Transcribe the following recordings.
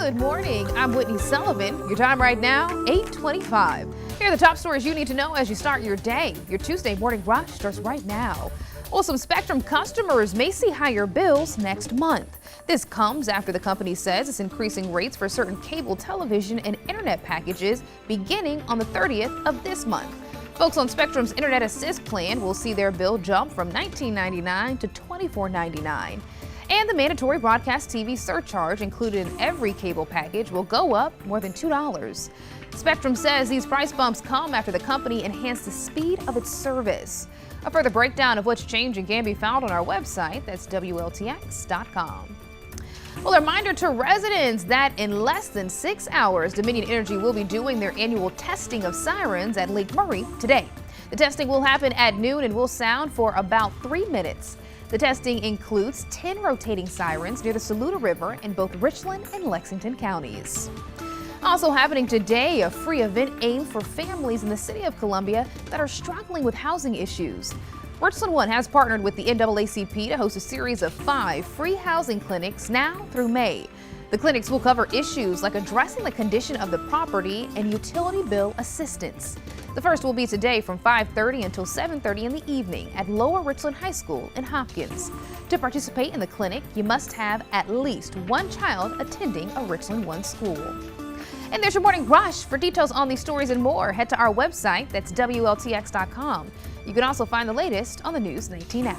Good morning. I'm Whitney Sullivan. Your time right now, 8:25. Here are the top stories you need to know as you start your day. Your Tuesday morning rush starts right now. Well, some Spectrum customers may see higher bills next month. This comes after the company says it's increasing rates for certain cable television and internet packages beginning on the 30th of this month. Folks on Spectrum's Internet Assist plan will see their bill jump from $19.99 to $24.99. And the mandatory broadcast TV surcharge included in every cable package will go up more than $2. Spectrum says these price bumps come after the company enhanced the speed of its service. A further breakdown of what's changing can be found on our website. That's WLTX.com. Well, a reminder to residents that in less than 6 hours, Dominion Energy will be doing their annual testing of sirens at Lake Murray today. The testing will happen at noon and will sound for about 3 minutes. The testing includes 10 rotating sirens near the Saluda River in both Richland and Lexington counties. Also happening today, a free event aimed for families in the city of Columbia that are struggling with housing issues. Richland One has partnered with the NAACP to host a series of 5 free housing clinics now through May. The clinics will cover issues like addressing the condition of the property and utility bill assistance. The first will be today from 5:30 until 7:30 in the evening at Lower Richland High School in Hopkins. To participate in the clinic, you must have at least one child attending a Richland One school. And there's your morning rush. For details on these stories and more, head to our website. That's WLTX.com. You can also find the latest on the News 19 app.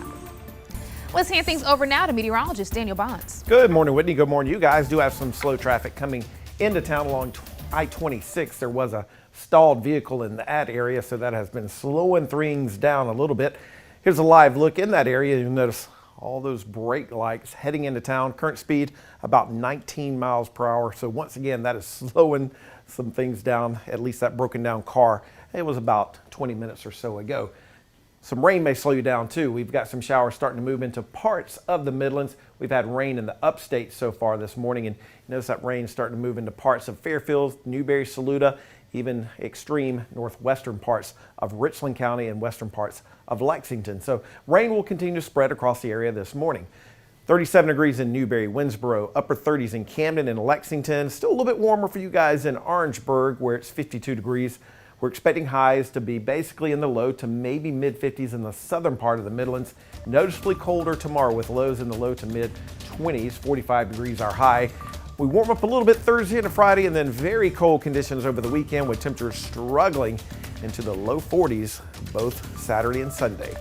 Let's hand things over now to meteorologist Daniel Bonds. Good morning, Whitney. Good morning. You guys do have some slow traffic coming into town along I-26. There was a stalled vehicle in that area, so that has been slowing things down a little bit. Here's a live look in that area. You'll notice all those brake lights heading into town. Current speed about 19 miles per hour. So once again, that is slowing some things down, at least that broken down car. It was about 20 minutes or so ago. Some rain may slow you down too. We've got some showers starting to move into parts of the Midlands. We've had rain in the upstate so far this morning, and you notice that rain starting to move into parts of Fairfield, Newberry, Saluda, even extreme northwestern parts of Richland County and western parts of Lexington. So rain will continue to spread across the area this morning. 37 degrees in Newberry, Winsboro, upper 30s in Camden and Lexington. Still a little bit warmer for you guys in Orangeburg, where it's 52 degrees. We're expecting highs to be basically in the low to maybe mid 50s in the southern part of the Midlands. Noticeably colder tomorrow with lows in the low to mid 20s. 45 degrees our high. We warm up a little bit Thursday into Friday, and then very cold conditions over the weekend with temperatures struggling into the low 40s both Saturday and Sunday.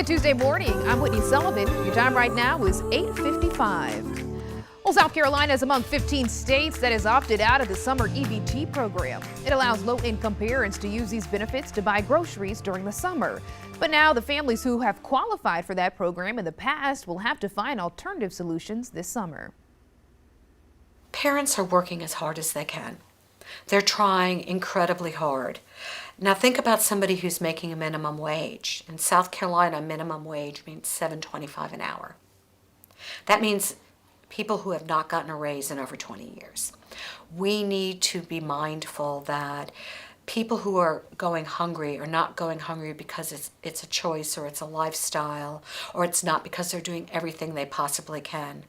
Good Tuesday morning. I'm Whitney Sullivan. Your time right now is 8:55. Well, South Carolina is among 15 states that has opted out of the summer EBT program. It allows low-income parents to use these benefits to buy groceries during the summer. But now the families who have qualified for that program in the past will have to find alternative solutions this summer. Parents are working as hard as they can. They're trying incredibly hard. Now think about somebody who's making a minimum wage. In South Carolina, minimum wage means $7.25 an hour. That means people who have not gotten a raise in over 20 years. We need to be mindful that people who are going hungry are not going hungry because it's a choice or it's a lifestyle, or it's not because they're doing everything they possibly can.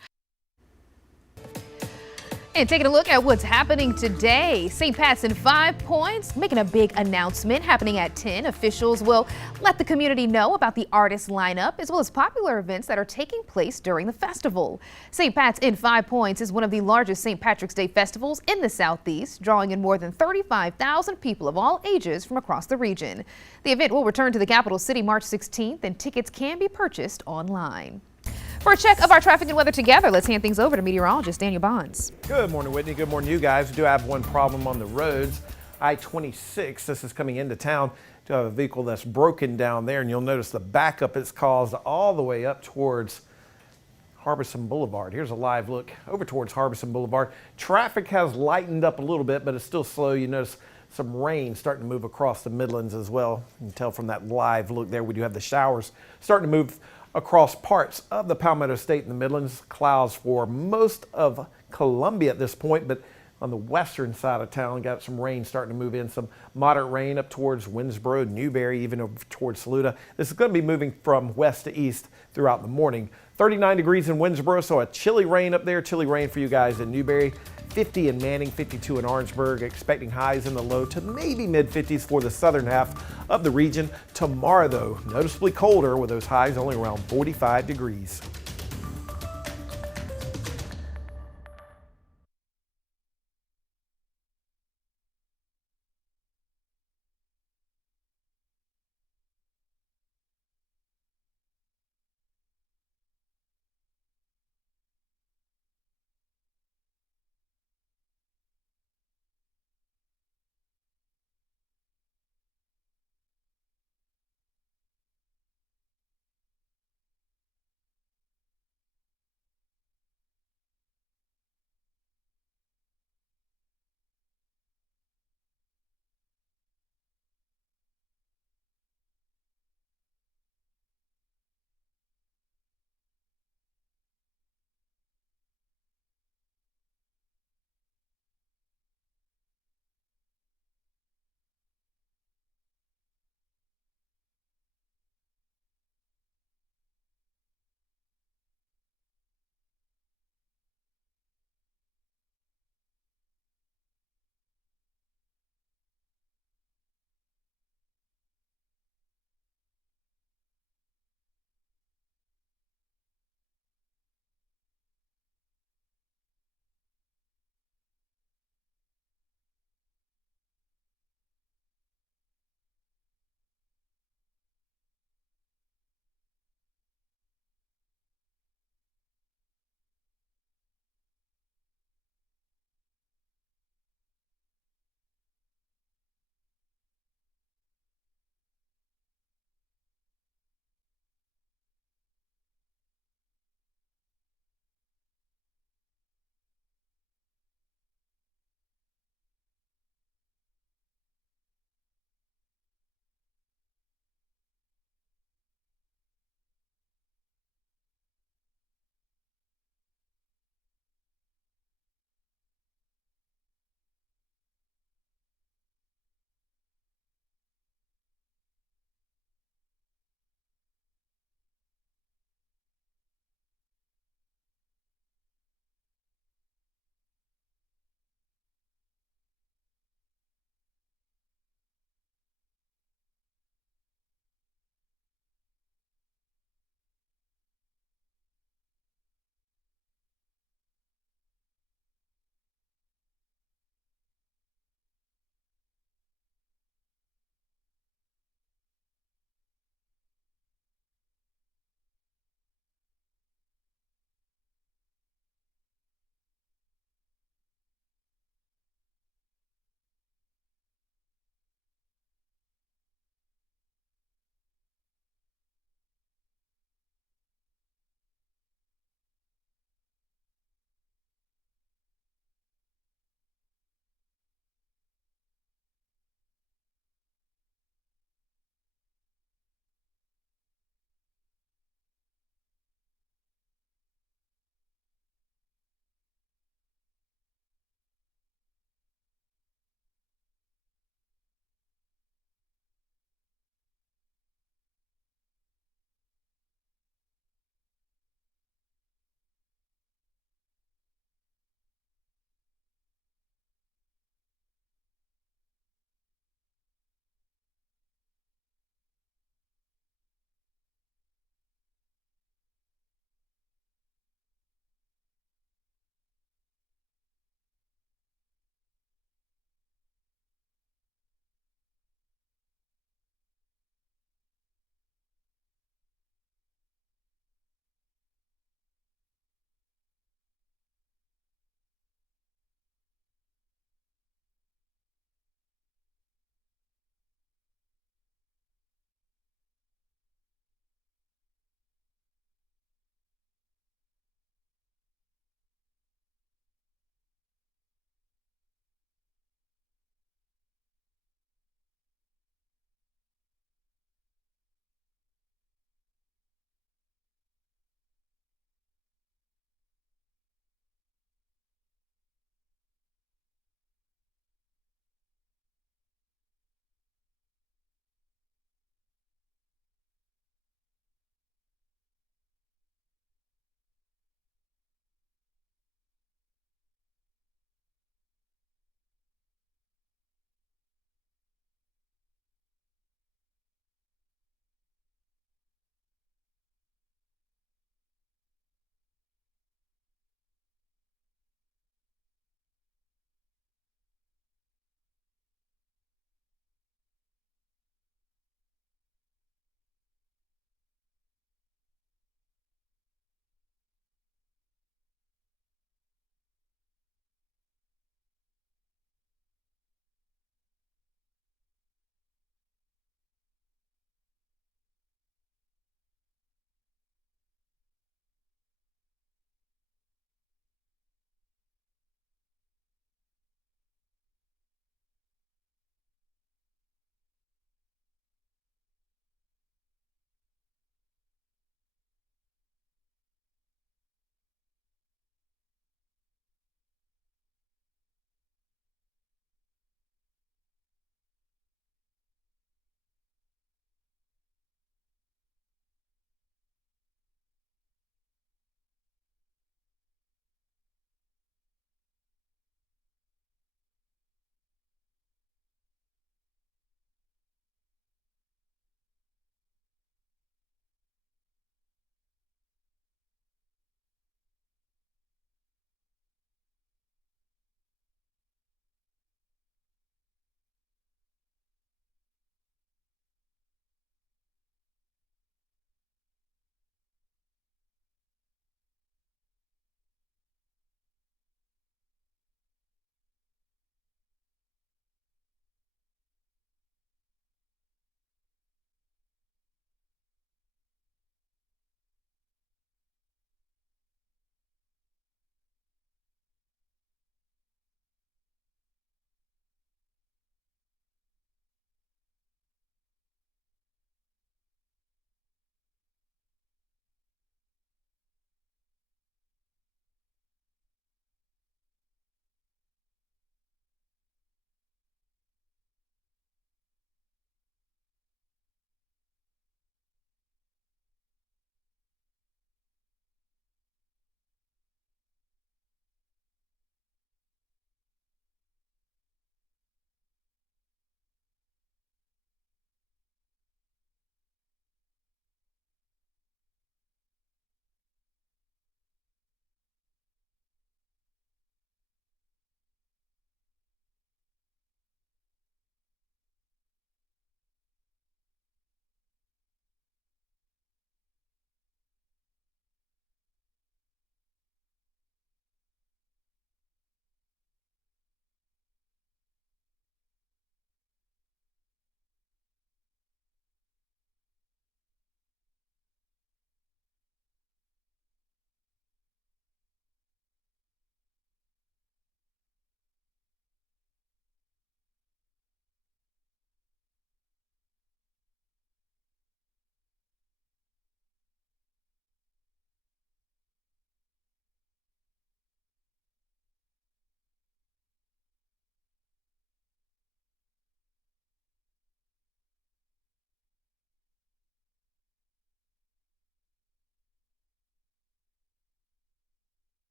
And taking a look at what's happening today, St. Pat's in 5 Points making a big announcement happening at 10. Officials will let the community know about the artist lineup as well as popular events that are taking place during the festival. St. Pat's in 5 Points is one of the largest St. Patrick's Day festivals in the Southeast, drawing in more than 35,000 people of all ages from across the region. The event will return to the capital city March 16th, and tickets can be purchased online. For a check of our traffic and weather together, let's hand things over to meteorologist Daniel Bonds. Good morning, Whitney. Good morning, you guys. We do have one problem on the roads. I-26, this is coming into town. Do have a vehicle that's broken down there, and you'll notice the backup it's caused all the way up towards Harbison Boulevard. Here's a live look over towards Harbison Boulevard. Traffic has lightened up a little bit, but it's still slow. You notice some rain starting to move across the Midlands as well. You can tell from that live look there, we do have the showers starting to move across parts of the Palmetto State in the Midlands. Clouds for most of Columbia at this point, but on the western side of town, got some rain starting to move in, some moderate rain up towards Winsboro, Newberry, even over towards Saluda. This is going to be moving from west to east throughout the morning. 39 degrees in Winsboro, so a chilly rain up there, chilly rain for you guys in Newberry. 50 in Manning, 52 in Orangeburg, expecting highs in the low to maybe mid-50s for the southern half of the region. Tomorrow, though, noticeably colder with those highs only around 45 degrees.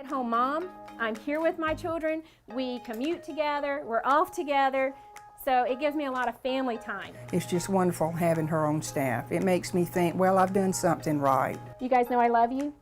At home mom, I'm here with my children, we commute together, we're off together, so it gives me a lot of family time. It's just wonderful having her on staff. It makes me think, well, I've done something right. You guys know I love you?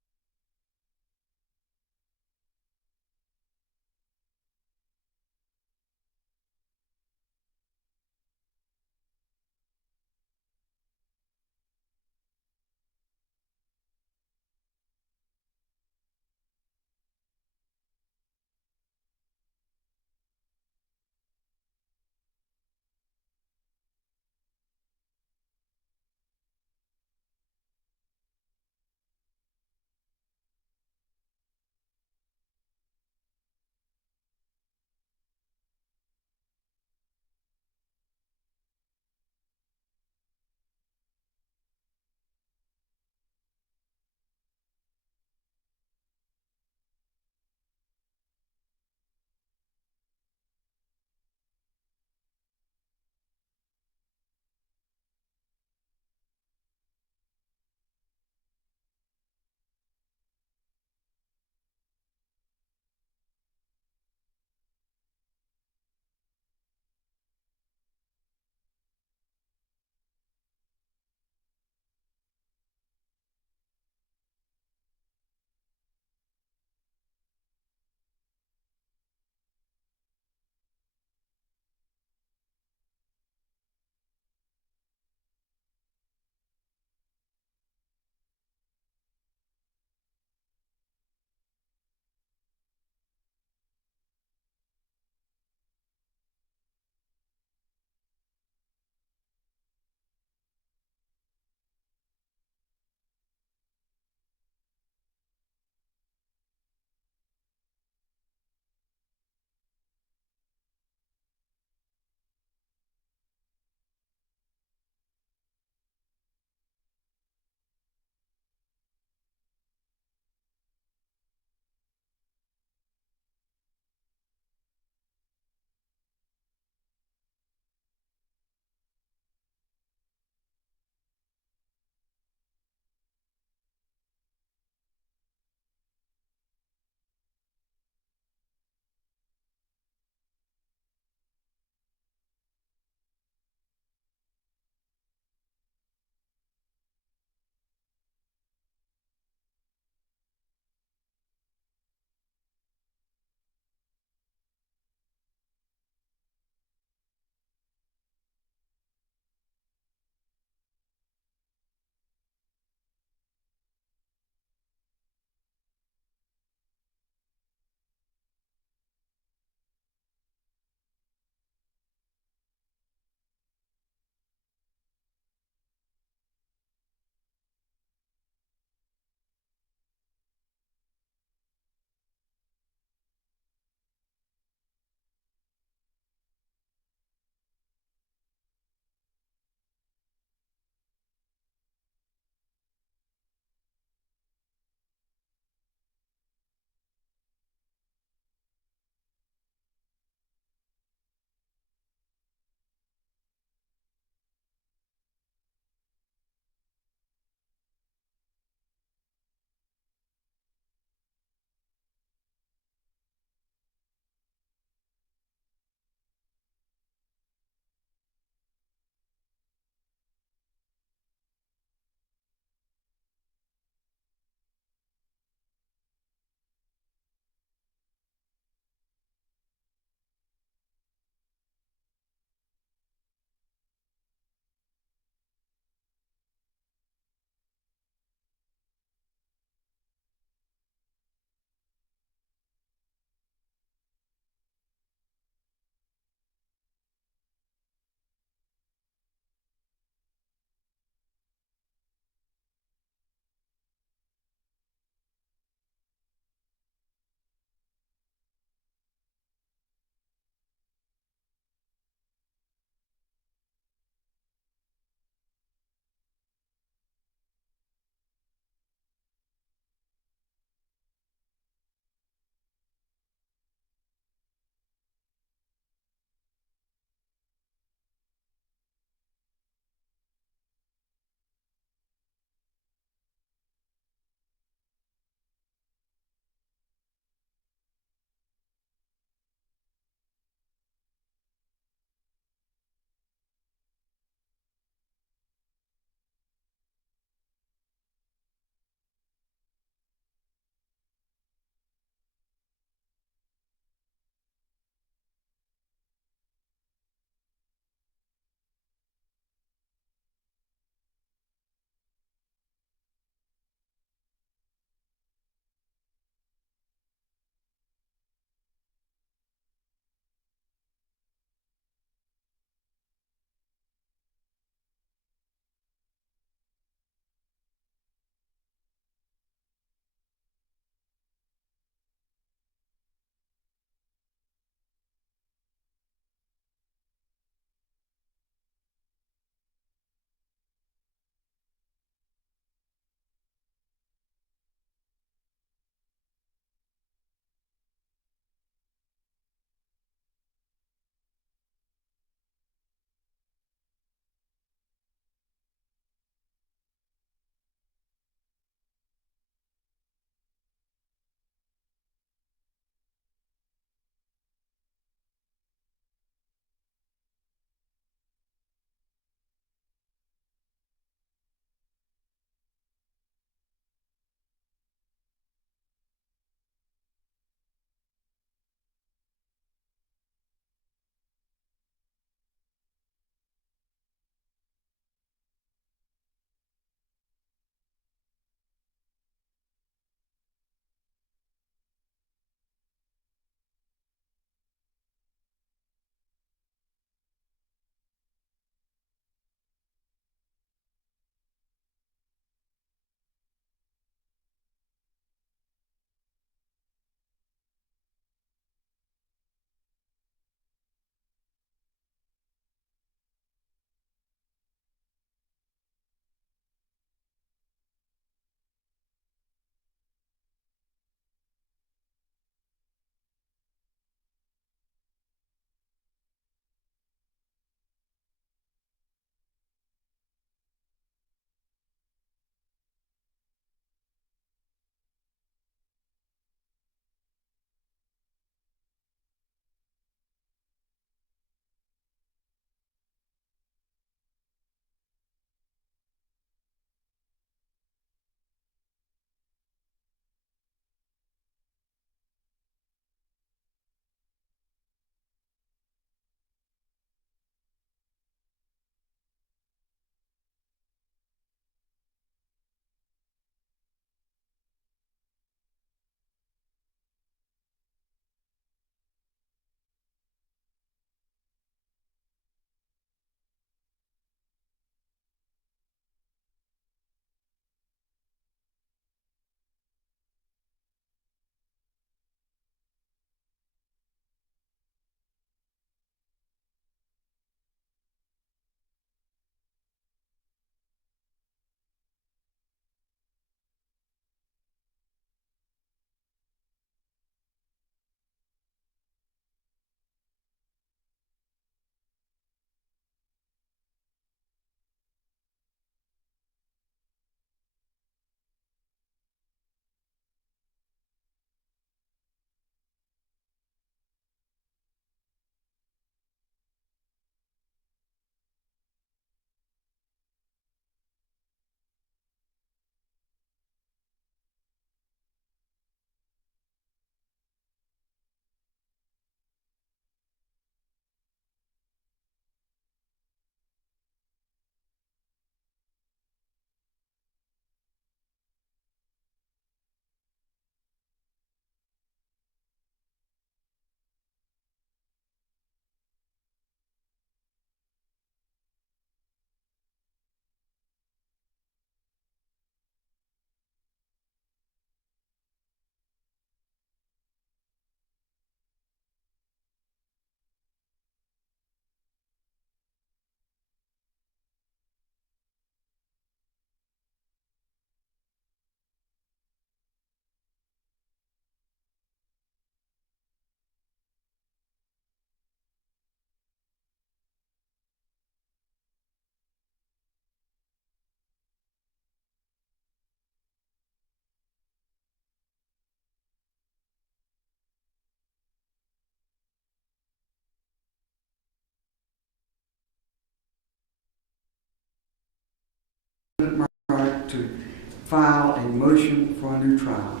to file a motion for a new trial.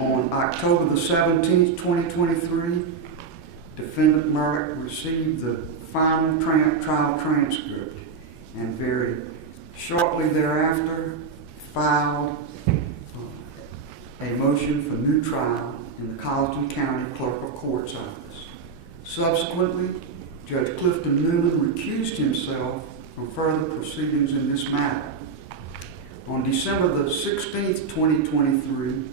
On October the 17th, 2023, defendant Murdaugh received the final trial transcript and very shortly thereafter filed a motion for new trial in the Colleton County Clerk of Court's office. Subsequently, Judge Clifton Newman recused himself from further proceedings in this matter. On December the 16th, 2023,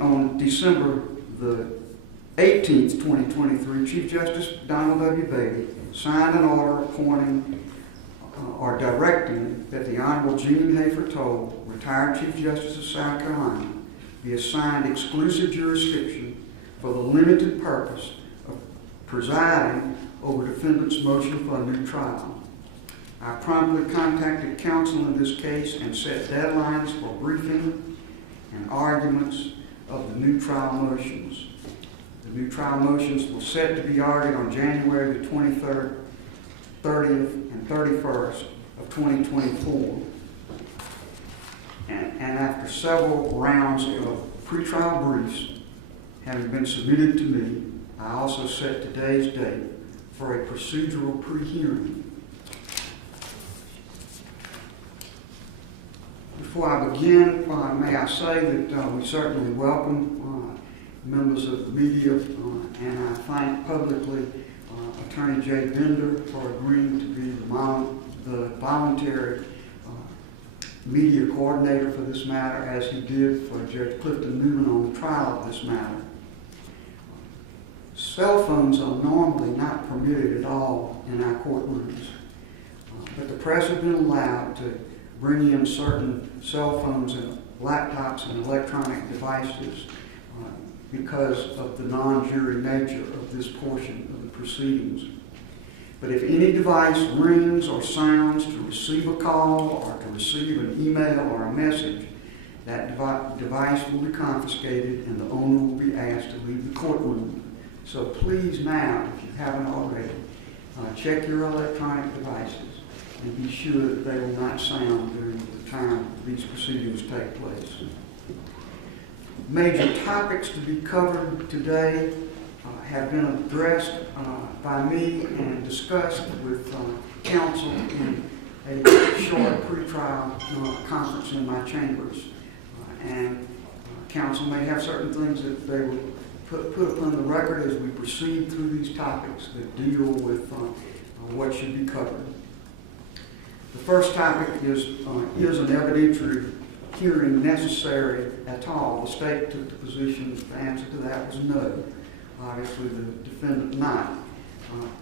on December the 18th, 2023, Chief Justice Donald W. Beatty signed an order appointing or directing that the Honorable Jean Hafer Toll, retired Chief Justice of South Carolina, be assigned exclusive jurisdiction for the limited purpose of presiding over defendant's motion for a new trial. I promptly contacted counsel in this case and set deadlines for briefing and arguments of the new trial motions. The new trial motions were set to be argued on January the 23rd, 30th, and 31st of 2024. And after several rounds of pretrial briefs having been submitted to me, I also set today's date for a procedural pre-hearing. Before I begin, may I say that we certainly welcome members of the media, and I thank publicly Attorney Jay Bender for agreeing to be the voluntary media coordinator for this matter, as he did for Judge Clifton Newman on the trial of this matter. Cell phones are normally not permitted at all in our courtrooms, but the press have been allowed to bring in certain cell phones and laptops and electronic devices because of the non-jury nature of this portion of the proceedings. But if any device rings or sounds to receive a call or to receive an email or a message, that device will be confiscated and the owner will be asked to leave the courtroom. So please now, if you haven't already, check your electronic devices and be sure that they will not sound during the time these proceedings take place. Major topics to be covered today have been addressed by me and discussed with counsel in a short pretrial conference in my chambers. And counsel may have certain things that they will put upon the record as we proceed through these topics that deal with what should be covered. The first topic is an evidentiary hearing necessary at all? The state took the position that the answer to that was no. Obviously, the defendant not.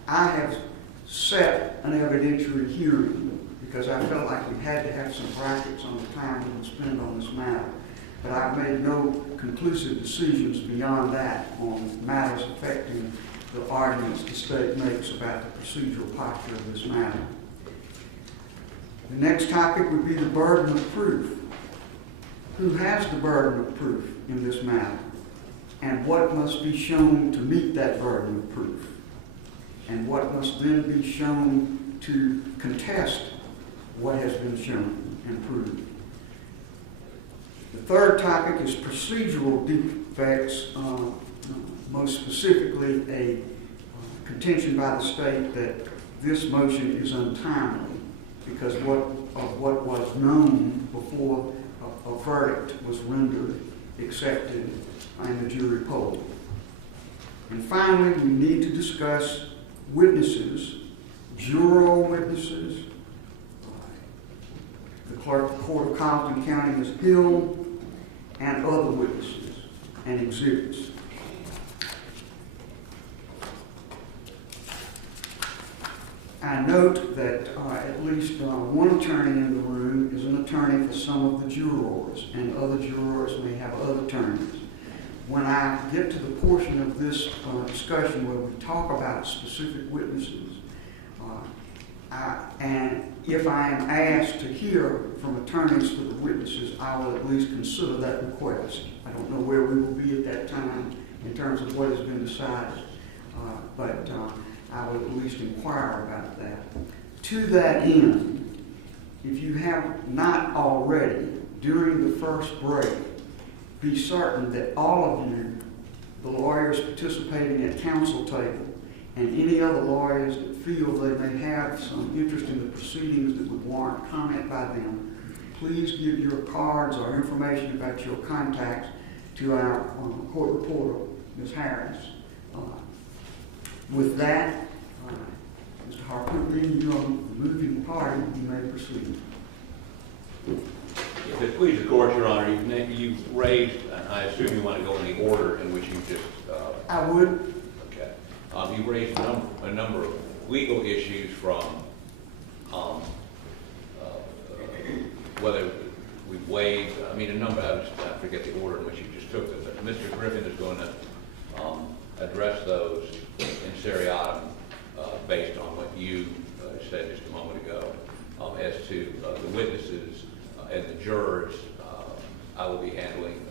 I have set an evidentiary hearing because I felt like we had to have some brackets on the time we would spend on this matter. But I've made no conclusive decisions beyond that on matters affecting the arguments the state makes about the procedural posture of this matter. The next topic would be the burden of proof. Who has the burden of proof in this matter? And what must be shown to meet that burden of proof? And what must then be shown to contest what has been shown and proved? The third topic is procedural defects, most specifically a contention by the state that this motion is untimely because of what was known before a verdict was rendered, accepted in the jury poll. And finally, we need to discuss witnesses, juror witnesses. The clerk of the court of Colleton County is Hill, and other witnesses and exhibits. I note that at least one attorney in the room is an attorney for some of the jurors, and other jurors may have other attorneys. When I get to the portion of this discussion where we talk about specific witnesses, and if I am asked to hear from attorneys for the witnesses, I will at least consider that request. I don't know where we will be at that time in terms of what has been decided, but I would at least inquire about that. To that end, if you have not already, during the first break, be certain that all of you, the lawyers participating at council table, and any other lawyers that feel they may have some interest in the proceedings that would warrant comment by them, please give your cards or information about your contacts to our court reporter, Ms. Harris. With that, Mr. Harper, being you are the moving party, you may proceed. If it pleases the court, Your Honor, you've raised, I assume you want to go in the order in which you just... I would. Okay. You raised a number of legal issues from whether we waived, I mean, a number, I forget the order in which you just took them, but Mr. Griffin is going to address those in seriatim based on what you said just a moment ago. As to the witnesses and the jurors, I will be handling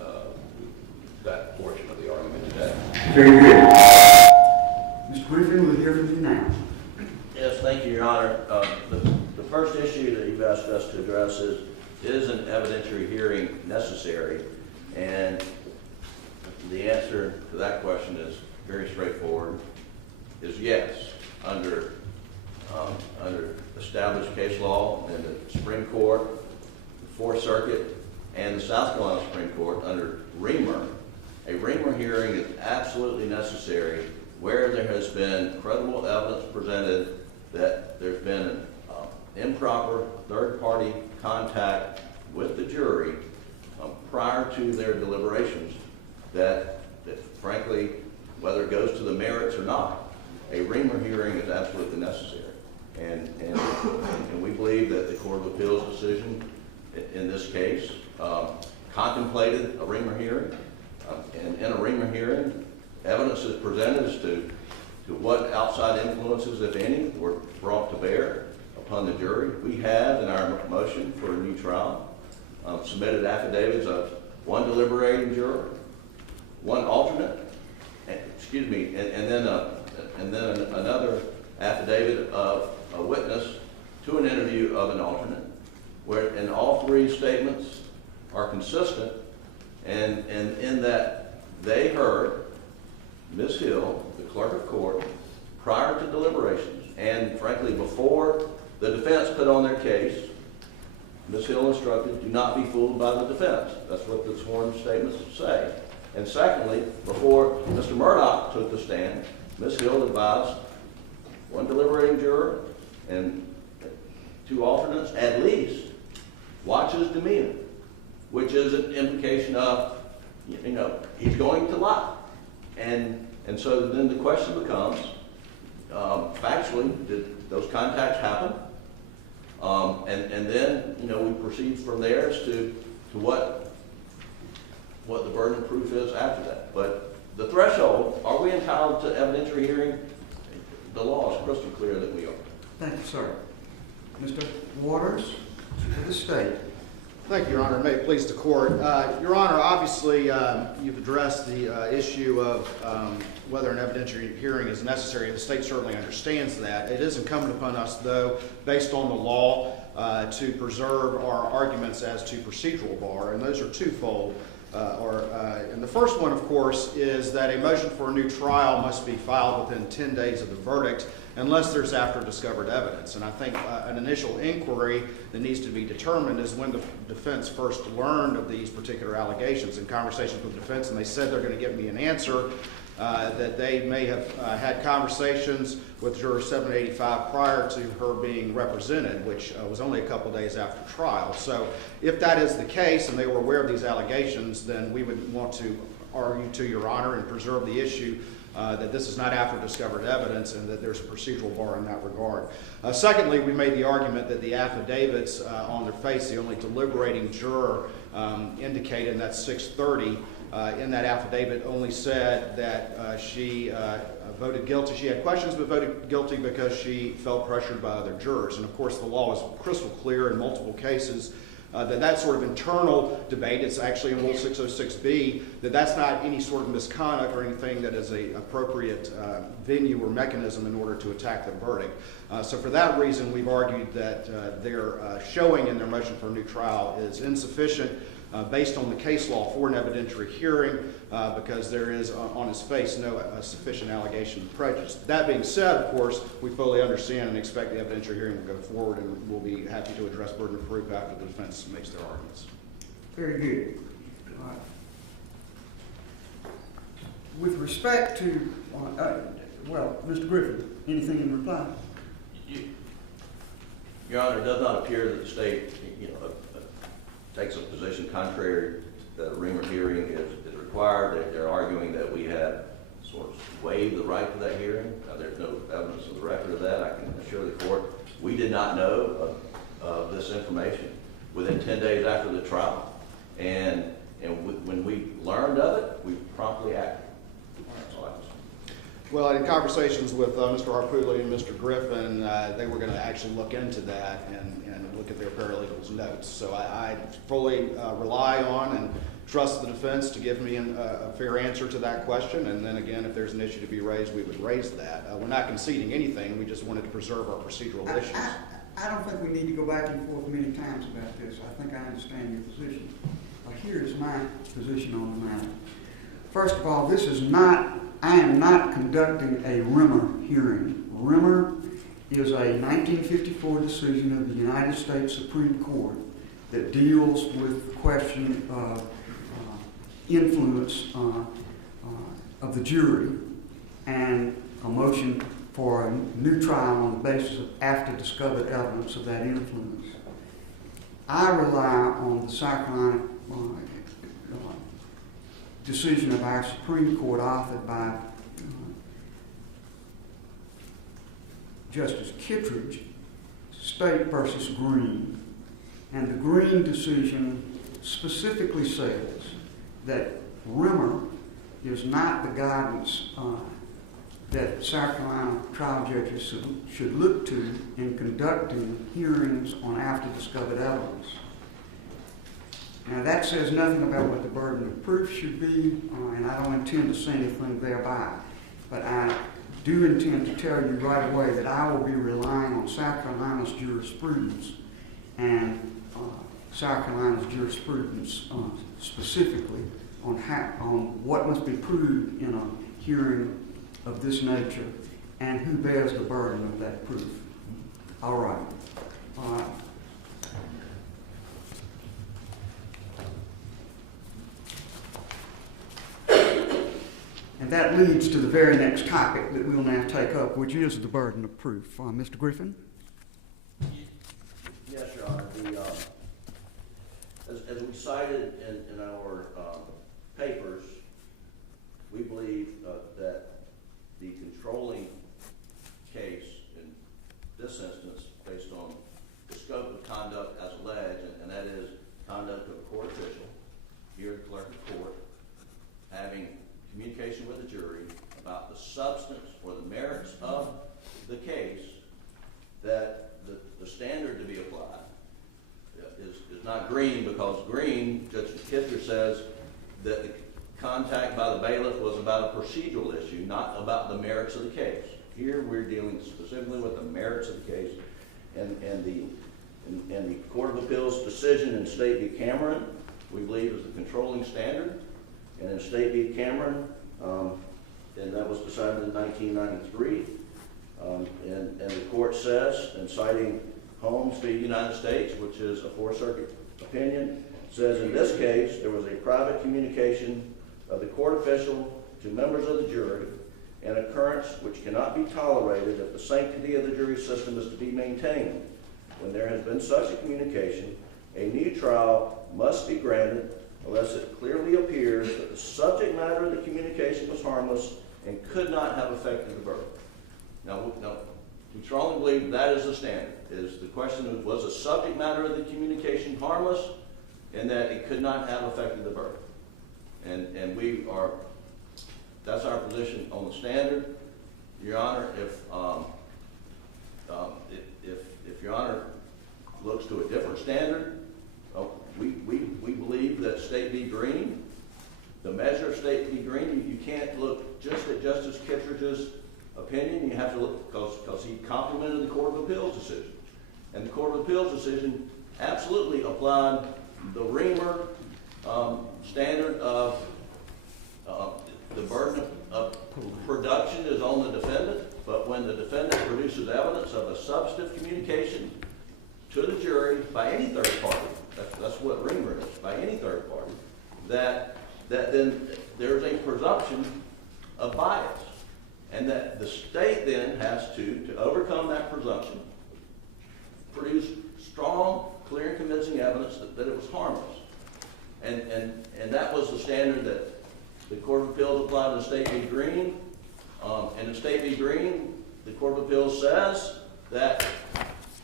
that portion of the argument today. Very good. Mr. Griffin, we'll hear from you now. Yes, thank you, Your Honor. The first issue that you've asked us to address is an evidentiary hearing necessary? And the answer to that question is very straightforward, is yes, under established case law in the Supreme Court, the Fourth Circuit, and the South Carolina Supreme Court under Reamer. A Reamer hearing is absolutely necessary where there has been credible evidence presented that there's been an improper third-party contact with the jury prior to their deliberations that frankly, whether it goes to the merits or not, a Reamer hearing is absolutely necessary. And we believe that the Court of Appeals decision in this case contemplated a Reamer hearing. And in a Reamer hearing, evidence is presented as to what outside influences, if any, were brought to bear upon the jury. We have, in our motion for a new trial, submitted affidavits of one deliberating juror, one alternate, and then another affidavit of a witness to an interview of an alternate, and all three statements are consistent, and in that they heard Ms. Hill, the clerk of court, prior to deliberations, and frankly before the defense put on their case. Ms. Hill instructed, do not be fooled by the defense. That's what the sworn statements say. And secondly, before Mr. Murdaugh took the stand, Ms. Hill advised one deliberating juror and two alternates, at least, watch his demeanor, which is an implication of, he's going to lie. And so then the question becomes, factually, did those contacts happen? And then, we proceed from there as to what the burden of proof is after that. But the threshold, are we entitled to evidentiary hearing? The law is crystal clear that we are. Thank you, sir. Mr. Waters, to the state. Thank you, Your Honor. May it please the court. Your Honor, obviously you've addressed the issue of whether an evidentiary hearing is necessary. The state certainly understands that. It is incumbent upon us, though, based on the law, to preserve our arguments as to procedural bar, and those are twofold. And the first one, of course, is that a motion for a new trial must be filed within 10 days of the verdict unless there's after-discovered evidence. And I think an initial inquiry that needs to be determined is when the defense first learned of these particular allegations in conversations with the defense, and they said they're going to give me an answer, that they may have had conversations with juror 785 prior to her being represented, which was only a couple days after trial. So if that is the case and they were aware of these allegations, then we would want to argue to Your Honor and preserve the issue that this is not after discovered evidence and that there's a procedural bar in that regard. Secondly, we made the argument that the affidavits on their face, the only deliberating juror indicated, and that's 630, in that affidavit only said that she voted guilty. She had questions but voted guilty because she felt pressured by other jurors. And of course the law is crystal clear in multiple cases that sort of internal debate, it's actually in Rule 606B, that's not any sort of misconduct or anything that is a appropriate venue or mechanism in order to attack the verdict. So for that reason, we've argued that their showing in their motion for a new trial is insufficient based on the case law for an evidentiary hearing because there is on its face no sufficient allegation of prejudice. That being said, of course, we fully understand and expect the evidentiary hearing will go forward, and we'll be happy to address burden of proof after the defense makes their arguments. Very good. With respect to, well, Mr. Griffin, anything in reply? Your Honor, it does not appear that the state, takes a position contrary that a Reamer hearing is required. They're arguing that we had sort of waived the right to that hearing. There's no evidence of the record of that. I can assure the court we did not know of this information within 10 days after the trial. And when we learned of it, we promptly acted. That's all I have to say. Well, in conversations with Mr. Harpootli and Mr. Griffin, they were going to actually look into that and look at their paralegal's notes. So I fully rely on and trust the defense to give me a fair answer to that question. And then again, if there's an issue to be raised, we would raise that. We're not conceding anything. We just wanted to preserve our procedural issues. I don't think we need to go back and forth many times about this. I think I understand your position. Here's my position on the matter. First of all, I am not conducting a Rimmer hearing. Rimmer is a 1954 decision of the United States Supreme Court that deals with the question of influence of the jury and a motion for a new trial on the basis of after discovered evidence of that influence. I rely on the South Carolina decision of our Supreme Court authored by Justice Kittredge, State versus Green. And the Green decision specifically says that Rimmer is not the guidance that South Carolina trial judges should look to in conducting hearings on after discovered evidence. Now that says nothing about what the burden of proof should be, and I don't intend to say anything thereby. But I do intend to tell you right away that I will be relying on South Carolina's jurisprudence and South Carolina's jurisprudence specifically on what must be proved in a hearing of this nature and who bears the burden of that proof. All right. And that leads to the very next topic that we'll now take up, which is the burden of proof. Mr. Griffin? Yes, Your Honor. As we cited in our papers, we believe that the controlling case in this instance, based on the scope of conduct as alleged, and that is conduct of a court official, here the clerk of court, having communication with the jury about the substance or the merits of the case, that the standard to be applied is not Green, because Green, Judge Kittredge says that the contact by the bailiff was about a procedural issue, not about the merits of the case. Here we're dealing specifically with the merits of the case, and the Court of Appeals decision in State v. Cameron, we believe, is the controlling standard. And in State v. Cameron, and that was decided in 1993, and the court says, in citing Holmes v. United States, which is a Fourth Circuit opinion, says in this case there was a private communication of the court official to members of the jury, an occurrence which cannot be tolerated if the sanctity of the jury system is to be maintained. When there has been such a communication, a new trial must be granted unless it clearly appears that the subject matter of the communication was harmless and could not have affected the verdict. Now, we strongly believe that is the standard. Is the question of, was the subject matter of the communication harmless and that it could not have affected the verdict? And we are, that's our position on the standard. Your Honor, if Your Honor looks to a different standard, We believe that State v. Green, the measure of State v. Green, you can't look just at Justice Kittredge's opinion. You have to look, because he complimented the Court of Appeals decision. And the Court of Appeals decision absolutely applied the Reamer standard of the burden of production is on the defendant, but when the defendant produces evidence of a substantive communication to the jury by any third party, that's what Reamer is, by any third party, that then there's a presumption of bias. And that the state then has to overcome that presumption, produce strong, clear, and convincing evidence that it was harmless. And that was the standard that the Court of Appeals applied to State v. Green. And in State v. Green, the Court of Appeals says that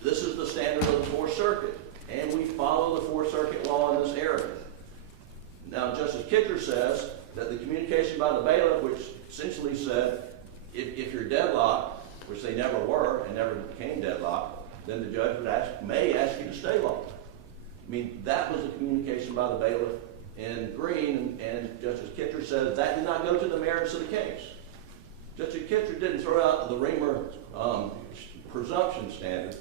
this is the standard of the Fourth Circuit, and we follow the Fourth Circuit law in this area. Now, Justice Kittredge says that the communication by the bailiff, which essentially said, if you're deadlocked, which they never were and never became deadlocked, then the judge may ask you to stay longer. I mean, that was the communication by the bailiff in Green, and Justice Kittredge said that did not go to the merits of the case. Justice Kittredge didn't throw out the Reamer presumption standard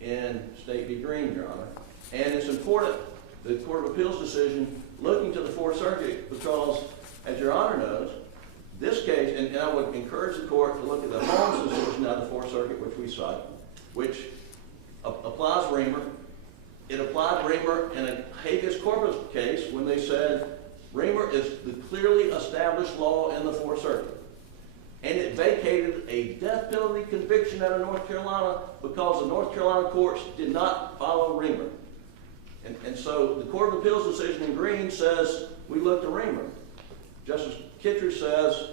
in State v. Green, Your Honor. And it's important, the Court of Appeals decision, looking to the Fourth Circuit, because, as Your Honor knows, this case, and I would encourage the court to look at the Holmes decision out of the Fourth Circuit, which we cite, which applies Reamer. It applied Reamer in a habeas corpus case when they said Reamer is the clearly established law in the Fourth Circuit. And it vacated a death penalty conviction out of North Carolina because the North Carolina courts did not follow Reamer. And so the Court of Appeals decision in Green says we look to Reamer. Justice Kittredge says,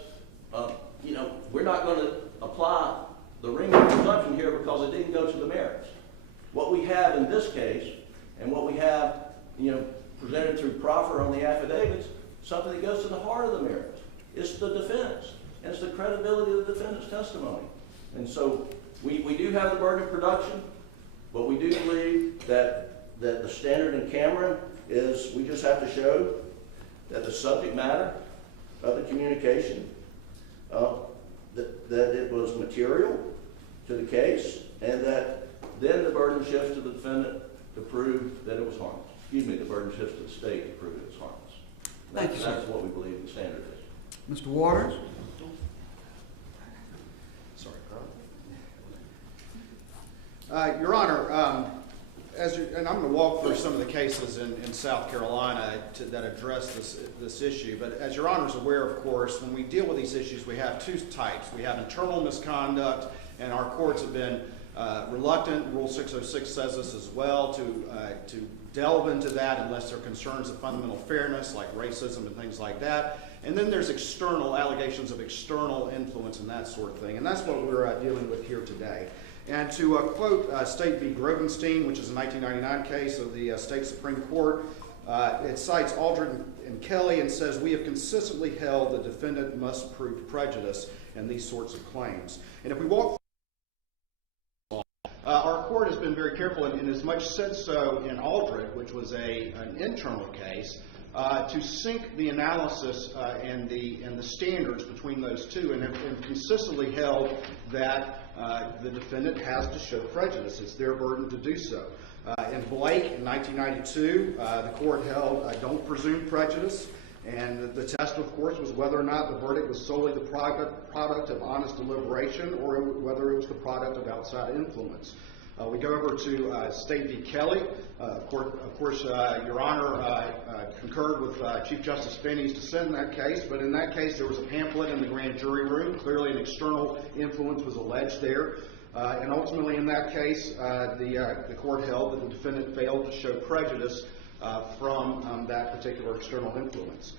we're not going to apply the Reamer presumption here because it didn't go to the merits. What we have in this case, and what we have, presented through proffer on the affidavits, something that goes to the heart of the merits. It's the defense, and it's the credibility of the defendant's testimony. And so we do have the burden of production, but we do believe that the standard in Cameron is we just have to show that the subject matter of the communication, that it was material to the case, and that then the burden shifts to the defendant to prove that it was harmless. The burden shifts to the state to prove it was harmless. Thank you, sir. That's what we believe the standard is. Mr. Waters? Sorry, Carl. Your Honor, and I'm going to walk through some of the cases in South Carolina that address this issue. But as Your Honor is aware, of course, when we deal with these issues, we have two types. We have internal misconduct, and our courts have been reluctant. Rule 606 says this as well, to delve into that unless there are concerns of fundamental fairness, like racism and things like that. And then there's external allegations of external influence and that sort of thing. And that's what we're dealing with here today. And to quote State v. Grovenstein, which is a 1999 case of the State Supreme Court, it cites Aldred and Kelly and says, "We have consistently held the defendant must prove prejudice in these sorts of claims." And if we walk our court has been very careful, and as much said so in Aldred, which was an internal case, to sync the analysis and the standards between those two, and have consistently held that the defendant has to show prejudice. It's their burden to do so. In Blake in 1992, the court held don't presume prejudice, and the test, of course, was whether or not the verdict was solely the product of honest deliberation or whether it was the product of outside influence. We go over to State v. Kelly. Of course, Your Honor concurred with Chief Justice Finney's dissent in that case, but in that case there was a pamphlet in the grand jury room. Clearly an external influence was alleged there. And ultimately in that case, the court held that the defendant failed to show prejudice from that particular external influence.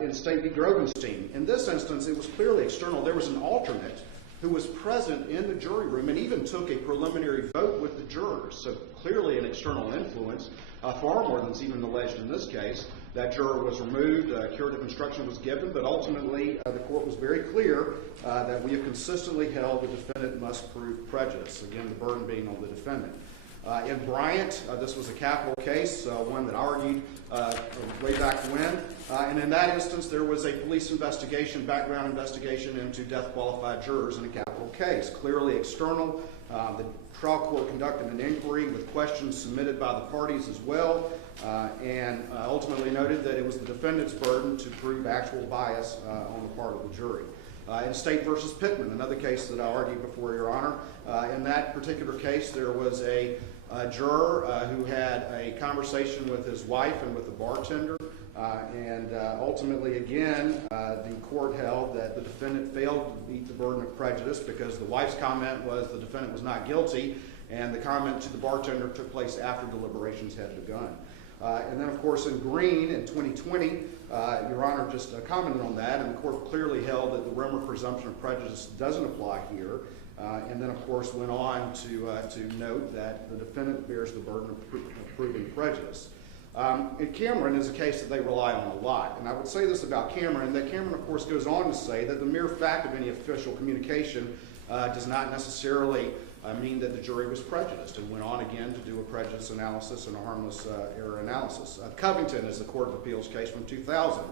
In State v. Grovenstein, in this instance, it was clearly external. There was an alternate who was present in the jury room and even took a preliminary vote with the jurors. So clearly an external influence, far more than is even alleged in this case. That juror was removed, curative instruction was given, but ultimately the court was very clear that we have consistently held the defendant must prove prejudice, again, the burden being on the defendant. In Bryant, this was a capital case, one that I argued way back when. And in that instance, there was a police investigation, background investigation into death-qualified jurors in a capital case. Clearly external. The trial court conducted an inquiry with questions submitted by the parties as well, and ultimately noted that it was the defendant's burden to prove actual bias on the part of the jury. In State versus Pittman, another case that I argued before, Your Honor, in that particular case, there was a juror who had a conversation with his wife and with the bartender, and ultimately, again, the court held that the defendant failed to meet the burden of prejudice because the wife's comment was the defendant was not guilty, and the comment to the bartender took place after deliberations had begun. And then, of course, in Green in 2020, Your Honor just commented on that, and the court clearly held that the Rimmer presumption of prejudice doesn't apply here, and then, of course, went on to note that the defendant bears the burden of proving prejudice. And Cameron is a case that they rely on a lot, and I would say this about Cameron, that Cameron, of course, goes on to say that the mere fact of any official communication does not necessarily mean that the jury was prejudiced, and went on again to do a prejudice analysis and a harmless error analysis. Covington is the Court of Appeals case from 2000.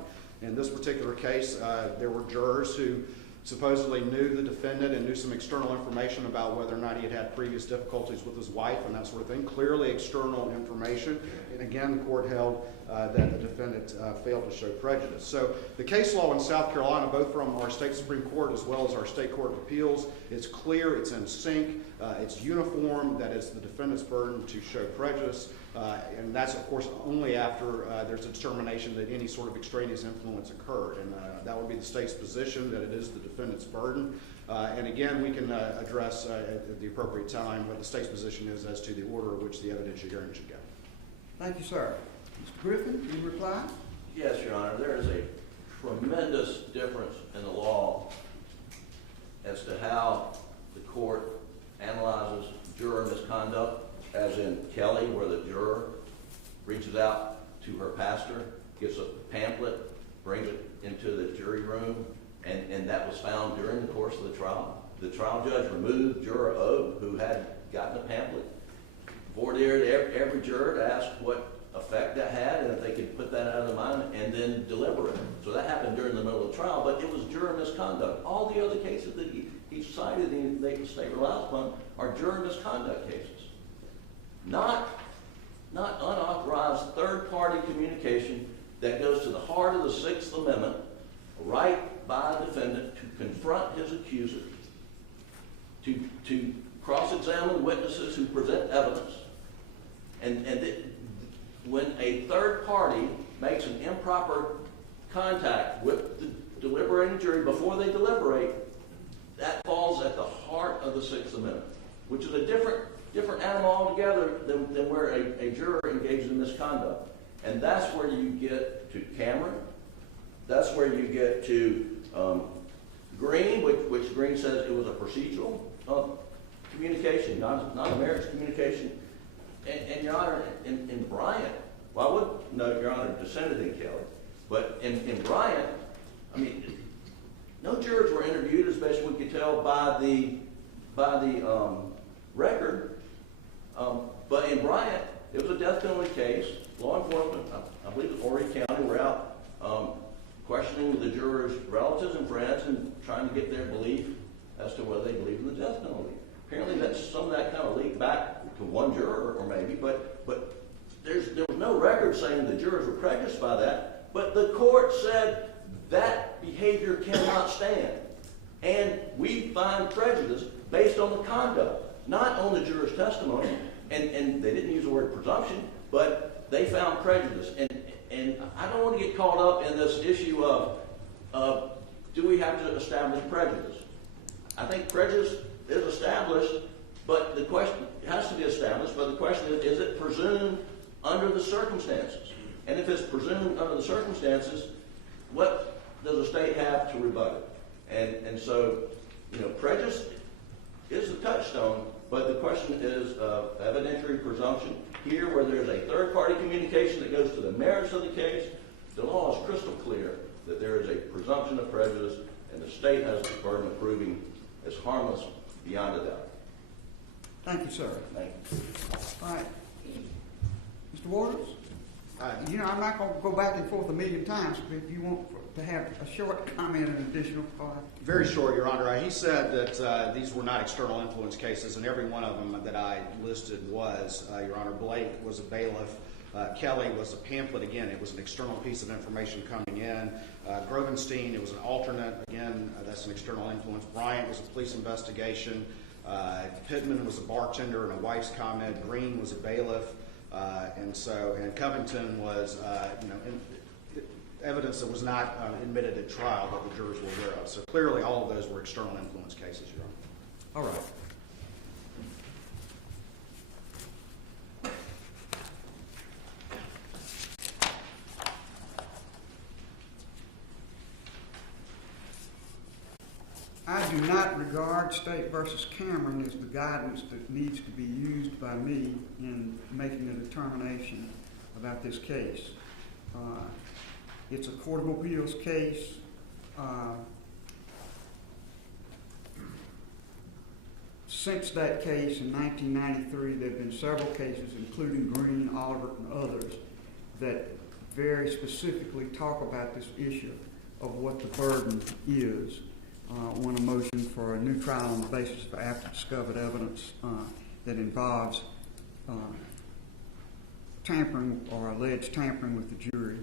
In this particular case, there were jurors who supposedly knew the defendant and knew some external information about whether or not he had had previous difficulties with his wife and that sort of thing. Clearly external information. And again, the court held that the defendant failed to show prejudice. So the case law in South Carolina, both from our state Supreme Court as well as our state Court of Appeals, it's clear, it's in sync, it's uniform, that it's the defendant's burden to show prejudice. And that's, of course, only after there's a determination that any sort of extraneous influence occurred. And that would be the state's position, that it is the defendant's burden. And again, we can address at the appropriate time what the state's position is as to the order in which the evidentiary hearing should go. Thank you, sir. Mr. Griffin, can you reply? Yes, Your Honor. There is a tremendous difference in the law as to how the court analyzes juror misconduct, as in Kelly, where the juror reaches out to her pastor, gets a pamphlet, brings it into the jury room, and that was found during the course of the trial. The trial judge removed juror O, who had gotten a pamphlet, voir-dired every juror to ask what effect that had and if they could put that out of their mind, and then deliberate. So that happened during the middle of the trial, but it was juror misconduct. All the other cases that he cited and the state relies upon are juror misconduct cases. Not unauthorized third-party communication that goes to the heart of the Sixth Amendment, right by a defendant to confront his accuser, to cross-examine witnesses who present evidence. When a third party makes an improper contact with the deliberating jury before they deliberate, that falls at the heart of the Sixth Amendment, which is a different animal altogether than where a juror engages in misconduct. And that's where you get to Cameron. That's where you get to Green, which Green says it was a procedural communication, not a marriage communication. And Your Honor, in Bryant, well, I would note, Your Honor, dissented in Kelly, but in Bryant, I mean, no jurors were interviewed, as best we could tell by the record. But in Bryant, it was a death penalty case. Law enforcement, I believe it was Horry County, were out questioning the jurors' relatives and friends and trying to get their belief as to whether they believe in the death penalty. Apparently, some of that kind of leaked back to one juror, or maybe, but there was no record saying the jurors were prejudiced by that. But the court said that behavior cannot stand, and we find prejudice based on the conduct, not on the juror's testimony. And they didn't use the word presumption, but they found prejudice. And I don't want to get caught up in this issue of do we have to establish prejudice? I think prejudice is established, but the question has to be established, but the question is it presumed under the circumstances? And if it's presumed under the circumstances, what does the state have to rebut it? And so, prejudice is the touchstone, but the question is evidentiary presumption. Here, where there's a third-party communication that goes to the merits of the case, the law is crystal clear that there is a presumption of prejudice, and the state has the burden of proving it's harmless beyond a doubt. Thank you, sir. Thank you. All right. Mr. Waters? You know, I'm not going to go back and forth a million times, but if you want to have a short comment and additional part. Very short, Your Honor. He said that these were not external influence cases, and every one of them that I listed was, Your Honor. Blake was a bailiff. Kelly was a pamphlet. Again, it was an external piece of information coming in. Grovenstein, it was an alternate. Again, that's an external influence. Bryant was a police investigation. Pittman was a bartender and a wife's comment. Green was a bailiff. And Covington was, evidence that was not admitted at trial that the jurors were aware of. So clearly all of those were external influence cases, Your Honor. All right. I do not regard State versus Cameron as the guidance that needs to be used by me in making a determination about this case. It's a Court of Appeals case. Since that case in 1993, there have been several cases, including Green, Oliver, and others, that very specifically talk about this issue of what the burden is when a motion for a new trial on the basis of after-discovered evidence that involves tampering or alleged tampering with the jury.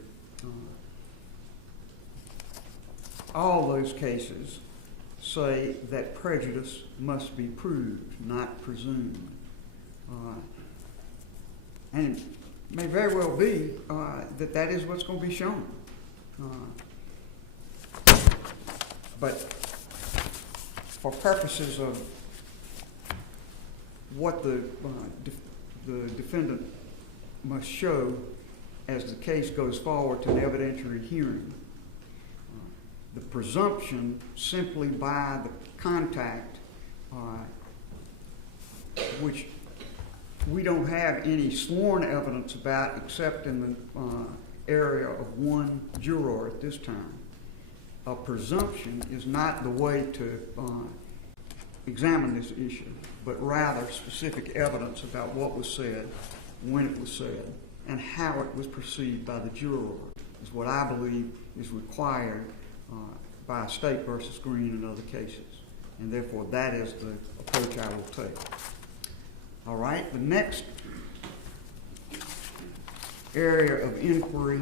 All those cases say that prejudice must be proved, not presumed. And it may very well be that that is what's going to be shown. But for purposes of what the defendant must show as the case goes forward to an evidentiary hearing, the presumption simply by the contact, which we don't have any sworn evidence about except in the area of one juror at this time. A presumption is not the way to examine this issue, but rather specific evidence about what was said, when it was said, and how it was perceived by the juror is what I believe is required by State versus Green and other cases. And therefore, that is the approach I will take. All right, the next area of inquiry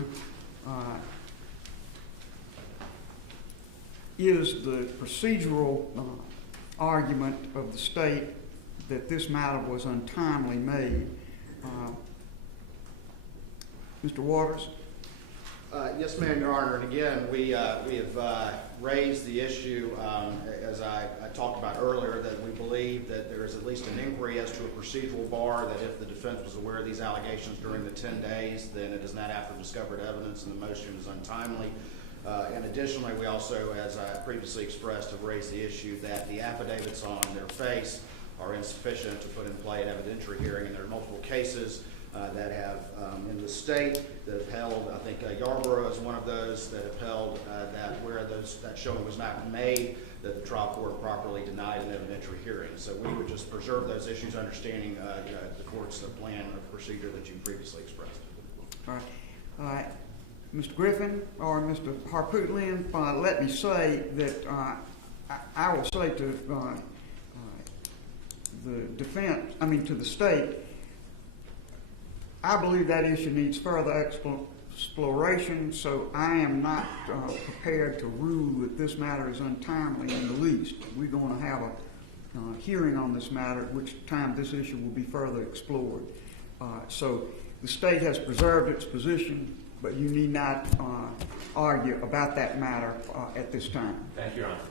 is the procedural argument of the State that this matter was untimely made. Mr. Waters? Yes, ma'am, Your Honor. And again, we have raised the issue, as I talked about earlier, that we believe that there is at least an inquiry as to a procedural bar, that if the defense was aware of these allegations during the 10 days, then it is not after discovered evidence and the motion is untimely. And additionally, we also, as I previously expressed, have raised the issue that the affidavits on their face are insufficient to put in play an evidentiary hearing, and there are multiple cases that have in the state that have held, I think Yarborough is one of those that have held that where that showing was not made, that the trial court properly denied an evidentiary hearing. So we would just preserve those issues, understanding the court's plan of procedure that you previously expressed. All right. Mr. Griffin or Mr. Harpootlian, let me say that I will say to the defense, to the State, I believe that issue needs further exploration, so I am not prepared to rule that this matter is untimely in the least. We're going to have a hearing on this matter, at which time this issue will be further explored. So the State has preserved its position, but you need not argue about that matter at this time. Thank you, Your Honor.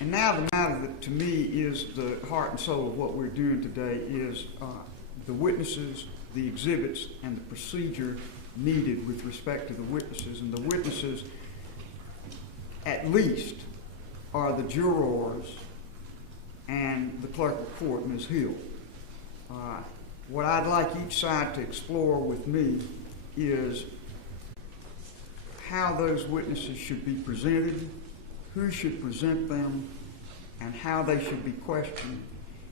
And now the matter that to me is the heart and soul of what we're doing today is the witnesses, the exhibits, and the procedure needed with respect to the witnesses. And the witnesses, at least, are the jurors and the clerk of court, Ms. Hill. What I'd like each side to explore with me is how those witnesses should be presented, who should present them, and how they should be questioned,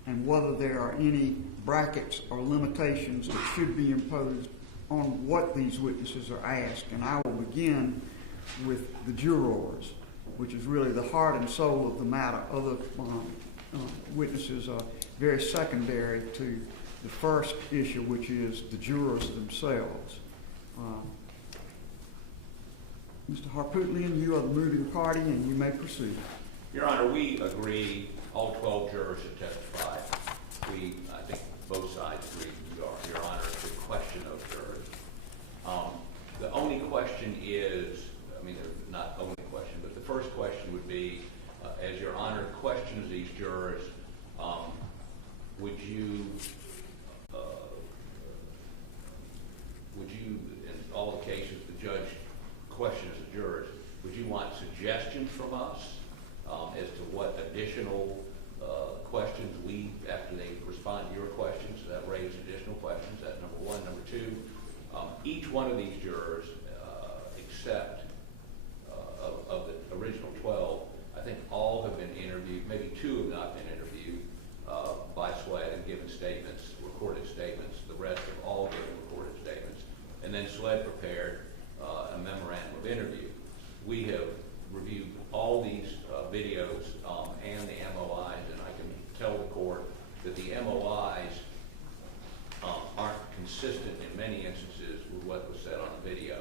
and whether there are any brackets or limitations that should be imposed on what these witnesses are asked. And I will begin with the jurors, which is really the heart and soul of the matter. Other witnesses are very secondary to the first issue, which is the jurors themselves. Mr. Harpootlian, you are the moving party, and you may proceed. Your Honor, we agree all 12 jurors should testify. I think both sides agree, Your Honor, it's a question of jurors. The only question is, I mean, not only question, but the first question would be, as Your Honor questions these jurors, would you, in all the cases the judge questions the jurors, would you want suggestions from us as to what additional questions after they respond to your questions, that raise additional questions? That's number one. Number two, each one of these jurors, except of the original 12, I think all have been interviewed, maybe 2 have not been interviewed by SLED and given statements, recorded statements. The rest have all given recorded statements. And then SLED prepared a memorandum of interview. We have reviewed all these videos and the MOIs, and I can tell the court that the MOIs aren't consistent in many instances with what was said on the video,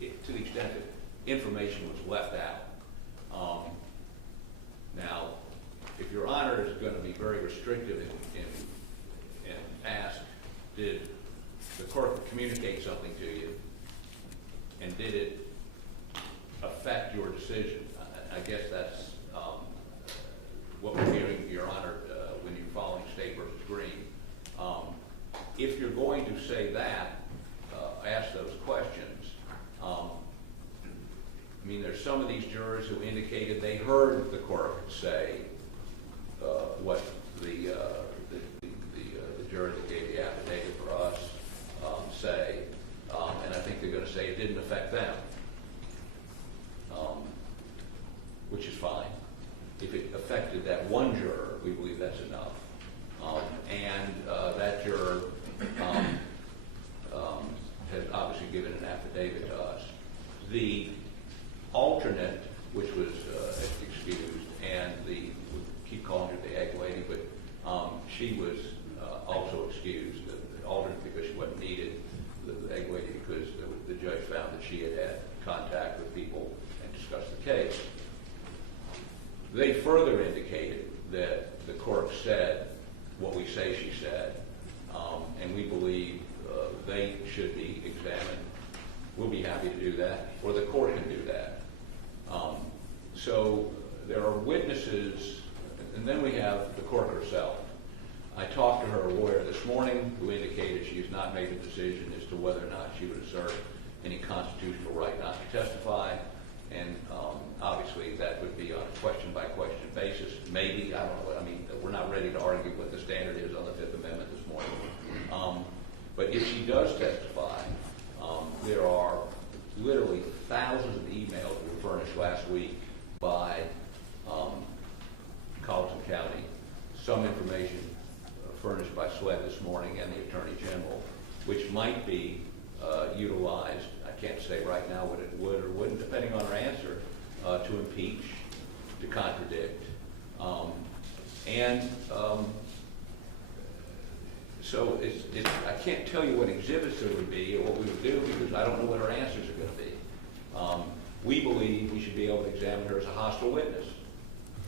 to the extent that information was left out. Now, if Your Honor is going to be very restrictive and ask, did the court communicate something to you, and did it affect your decision? I guess that's what we're hearing, Your Honor, when you're following State versus Green. If you're going to say that, ask those questions. I mean, there's some of these jurors who indicated they heard the court say what the juror that gave the affidavit for us say, and I think they're going to say it didn't affect them, which is fine. If it affected that one juror, we believe that's enough. And that juror has obviously given an affidavit to us. The alternate, which was excused, and we keep calling her the egg lady, but she was also excused, the alternate because she wasn't needed, the egg lady because the judge found that she had contact with people and discussed the case. They further indicated that the court said what we say she said, and we believe they should be examined. We'll be happy to do that, or the court can do that. So there are witnesses, and then we have the court herself. I talked to her lawyer this morning, who indicated she has not made a decision as to whether or not she would assert any constitutional right not to testify, and obviously that would be on a question-by-question basis. Maybe, I don't know, I mean, we're not ready to argue what the standard is on the Fifth Amendment this morning. But if she does testify, there are literally thousands of emails that were furnished last week by Colleton County, some information furnished by SLED this morning and the Attorney General, which might be utilized, I can't say right now what it would or wouldn't, depending on her answer, to impeach, to contradict. So I can't tell you what exhibits there would be or what we would do because I don't know what her answers are going to be. We believe we should be able to examine her as a hostile witness.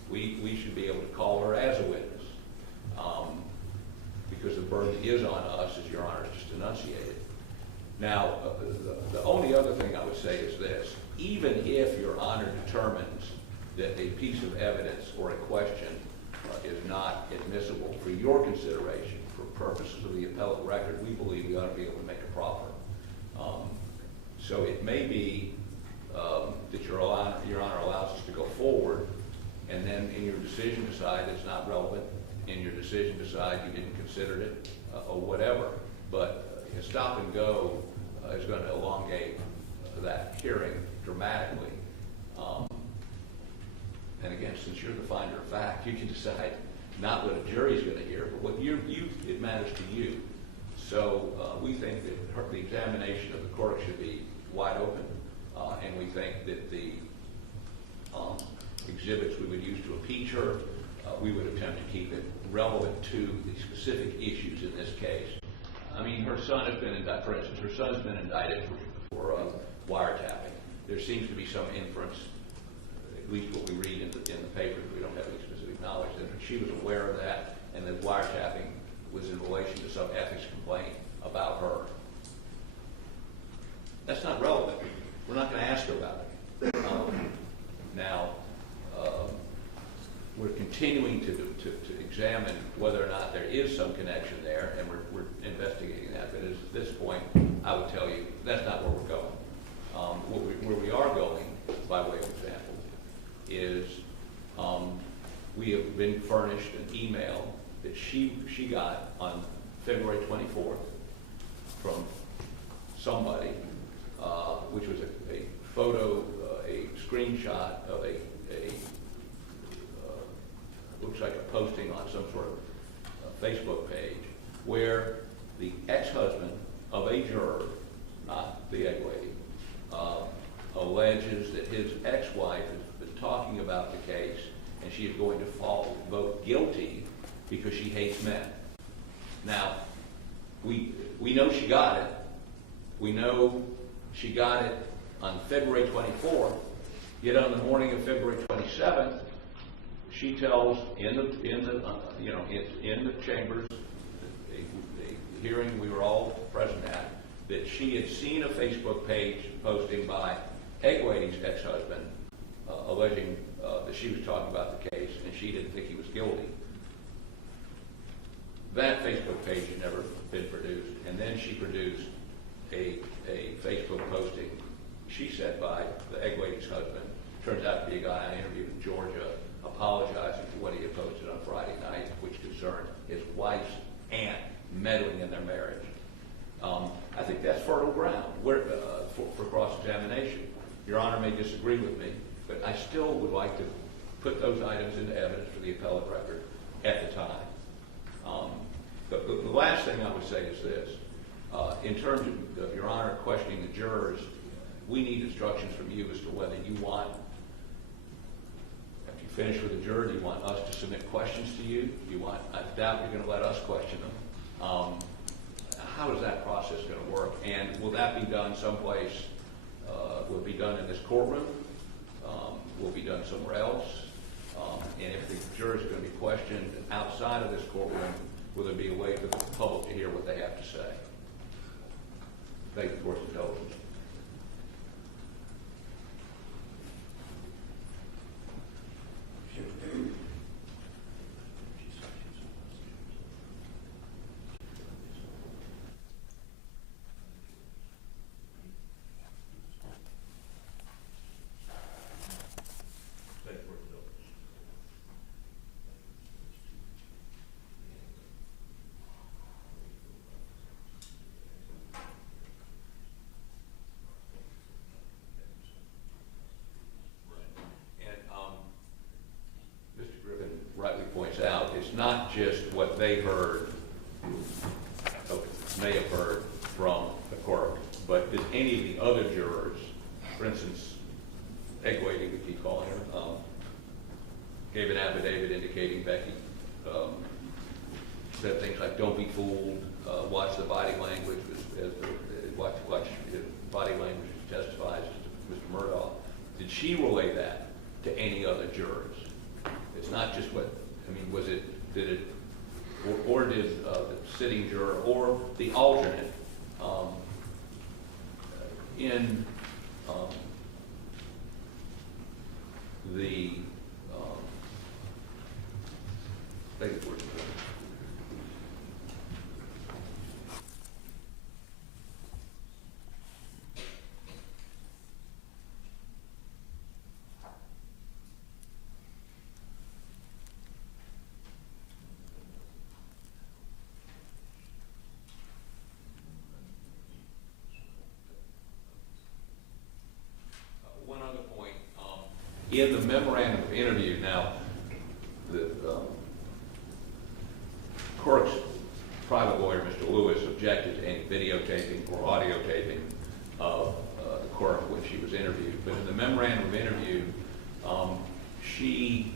We should be able to call her as a witness because the burden is on us, as Your Honor just enunciated. Now, the only other thing I would say is this. Even if Your Honor determines that a piece of evidence or a question is not admissible for your consideration for purposes of the appellate record, we believe we ought to be able to make a proffer. So it may be that Your Honor allows us to go forward, and then in your decision decide it's not relevant, in your decision decide you didn't consider it, or whatever. But stop and go is going to elongate that hearing dramatically. and again, since you're the finder of fact, you can decide not what a jury's going to hear, but what it matters to you. So we think that the examination of the court should be wide open, and we think that the exhibits we would use to impeach her, we would attempt to keep it relevant to the specific issues in this case. I mean, her son has been indicted, for instance, her son's been indicted for wiretapping. There seems to be some inference, at least what we read in the paper, we don't have any specific knowledge, that she was aware of that, and that wiretapping was in relation to some ethics complaint about her. That's not relevant. We're not going to ask her about it. Now, we're continuing to examine whether or not there is some connection there, and we're investigating that. But at this point, I would tell you that's not where we're going. Where we are going, by way of example, is we have been furnished an email that she got on February 24th from somebody, which was a photo, a screenshot of a looks like a posting on some sort of Facebook page, where the ex-husband of a juror, not the egg lady, alleges that his ex-wife has been talking about the case, and she is going to vote guilty because she hates men. Now, we know she got it. We know she got it on February 24th, yet on the morning of February 27th, she tells in the chambers, the hearing we were all present at, that she had seen a Facebook page posting by Egg Lady's ex-husband alleging that she was talking about the case, and she didn't think he was guilty. That Facebook page had never been produced, and then she produced a Facebook posting, she said, by the Egg Lady's husband. Turns out to be a guy I interviewed in Georgia, apologizing for what he had posted on Friday night, which concerned his wife's aunt meddling in their marriage. I think that's fertile ground for cross-examination. Your Honor may disagree with me, but I still would like to put those items into evidence for the appellate record at the time. But the last thing I would say is this. In terms of Your Honor questioning the jurors, we need instructions from you as to whether you want, after you finish with the juror, do you want us to submit questions to you? I doubt you're going to let us question them. How is that process going to work? And will that be done someplace? Will it be done in this courtroom? Will it be done somewhere else? And if the jurors are going to be questioned outside of this courtroom, will there be a way for the public to hear what they have to say? Thank you for your indulgence. It's not just what they heard, may have heard from the court, but did any of the other jurors, for instance, Egg Lady, we keep calling her, gave an affidavit indicating Becky said things like, don't be fooled, watch the body language, watch body language testifies to Mr. Murdaugh. Did she relay that to any other jurors? It's not just what, I mean, did it, or did the sitting juror or the alternate in the In the memorandum of interview, now, the Cork's private lawyer, Mr. Lewis, objected to any videotaping or audio taping of the Cork when she was interviewed. But in the memorandum of interview, she,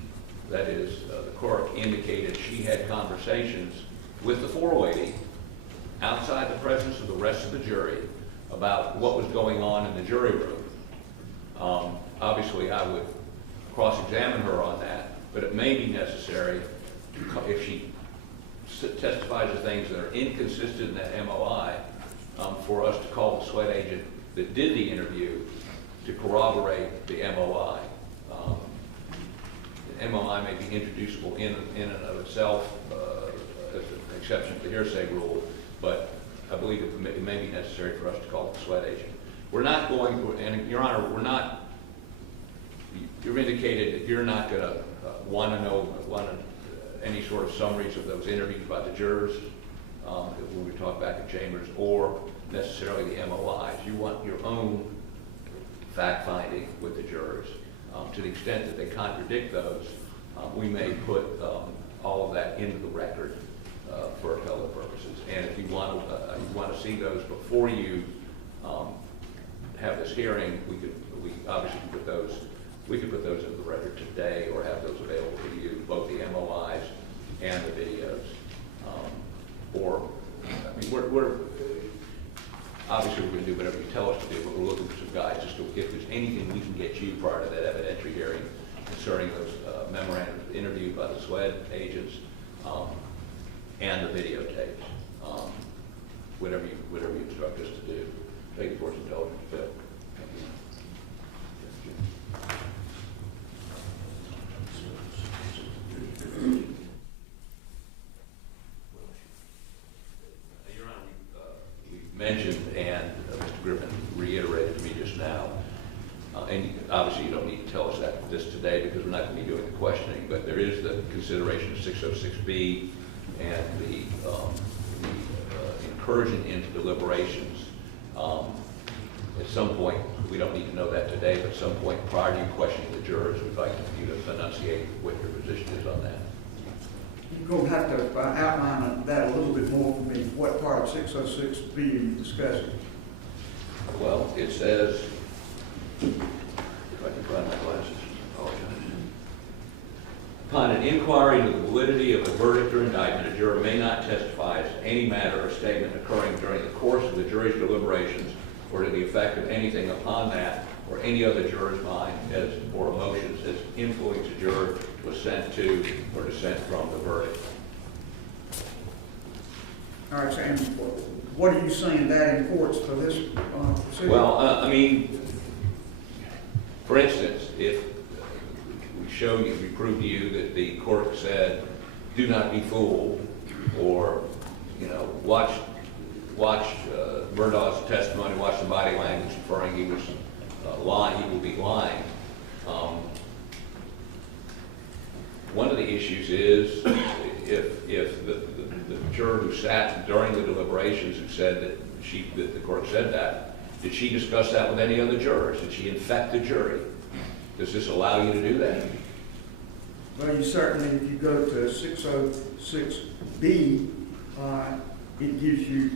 that is, the Cork, indicated she had conversations with the forelady outside the presence of the rest of the jury about what was going on in the jury room. Obviously, I would cross-examine her on that, but it may be necessary if she testifies to things that are inconsistent in that MOI for us to call the SWED agent that did the interview to corroborate the MOI. The MOI may be introducible in and of itself as an exception to the hearsay rule, but I believe it may be necessary for us to call the SWED agent. We're not going to, and Your Honor, we're not, you've indicated that you're not going to want any sort of summaries of those interviews by the jurors when we talk back in chambers, or necessarily the MOIs. You want your own fact-finding with the jurors. To the extent that they contradict those, we may put all of that into the record for appellate purposes. And if you want to see those before you have this hearing, we obviously put those. We could put those into the record today, or have those available to you, both the MOIs and the videos. Or, I mean, we're obviously we're going to do whatever you tell us to do, but we're looking for some guides as to if there's anything we can get you prior to that evidentiary hearing concerning those memorandums of interview by the SWED agents and the videotapes. Whatever you instruct us to do. Thank you for your intelligence, Bill. Thank you. Your Honor, we mentioned, and Mr. Griffin reiterated to me just now, and obviously you don't need to tell us this today because we're not going to be doing the questioning, but there is the consideration of 606B and the incursion into deliberations. At some point, we don't need to know that today, but at some point prior to you questioning the jurors, we'd like you to enunciate what your position is on that. You're going to have to outline that a little bit more for me. What part of 606B are you discussing? Well, it says, if I can find my glasses, apologize. Upon an inquiry into the validity of a verdict or indictment, a juror may not testify as to any matter or statement occurring during the course of the jury's deliberations or to the effect of anything upon that or any other juror's mind or emotions as influence a juror to assent to or dissent from the verdict. All right, Sam, what are you saying that in courts for this proceeding? Well, I mean, for instance, if we prove to you that the court said, do not be fooled, or, you know, watch Murdaugh's testimony, watch the body language inferring he was lying, he will be lying. One of the issues is if the juror who sat during the deliberations who said that the court said that, did she discuss that with any other jurors? Did she infect the jury? Does this allow you to do that? Well, you certainly, if you go to 606B, it gives you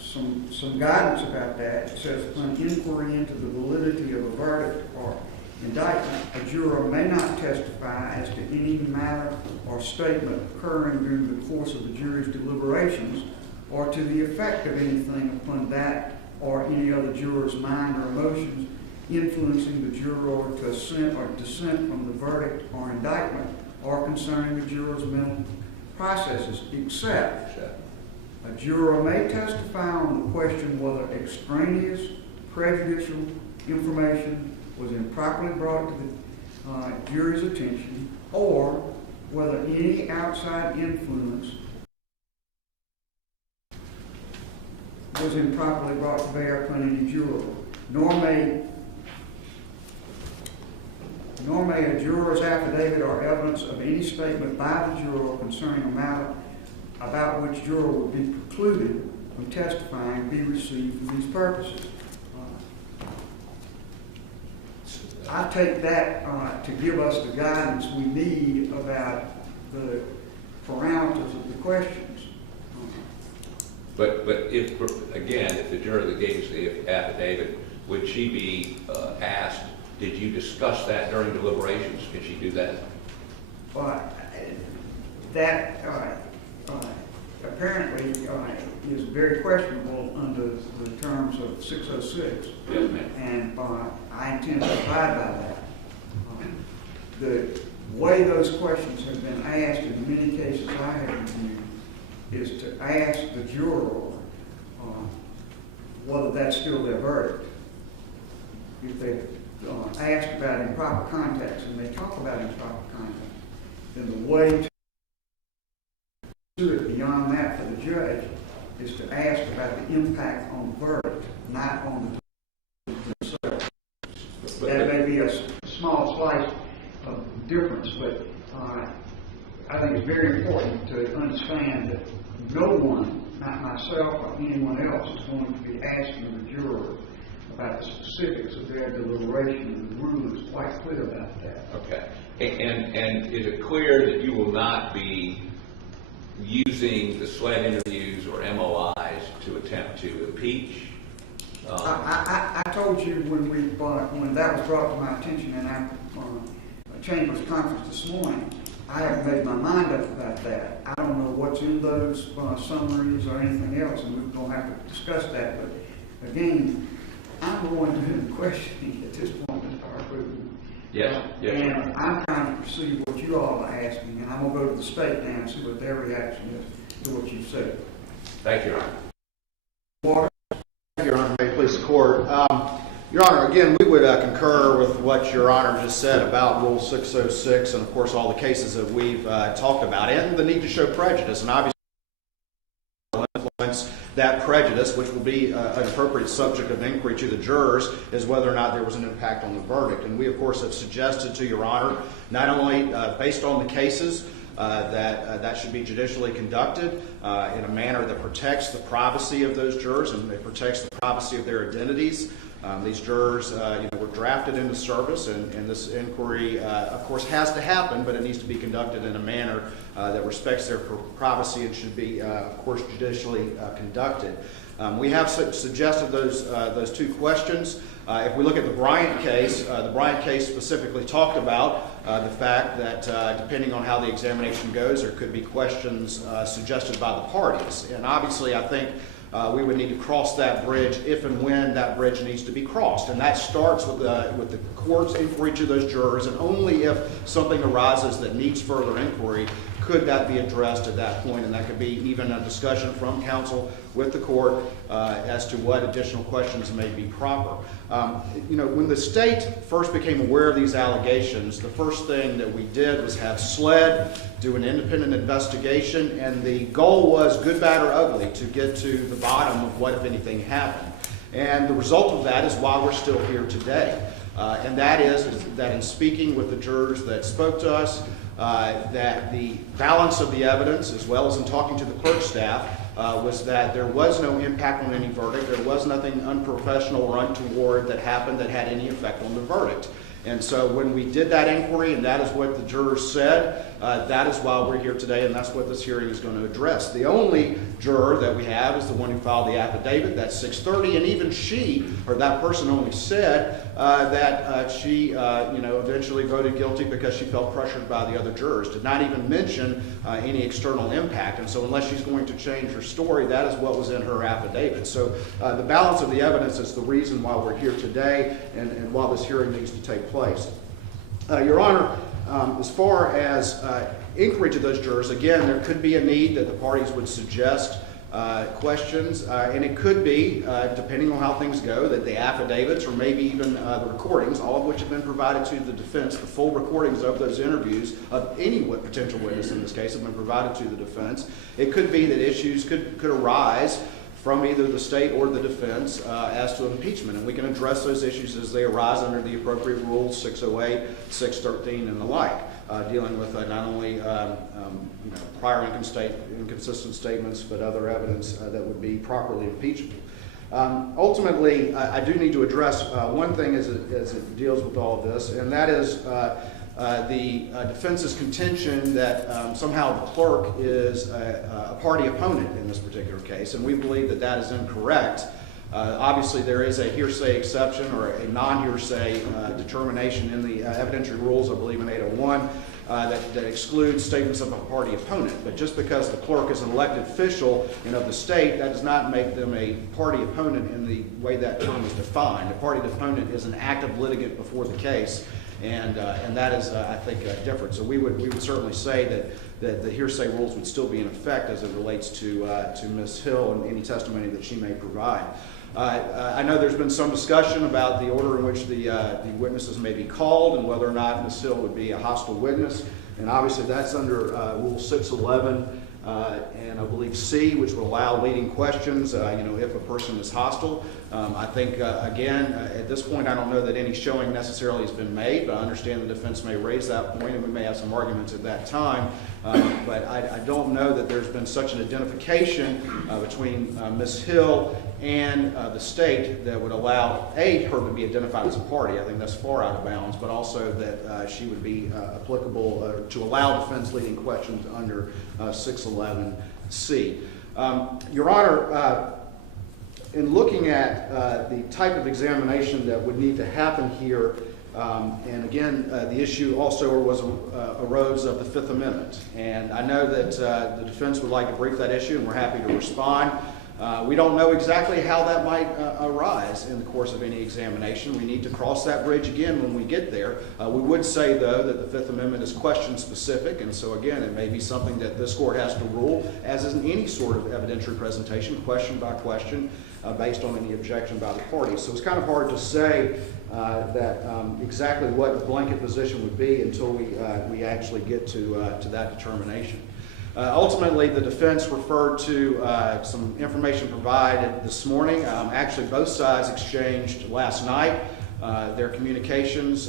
some guidance about that. It says, upon inquiry into the validity of a verdict or indictment, a juror may not testify as to any matter or statement occurring during the course of the jury's deliberations or to the effect of anything upon that or any other juror's mind or emotions influencing the juror to assent or dissent from the verdict or indictment or concerning the juror's mental processes, except a juror may testify on the question whether extraneous, prejudicial information was improperly brought to the jury's attention or whether any outside influence was improperly brought to bear upon any juror, nor may a juror's affidavit or evidence of any statement by the juror concerning a matter about which juror would be precluded from testifying be received for these purposes. I take that to give us the guidance we need about the parameters of the questions. But if, again, if the juror that gave us the affidavit, would she be asked, did you discuss that during deliberations? Can she do that? That apparently is very questionable under the terms of 606. Yes, ma'am. And I intend to abide by that. The way those questions have been asked in many cases I have reviewed is to ask the juror whether that's still their verdict. If they asked about improper context and they talk about improper context, then the way to do it beyond that for the judge is to ask about the impact on the verdict, not on the themselves. That may be a small slice of difference, but I think it's very important to understand that no one, not myself or anyone else, is going to be asking the juror about the specifics of their deliberation, and the rule is quite clear about that. Okay. And is it clear that you will not be using the SLED interviews or MOIs to attempt to impeach? I told you when that was brought to my attention in our Chamber's conference this morning, I haven't made my mind up about that. I don't know what's in those summaries or anything else, and we're going to have to discuss that. But again, I'm the one doing the questioning at this point, Mr. Harwood. Yes. Yes. And I'm trying to perceive what you all are asking, and I'm going to go to the state now and see what their reaction is to what you said. Thank you, Your Honor. Water. Thank you, Your Honor. May it please the court. Your Honor, again, we would concur with what Your Honor just said about Rule 606 and, of course, all the cases that we've talked about, and the need to show prejudice. And obviously, influence that prejudice, which will be an appropriate subject of inquiry to the jurors, is whether or not there was an impact on the verdict. And we, of course, have suggested to Your Honor, not only based on the cases, that should be judicially conducted in a manner that protects the privacy of those jurors and it protects the privacy of their identities. These jurors were drafted into service, and this inquiry, of course, has to happen, but it needs to be conducted in a manner that respects their privacy and should be, of course, judicially conducted. We have suggested those two questions. If we look at the Bryant case specifically talked about the fact that depending on how the examination goes, there could be questions suggested by the parties. And obviously, I think we would need to cross that bridge if and when that bridge needs to be crossed. And that starts with the court's inquiry to those jurors, and only if something arises that needs further inquiry could that be addressed at that point. And that could be even a discussion from counsel with the court as to what additional questions may be proper. When the state first became aware of these allegations, the first thing that we did was have SLED do an independent investigation, and the goal was, good, bad, or ugly, to get to the bottom of what, if anything, happened. And the result of that is why we're still here today. And that is that in speaking with the jurors that spoke to us, that the balance of the evidence, as well as in talking to the clerk staff, was that there was no impact on any verdict. There was nothing unprofessional or untoward that happened that had any effect on the verdict. And so when we did that inquiry, and that is what the jurors said, that is why we're here today, and that's what this hearing is going to address. The only juror that we have is the one who filed the affidavit. That's 630, and even she, or that person, only said that she, eventually voted guilty because she felt pressured by the other jurors. Did not even mention any external impact. And so unless she's going to change her story, that is what was in her affidavit. So the balance of the evidence is the reason why we're here today, and why this hearing needs to take place. Your Honor, as far as inquiry to those jurors, again, there could be a need that the parties would suggest questions, and it could be, depending on how things go, that the affidavits or maybe even the recordings, all of which have been provided to the defense, the full recordings of those interviews of any potential witness in this case have been provided to the defense. It could be that issues could arise from either the state or the defense as to impeachment, and we can address those issues as they arise under the appropriate rules, 608, 613, and the like, dealing with not only prior inconsistent statements, but other evidence that would be properly impeachable. Ultimately, I do need to address one thing as it deals with all of this, and that is the defense's contention that somehow the clerk is a party opponent in this particular case, and we believe that that is incorrect. Obviously, there is a hearsay exception or a non-hearsay determination in the evidentiary rules, I believe in 801, that excludes statements of a party opponent. But just because the clerk is an elected official and of the state, that does not make them a party opponent in the way that term is defined. A party opponent is an active litigant before the case, and that is, I think, different. So we would certainly say that the hearsay rules would still be in effect as it relates to Ms. Hill and any testimony that she may provide. I know there's been some discussion about the order in which the witnesses may be called and whether or not Ms. Hill would be a hostile witness. And obviously that's under Rule 611 and I believe C, which would allow leading questions, if a person is hostile. I think, again, at this point, I don't know that any showing necessarily has been made, but I understand the defense may raise that point and we may have some arguments at that time. But I don't know that there's been such an identification between Ms. Hill and the state that would allow, her to be identified as a party. I think that's far out of bounds, but also that she would be applicable to allow defense leading questions under 611C. Your Honor, in looking at the type of examination that would need to happen here, and again, the issue also arose of the Fifth Amendment. And I know that the defense would like to brief that issue, and we're happy to respond. We don't know exactly how that might arise in the course of any examination. We need to cross that bridge again when we get there. We would say, though, that the Fifth Amendment is question specific, and so again, it may be something that this court has to rule, as is in any sort of evidentiary presentation, question by question, based on any objection by the parties. So it's kind of hard to say exactly what the blanket position would be until we actually get to that determination. Ultimately, the defense referred to some information provided this morning. Actually, both sides exchanged last night their communications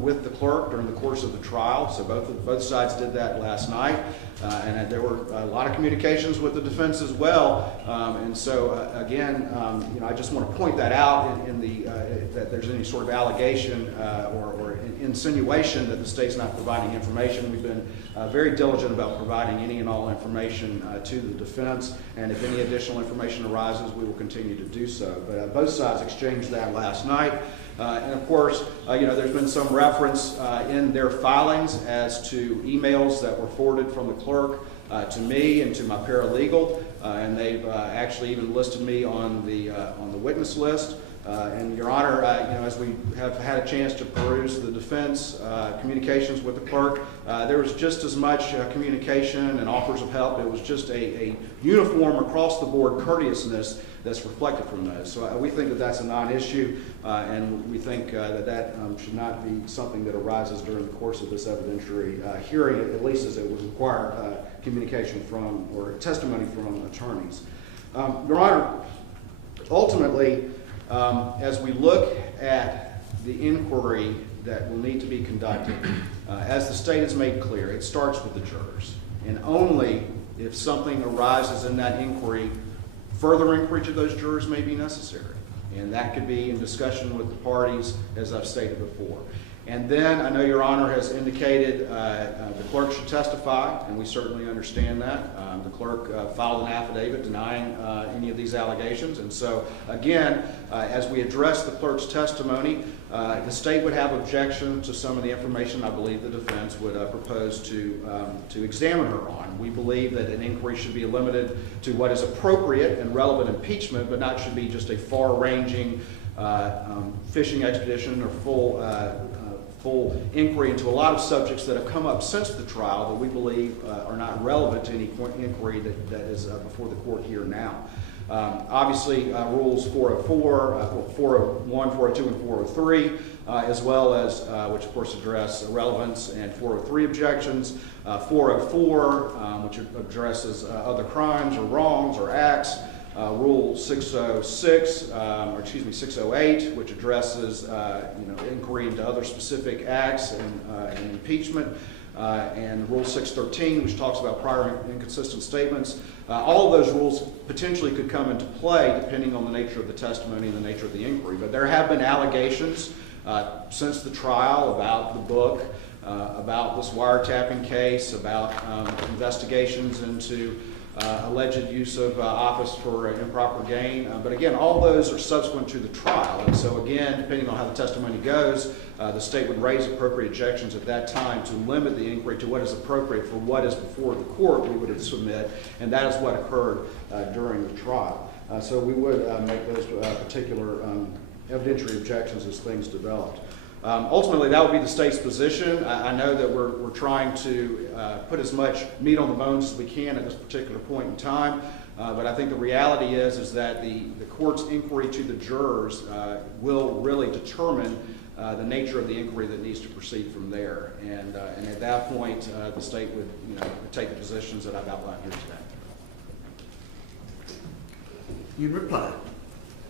with the clerk during the course of the trial. So both sides did that last night. And there were a lot of communications with the defense as well. And so, again, I just want to point that out that there's any sort of allegation or insinuation that the state's not providing information. We've been very diligent about providing any and all information to the defense. And if any additional information arises, we will continue to do so. But both sides exchanged that last night. And of course, there's been some reference in their filings as to emails that were forwarded from the clerk to me and to my paralegal, and they've actually even listed me on the witness list. And Your Honor, as we have had a chance to peruse the defense communications with the clerk, there was just as much communication and offers of help. It was just a uniform across the board courteousness that's reflected from those. So we think that that's a non-issue, and we think that should not be something that arises during the course of this evidentiary hearing, at least as it would require communication from or testimony from attorneys. Your Honor, ultimately, as we look at the inquiry that will need to be conducted, as the state has made clear, it starts with the jurors. And only if something arises in that inquiry, further inquiry to those jurors may be necessary. And that could be in discussion with the parties, as I've stated before. And then I know Your Honor has indicated the clerk should testify, and we certainly understand that. The clerk filed an affidavit denying any of these allegations. And so, again, as we address the clerk's testimony, the state would have objection to some of the information I believe the defense would propose to examine her on. We believe that an inquiry should be limited to what is appropriate and relevant impeachment, but not should be just a far-ranging fishing expedition or full inquiry into a lot of subjects that have come up since the trial that we believe are not relevant to any inquiry that is before the court here now. Obviously, Rules 404, 401, 402, and 403, as well as, which of course address relevance and 403 objections, 404, which addresses other crimes or wrongs or acts, Rule 606, or excuse me, 608, which addresses inquiry into other specific acts and impeachment. and Rule 613, which talks about prior inconsistent statements. All of those rules potentially could come into play depending on the nature of the testimony and the nature of the inquiry. But there have been allegations since the trial about the book, about this wiretapping case, about investigations into alleged use of office for improper gain. But again, all those are subsequent to the trial. And so again, depending on how the testimony goes, the state would raise appropriate objections at that time to limit the inquiry to what is appropriate for what is before the court we would submit, and that is what occurred during the trial. So we would make those particular evidentiary objections as things developed. Ultimately, that would be the state's position. I know that we're trying to put as much meat on the bones as we can at this particular point in time, but I think the reality is that the court's inquiry to the jurors will really determine the nature of the inquiry that needs to proceed from there. And at that point, the state would take the positions that I've outlined here today. You reply.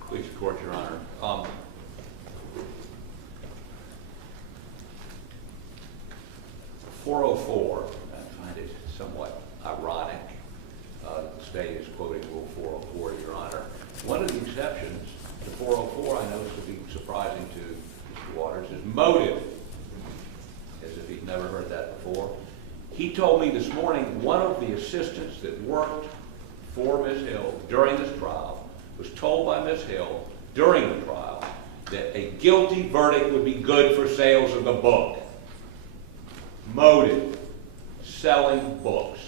Please, Court, Your Honor. 404, I find it somewhat ironic. The state is quoting Rule 404, Your Honor. One of the exceptions to 404, I know this will be surprising to Mr. Waters, is motive, as if he'd never heard that before. He told me this morning one of the assistants that worked for Ms. Hill during this trial was told by Ms. Hill during the trial that a guilty verdict would be good for sales of the book. Motive, selling books.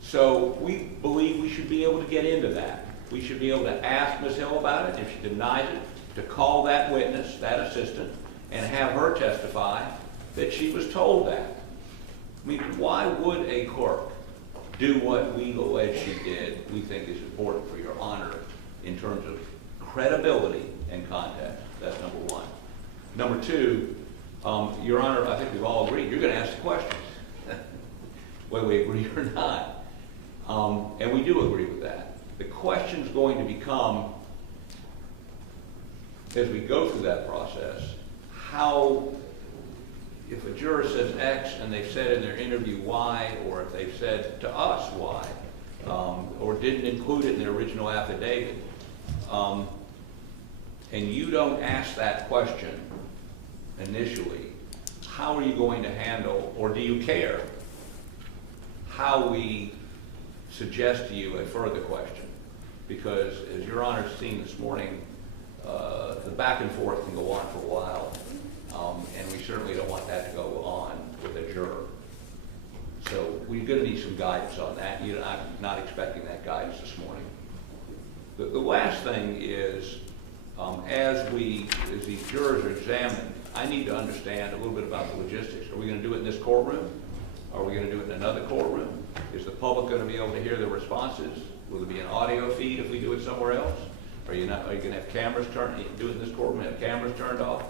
So we believe we should be able to get into that. We should be able to ask Ms. Hill about it. If she denies it, to call that witness, that assistant, and have her testify that she was told that. I mean, why would a clerk do what we allege she did? We think is important for Your Honor in terms of credibility and context. That's number one. Number two, Your Honor, I think we've all agreed, you're going to ask the questions, whether we agree or not. And we do agree with that. The question's going to become, as we go through that process, how, if a juror says X and they've said in their interview Y, or if they've said to us Y, or didn't include it in their original affidavit, and you don't ask that question initially, how are you going to handle, or do you care, how we suggest to you a further question? Because as Your Honor's seen this morning, the back and forth can go on for a while, and we certainly don't want that to go on with a juror. So we're going to need some guidance on that. I'm not expecting that guidance this morning. The last thing is, as these jurors are examined, I need to understand a little bit about the logistics. Are we going to do it in this courtroom? Are we going to do it in another courtroom? Is the public going to be able to hear the responses? Will there be an audio feed if we do it somewhere else? Are you going to have cameras turned? You can do it in this courtroom and have cameras turned off?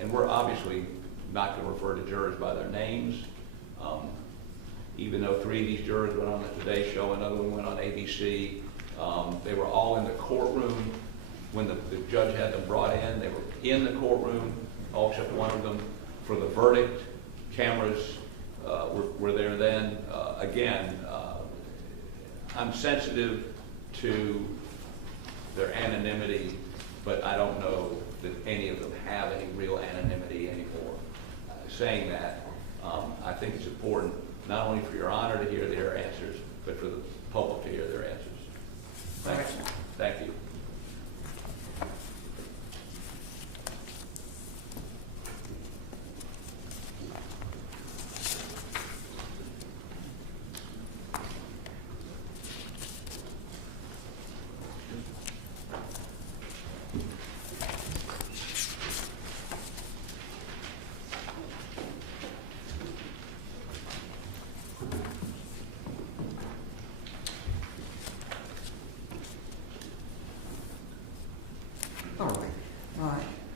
And we're obviously not going to refer to jurors by their names. Even though 3 of these jurors went on the Today Show, another one went on ABC. They were all in the courtroom when the judge had them brought in. They were in the courtroom, all except one of them, for the verdict. Cameras were there then. Again, I'm sensitive to their anonymity, but I don't know that any of them have any real anonymity anymore. Saying that, I think it's important not only for Your Honor to hear their answers, but for the public to hear their answers. Thanks. Thank you.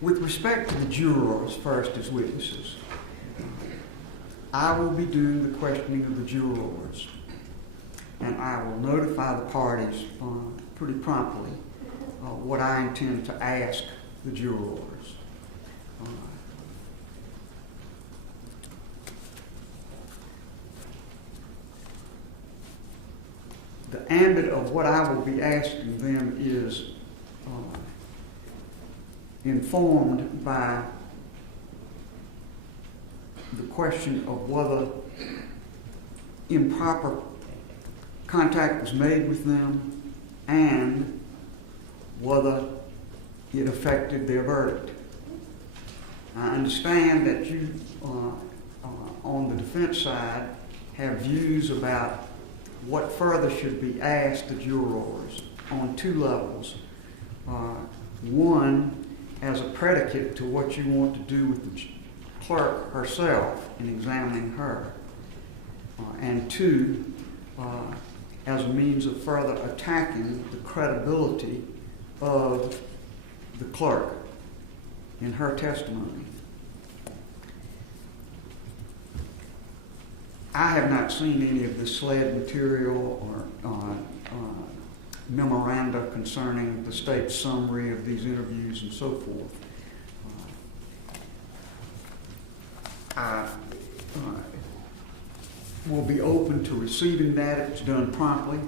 With respect to the jurors first as witnesses, I will be doing the questioning of the jurors, and I will notify the parties pretty promptly what I intend to ask the jurors. the ambit of what I will be asking them is informed by the question of whether improper contact was made with them and whether it affected their verdict. I understand that you, on the defense side, have views about what further should be asked the jurors on two levels. One, as a predicate to what you want to do with the clerk herself in examining her. And two, as a means of further attacking the credibility of the clerk in her testimony. I have not seen any of the SLED material or memoranda concerning the state's summary of these interviews and so forth. I will be open to receiving that if it's done promptly,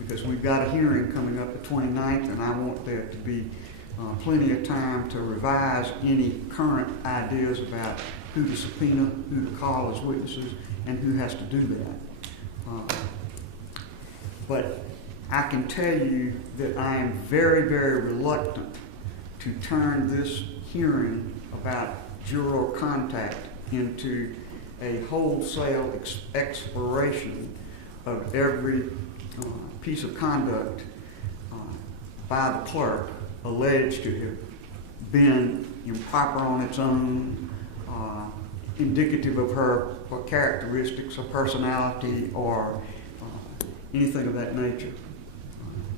because we've got a hearing coming up the 29th, and I want there to be plenty of time to revise any current ideas about who to subpoena, who to call as witnesses, and who has to do that. But I can tell you that I am very, very reluctant to turn this hearing about juror contact into a wholesale exploration of every piece of conduct by the clerk alleged to have been improper on its own, indicative of her characteristics or personality or anything of that nature.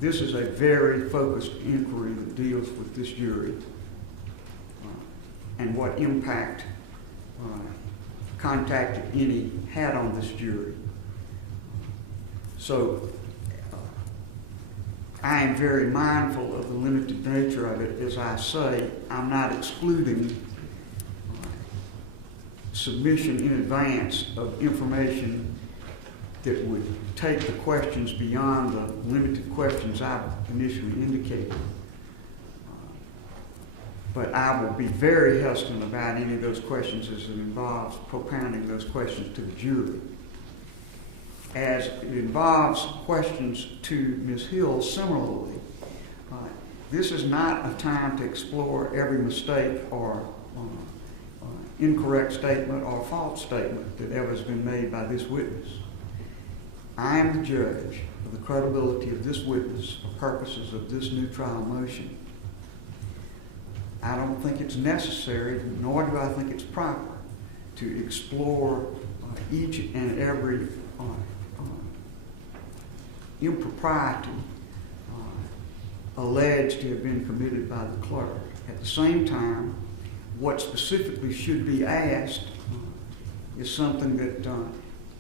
This is a very focused inquiry that deals with this jury and what impact contact, if any, had on this jury. So I am very mindful of the limited nature of it. As I say, I'm not excluding submission in advance of information that would take the questions beyond the limited questions I've initially indicated. But I will be very hesitant about any of those questions as it involves propounding those questions to the jury. As it involves questions to Ms. Hill similarly, this is not a time to explore every mistake or incorrect statement or false statement that ever has been made by this witness. I am the judge of the credibility of this witness for purposes of this new trial motion. I don't think it's necessary, nor do I think it's proper, to explore each and every impropriety alleged to have been committed by the clerk. At the same time, what specifically should be asked is something that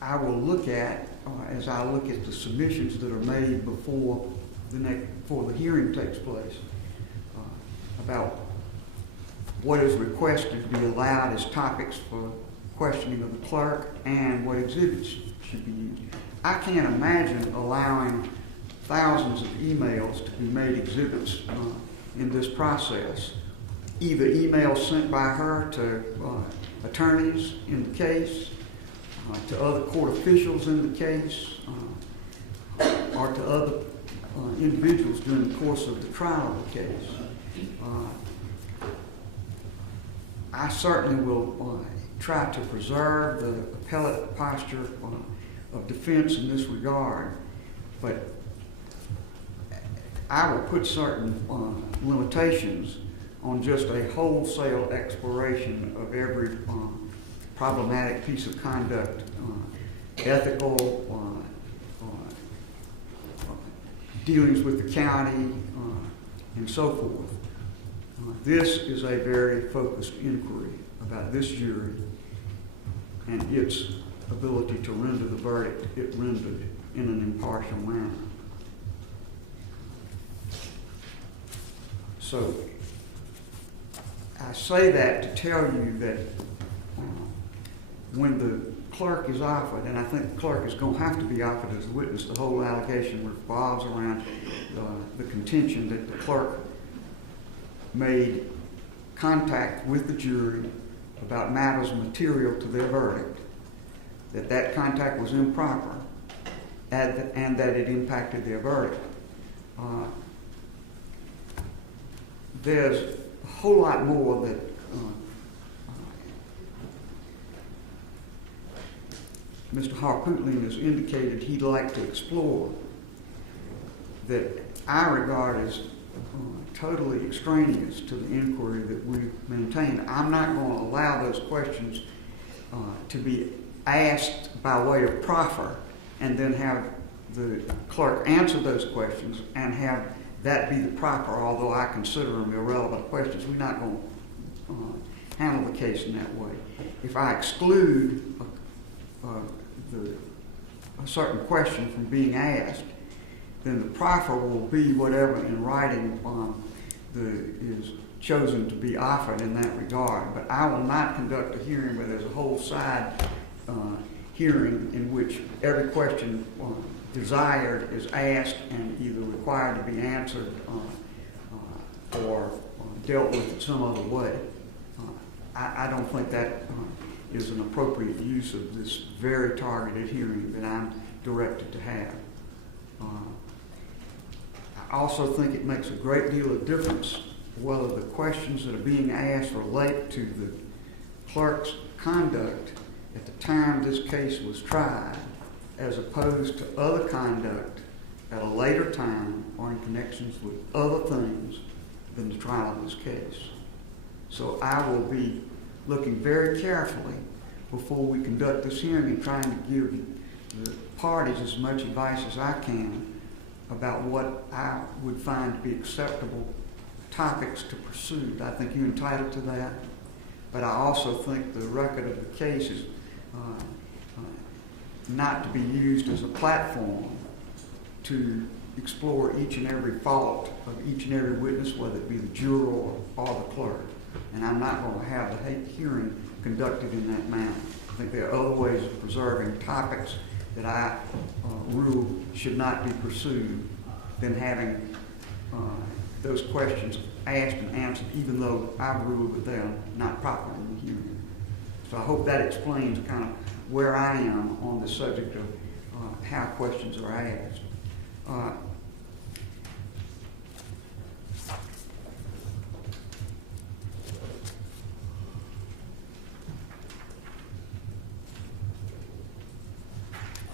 I will look at as I look at the submissions that are made before the hearing takes place about what is requested to be allowed as topics for questioning of the clerk and what exhibits should be used. I can't imagine allowing thousands of emails to be made exhibits in this process. Either emails sent by her to attorneys in the case, to other court officials in the case, or to other individuals during the course of the trial of the case. I certainly will try to preserve the appellate posture of defense in this regard, but I will put certain limitations on just a wholesale exploration of every problematic piece of conduct, ethical, dealings with the county, and so forth. This is a very focused inquiry about this jury and its ability to render the verdict it rendered in an impartial manner. So I say that to tell you that when the clerk is offered, and I think the clerk is going to have to be offered as a witness. The whole allegation revolves around the contention that the clerk made contact with the jury about matters material to their verdict, that contact was improper, and that it impacted their verdict. There's a whole lot more that Mr. Harpootlian has indicated he'd like to explore that I regard as totally extraneous to the inquiry that we maintain. I'm not going to allow those questions to be asked by way of proffer and then have the clerk answer those questions and have that be the proffer, although I consider them irrelevant questions. We're not going to handle the case in that way. If I exclude a certain question from being asked, then the proffer will be whatever in writing is chosen to be offered in that regard. But I will not conduct a hearing where there's a whole side hearing in which every question desired is asked and either required to be answered or dealt with in some other way. I don't think that is an appropriate use of this very targeted hearing that I'm directed to have. I also think it makes a great deal of difference whether the questions that are being asked relate to the clerk's conduct at the time this case was tried, as opposed to other conduct at a later time or in connections with other things than the trial of this case. So I will be looking very carefully before we conduct this hearing and trying to give the parties as much advice as I can about what I would find to be acceptable topics to pursue. I think you're entitled to that, but I also think the record of the case is not to be used as a platform to explore each and every fault of each and every witness, whether it be the juror or the clerk. And I'm not going to have the hearing conducted in that manner. I think there are other ways of preserving topics that I rule should not be pursued than having those questions asked and answered, even though I rule that they're not proper in the hearing. So I hope that explains kind of where I am on the subject of how questions are asked.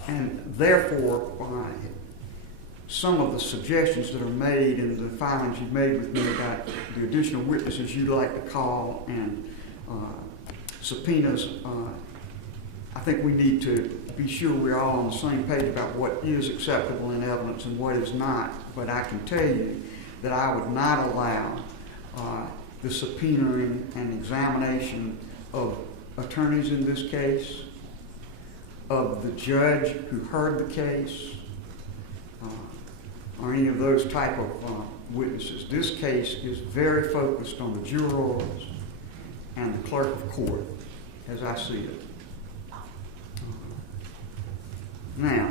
And therefore, some of the suggestions that are made in the filings you've made with me about the additional witnesses you'd like to call and subpoenas, I think we need to be sure we're all on the same page about what is acceptable in evidence and what is not. But I can tell you that I would not allow the subpoenaing and examination of attorneys in this case, of the judge who heard the case, or any of those type of witnesses. This case is very focused on the jurors and the clerk of court, as I see it. Now,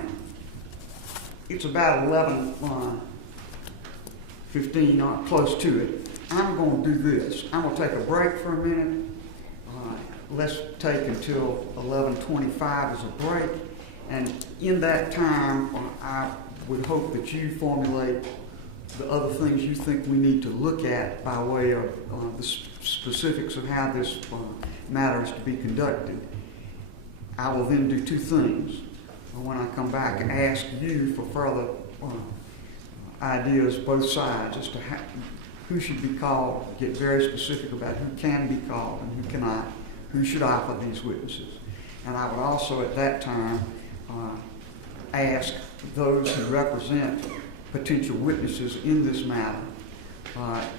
it's about 11:15, close to it. I'm going to do this. I'm going to take a break for a minute. Let's take until 11:25 as a break. And in that time, I would hope that you formulate the other things you think we need to look at by way of the specifics of how this matter is to be conducted. I will then do two things. When I come back and ask you for further ideas, both sides, as to who should be called, get very specific about who can be called and who cannot, who should offer these witnesses. And I would also at that time ask those who represent potential witnesses in this matter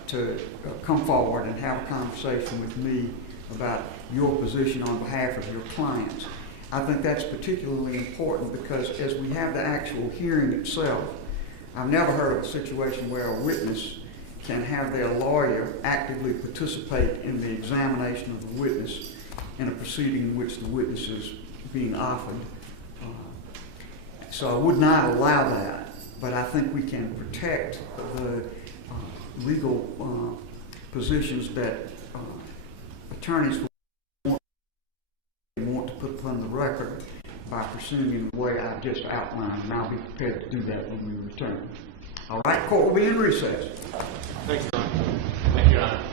to come forward and have a conversation with me about your position on behalf of your clients. I think that's particularly important because as we have the actual hearing itself, I've never heard of a situation where a witness can have their lawyer actively participate in the examination of the witness in a proceeding in which the witness is being offered. So I would not allow that, but I think we can protect the legal positions that attorneys want to put upon the record by pursuing in the way I've just outlined, and I'll be prepared to do that when we return. All right, court will be in recess. Thank you, Your Honor. Thank you, Your Honor.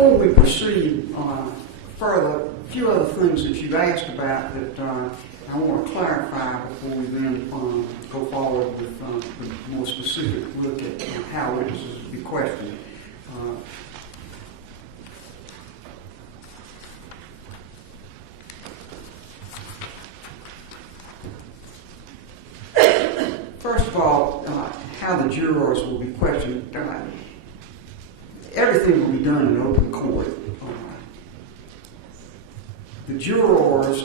Before we proceed further, a few other things that you've asked about that I want to clarify before we then go forward with a more specific look at how witnesses will be questioned. First of all, how the jurors will be questioned. Everything will be done in open court. The jurors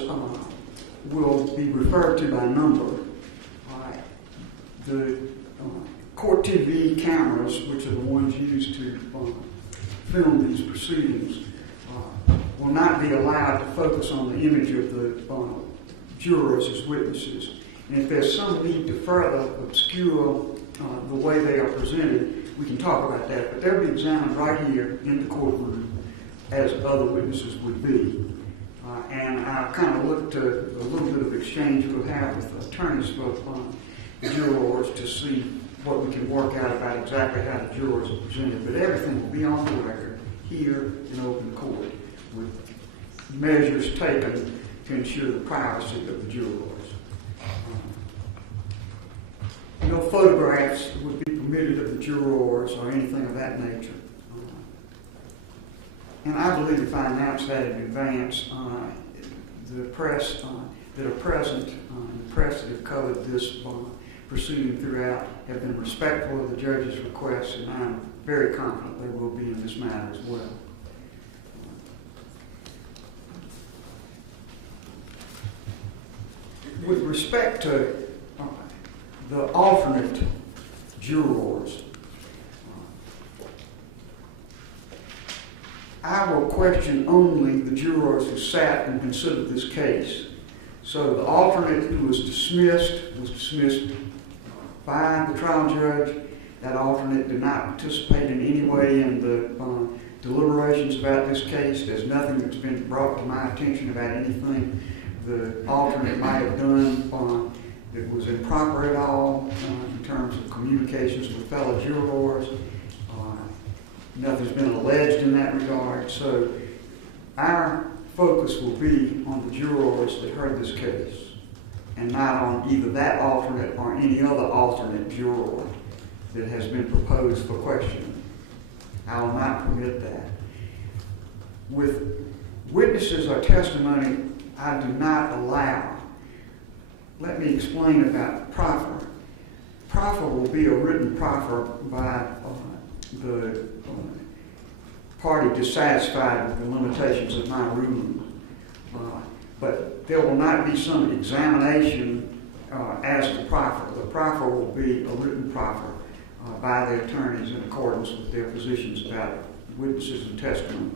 will be referred to by number. The court TV cameras, which are the ones used to film these proceedings, will not be allowed to focus on the image of the jurors as witnesses. And if there's some need to further obscure the way they are presented, we can talk about that. But they'll be examined right here in the courtroom as other witnesses would be. And I kind of looked at a little bit of exchange we'll have with attorneys for the jurors to see what we can work out about exactly how the jurors are presented. But everything will be on the record here in open court with measures taken to ensure the privacy of the jurors. No photographs would be permitted of the jurors or anything of that nature. And I believe if I announce that in advance, the press that are present, the press that have covered this proceeding throughout, have been respectful of the judge's requests, and I'm very confident they will be in this matter as well. With respect to the alternate jurors, I will question only the jurors who sat and considered this case. So the alternate who was dismissed by the trial judge. That alternate did not participate in any way in the deliberations about this case. There's nothing that's been brought to my attention about anything the alternate might have done that was improper at all in terms of communications with fellow jurors. Nothing's been alleged in that regard. So our focus will be on the jurors that heard this case and not on either that alternate or any other alternate juror that has been proposed for questioning. I will not permit that. With witnesses or testimony, I do not allow. Let me explain about proffer. Proffer will be a written proffer by the party dissatisfied with the limitations of my ruling. But there will not be some examination as to proffer. The proffer will be a written proffer by the attorneys in accordance with their positions about witnesses and testimony.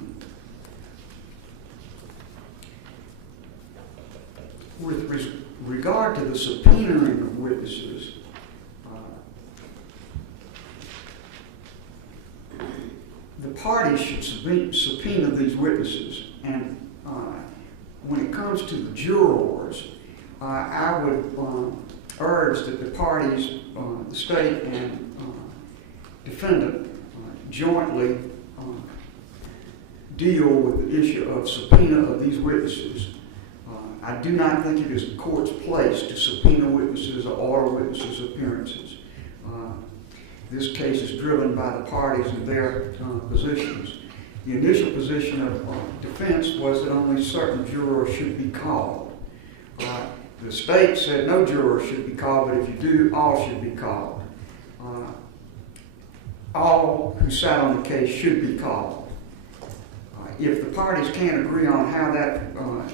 With regard to the subpoenaing of witnesses, the parties should subpoena these witnesses, and when it comes to the jurors, I would urge that the parties, the state and defendant, jointly deal with the issue of subpoena of these witnesses. I do not think it is the court's place to subpoena witnesses or order witnesses' appearances. This case is driven by the parties and their positions. The initial position of defense was that only certain jurors should be called. The state said no jurors should be called, but if you do, all should be called. All who sat on the case should be called. If the parties can't agree on how that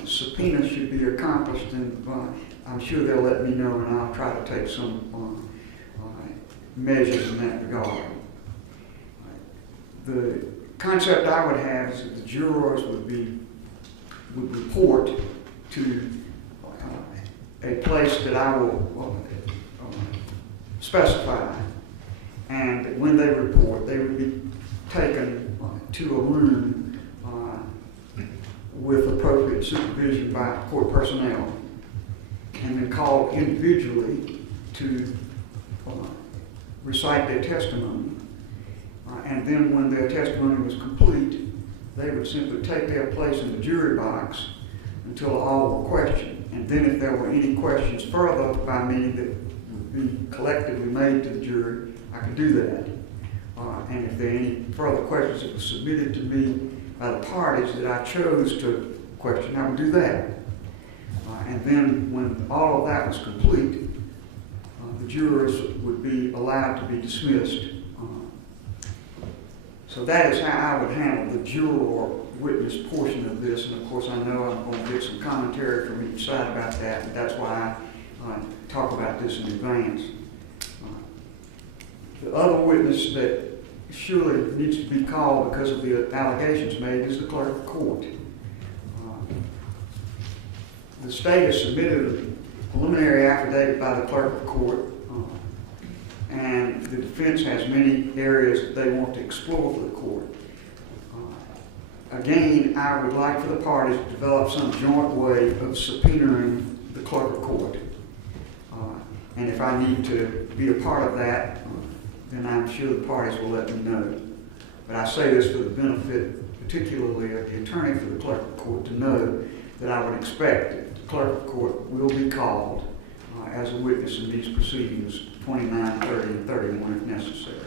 subpoena should be accomplished, then I'm sure they'll let me know, and I'll try to take some measures in that regard. The concept I would have is that the jurors would report to a place that I will specify, and when they report, they would be taken to a room with appropriate supervision by court personnel, and then called individually to recite their testimony. And then when their testimony was complete, they they would simply take their place in the jury box until all were questioned. And then if there were any questions further by me that would be collectively made to the jury, I could do that. And if there are any further questions that were submitted to me by the parties that I chose to question, I would do that. And then when all of that was complete, the jurors would be allowed to be dismissed. So that is how I would handle the juror witness portion of this. And of course, I know I'm going to get some commentary from each side about that, and that's why I talk about this in advance. The other witness that surely needs to be called because of the allegations made is the clerk of court. The state has submitted a preliminary affidavit by the clerk of court, and the defense has many areas that they want to explore for the court. Again, I would like for the parties to develop some joint way of subpoenaing the clerk of court. And if I need to be a part of that, then I'm sure the parties will let me know. But I say this for the benefit, particularly of the attorney for the clerk of court, to know that I would expect that the clerk of court will be called as a witness in these proceedings, 29, 30, and 31 if necessary.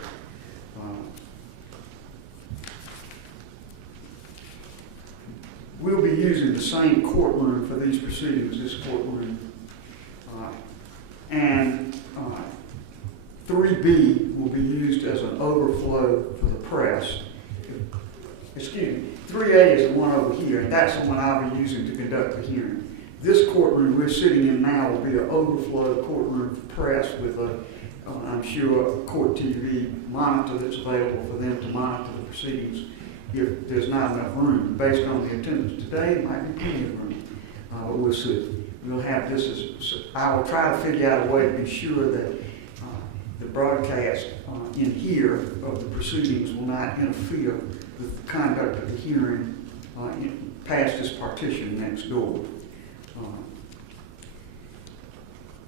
We'll be using the same courtroom for these proceedings, this courtroom. And 3B will be used as an overflow for the press. Excuse me, 3A is the one over here, and that's the one I'll be using to conduct the hearing. This courtroom we're sitting in now will be an overflow courtroom for press with I'm sure, a court TV monitor that's available for them to monitor the proceedings if there's not enough room. Based on the attendance today, it might be plenty of room. But we'll see. We'll have this as, I will try to figure out a way to be sure that the broadcast in here of the proceedings will not interfere with the conduct of the hearing past this partition next door.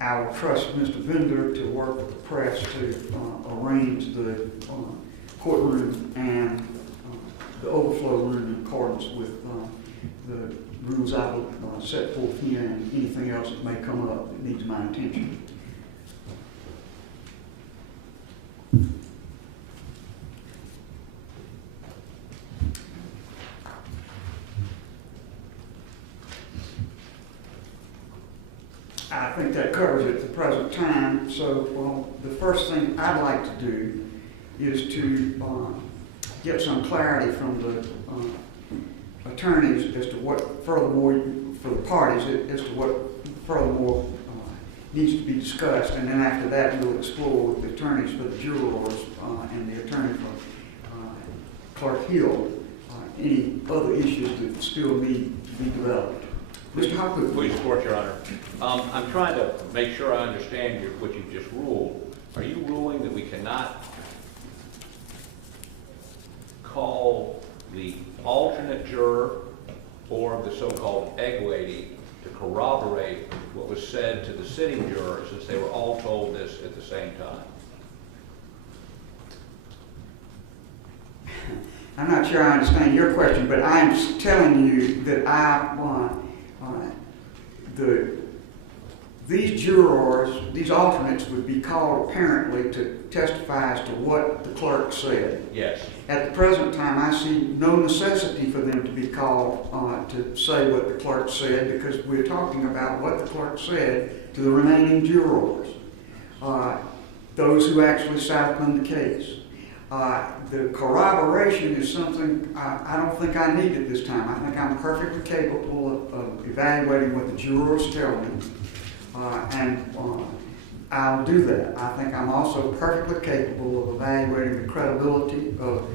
I will trust Mr. Bender to work with the press to arrange the courtroom and the overflow room in accordance with the rules I will set forth here and anything else that may come up that needs my attention. I think that covers it at the present time. So the first thing I'd like to do is to get some clarity from the attorneys as to what furthermore, for the parties, as to what furthermore needs to be discussed. And then after that, we'll explore with the attorneys for the jurors and the attorney for Clark Hill any other issues that still need to be developed. Mr. Hopwood. Please support, Your Honor. I'm trying to make sure I understand what you just ruled. Are you ruling that we cannot call the alternate juror or the so-called egg lady to corroborate what was said to the sitting jurors since they were all told this at the same time? I'm not sure I understand your question, but I'm telling you that these jurors, these alternates would be called apparently to testify as to what the clerk said. Yes. At the present time, I see no necessity for them to be called to say what the clerk said because we're talking about what the clerk said to the remaining jurors, those who actually sat on the case. The corroboration is something I don't think I need at this time. I think I'm perfectly capable of evaluating what the jurors tell me, and I'll do that. I think I'm also perfectly capable of evaluating the credibility of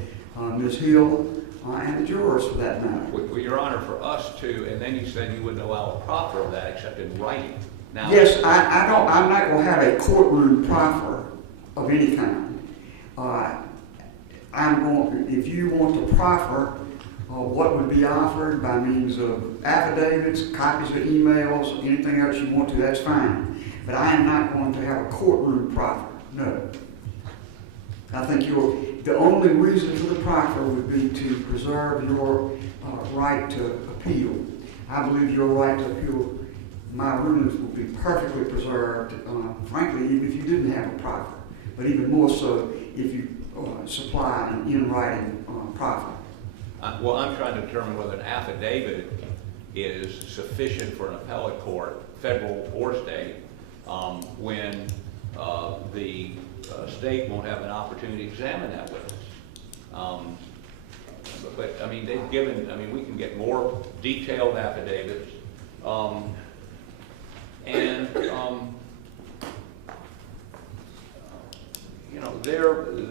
Ms. Hill and the jurors for that matter. Well, Your Honor, for us to, and then you said you wouldn't allow a proffer of that except in writing. Now, yes, I'm not going to have a courtroom proffer of any kind. If you want to proffer what would be offered by means of affidavits, copies of emails, anything else you want to, that's fine. But I am not going to have a courtroom proffer, no. I think The only reason for the proffer would be to preserve your right to appeal. I believe your right to appeal my rulings would be perfectly preserved, frankly, even if you didn't have a proffer, but even more so if you supply an in-writing proffer. Well, I'm trying to determine whether an affidavit is sufficient for an appellate court, federal or state, when the state won't have an opportunity to examine that witness. But I mean, they've given, I mean, we can get more detailed affidavits. You know,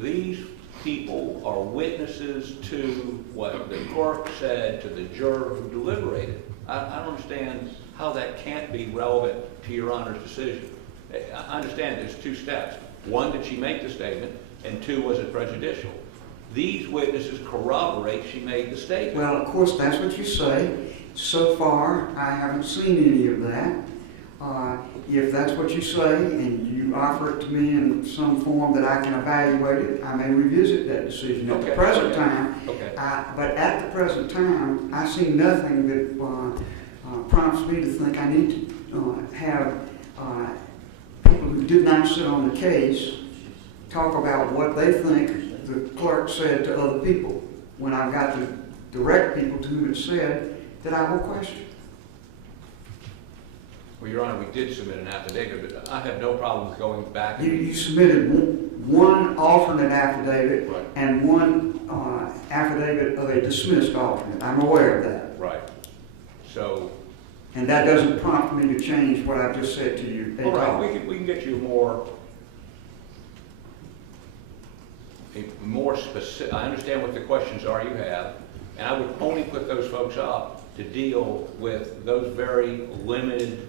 these people are witnesses to what the clerk said to the juror who deliberated. I don't understand how that can't be relevant to Your Honor's decision. I understand there's two steps. One, did she make the statement? And two, was it prejudicial? These witnesses corroborate she made the statement. Well, of course, that's what you say. So far, I haven't seen any of that. If that's what you say and you offer it to me in some form that I can evaluate it, I may revisit that decision. At the present time, but at the present time, I see nothing that prompts me to think I need to have people who did not sit on the case talk about what they think the clerk said to other people when I've got to direct people to whom it said that I will question. Well, Your Honor, we did submit an affidavit, but I have no problem with going back. You submitted one alternate affidavit, right, and one affidavit of a dismissed alternate. I'm aware of that. Right. So. And that doesn't prompt me to change what I've just said to you. All right, we can get you more specific. I understand what the questions are you have, and I would only put those folks up to deal with those very limited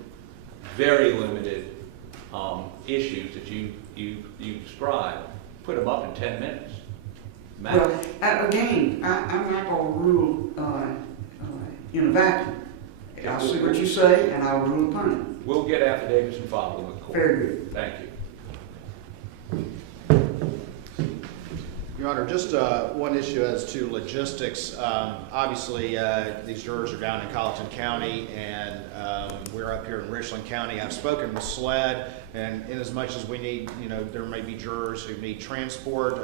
issues that you described. Put them up in 10 minutes. Well, again, I'm not going to rule in a vacuum. I'll see what you say, and I'll rule upon it. We'll get affidavits and file them with the court. Very good. Thank you. Your Honor, just one issue as to logistics. Obviously, these jurors are down in Colleton County, and we're up here in Richland County. I've spoken with SLED, and in as much as we need, there may be jurors who need transport.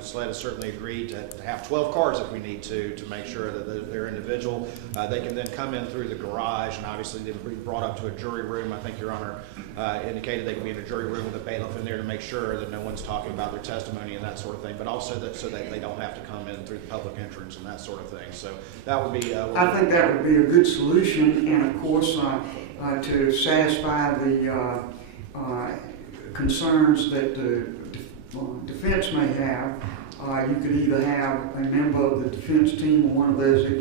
SLED has certainly agreed to have 12 cars if we need to make sure that they're individual. They can then come in through the garage, and obviously they'll be brought up to a jury room. I think Your Honor indicated they can be in a jury room with a bailiff in there to make sure that no one's talking about their testimony and that sort of thing, but also so that they don't have to come in through the public entrance and that sort of thing. So that would be. I think that would be a good solution, and of course, to satisfy the concerns that the defense may have, you could either have a member of the defense team or one of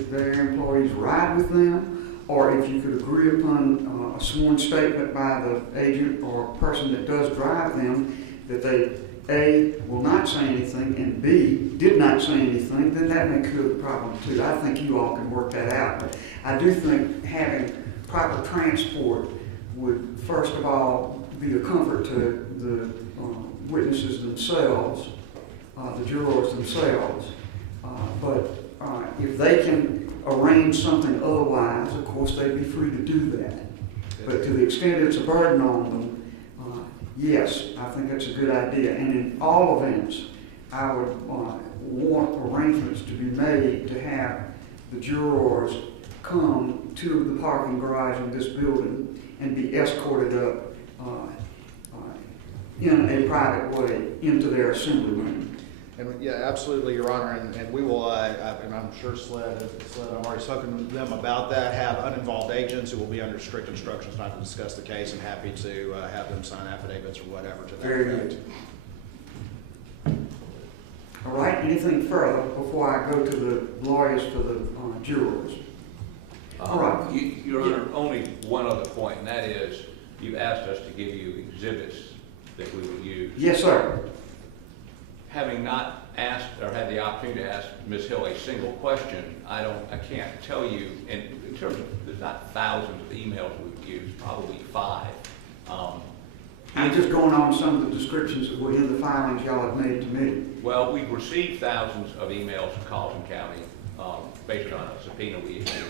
their employees ride with them, or if you could agree upon a sworn statement by the agent or person that does drive them that they A, will not say anything, and B, did not say anything, then that may cure the problem too. I think you all can work that out. But I do think having proper transport would, first of all, be a comfort to the witnesses themselves, the jurors themselves. But if they can arrange something otherwise, of course, they'd be free to do that. But to the extent it's a burden on them, yes, I think that's a good idea. And in all events, I would want arrangements to be made to have the jurors come to the parking garage in this building and be escorted up in a private way into their assembly room. And yeah, absolutely, Your Honor, and we will, and I'm sure SLED, I've already spoken with them about that, have uninvolved agents who will be under strict instructions not to discuss the case, and happy to have them sign affidavits or whatever to that Very effect. Good. All right, anything further before I go to the lawyers for the jurors? All right. Your Honor, only one other point, and that is you asked us to give you exhibits that we would use. Yes, sir. Having not asked or had the opportunity to ask Ms. Hill a single question, I can't tell you, in terms of, there's not thousands of emails we've used, probably 5. I'm just going on some of the descriptions that were in the filings y'all have made to me. Well, we've received thousands of emails from Colleton County based on a subpoena we issued.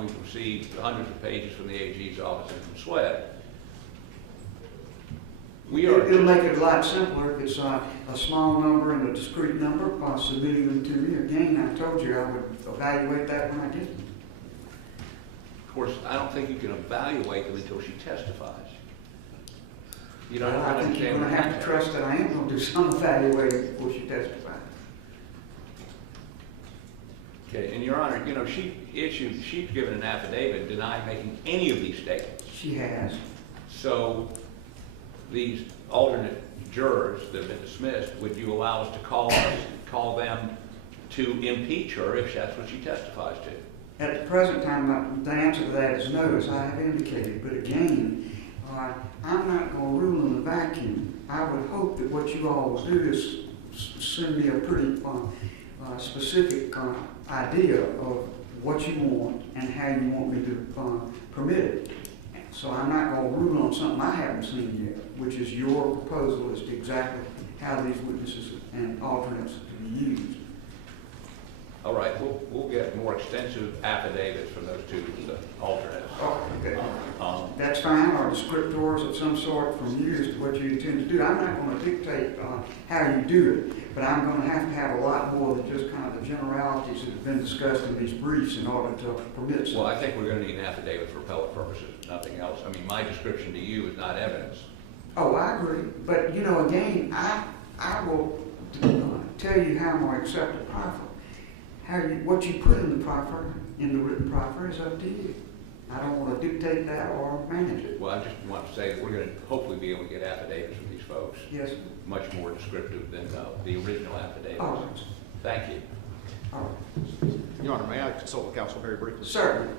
We've received hundreds of pages from the AG's office and from SWED. It'll make it a lot simpler if it's a small number and a discrete number, submitting them to me. Again, I told you I would evaluate that when I get them. Of course, I don't think you can evaluate them until she testifies. You don't I think you're going to have to trust that I am going to do some evaluating before she testifies. Okay, and Your Honor, you know, she's given an affidavit denying making any of these statements. She has. So these alternate jurors that have been dismissed, would you allow us to call them to impeach her if that's what she testifies to? At the present time, the answer to that is no, as I have indicated. But again, I'm not going to rule in the vacuum. I would hope that what you all will do is send me a pretty specific idea of what you want and how you want me to permit it. So I'm not going to rule on something I haven't seen yet, which is your proposal as to exactly how these witnesses and alternates to be used. All right, we'll get more extensive affidavits from those two alternates. Oh, okay. That's fine, or descriptors of some sort from you as to what you intend to do. I'm not going to dictate how you do it, but I'm going to have a lot more than just kind of the generalities that have been discussed in these briefs in order to permit something. Well, I think we're going to need an affidavit for appellate purposes, nothing else. I mean, my description to you is not evidence. Oh, I agree. But, you know, again, I will tell you how I'm going to accept the proffer. What you put in the proffer, in the written proffer, is up to you. I don't want to dictate that or manage it. Well, I just want to say that we're going to hopefully be able to get affidavits from these folks. Yes. Much more descriptive than the original affidavits. All right. Thank you. All right. Your Honor, may I consult with counsel very briefly? Certainly.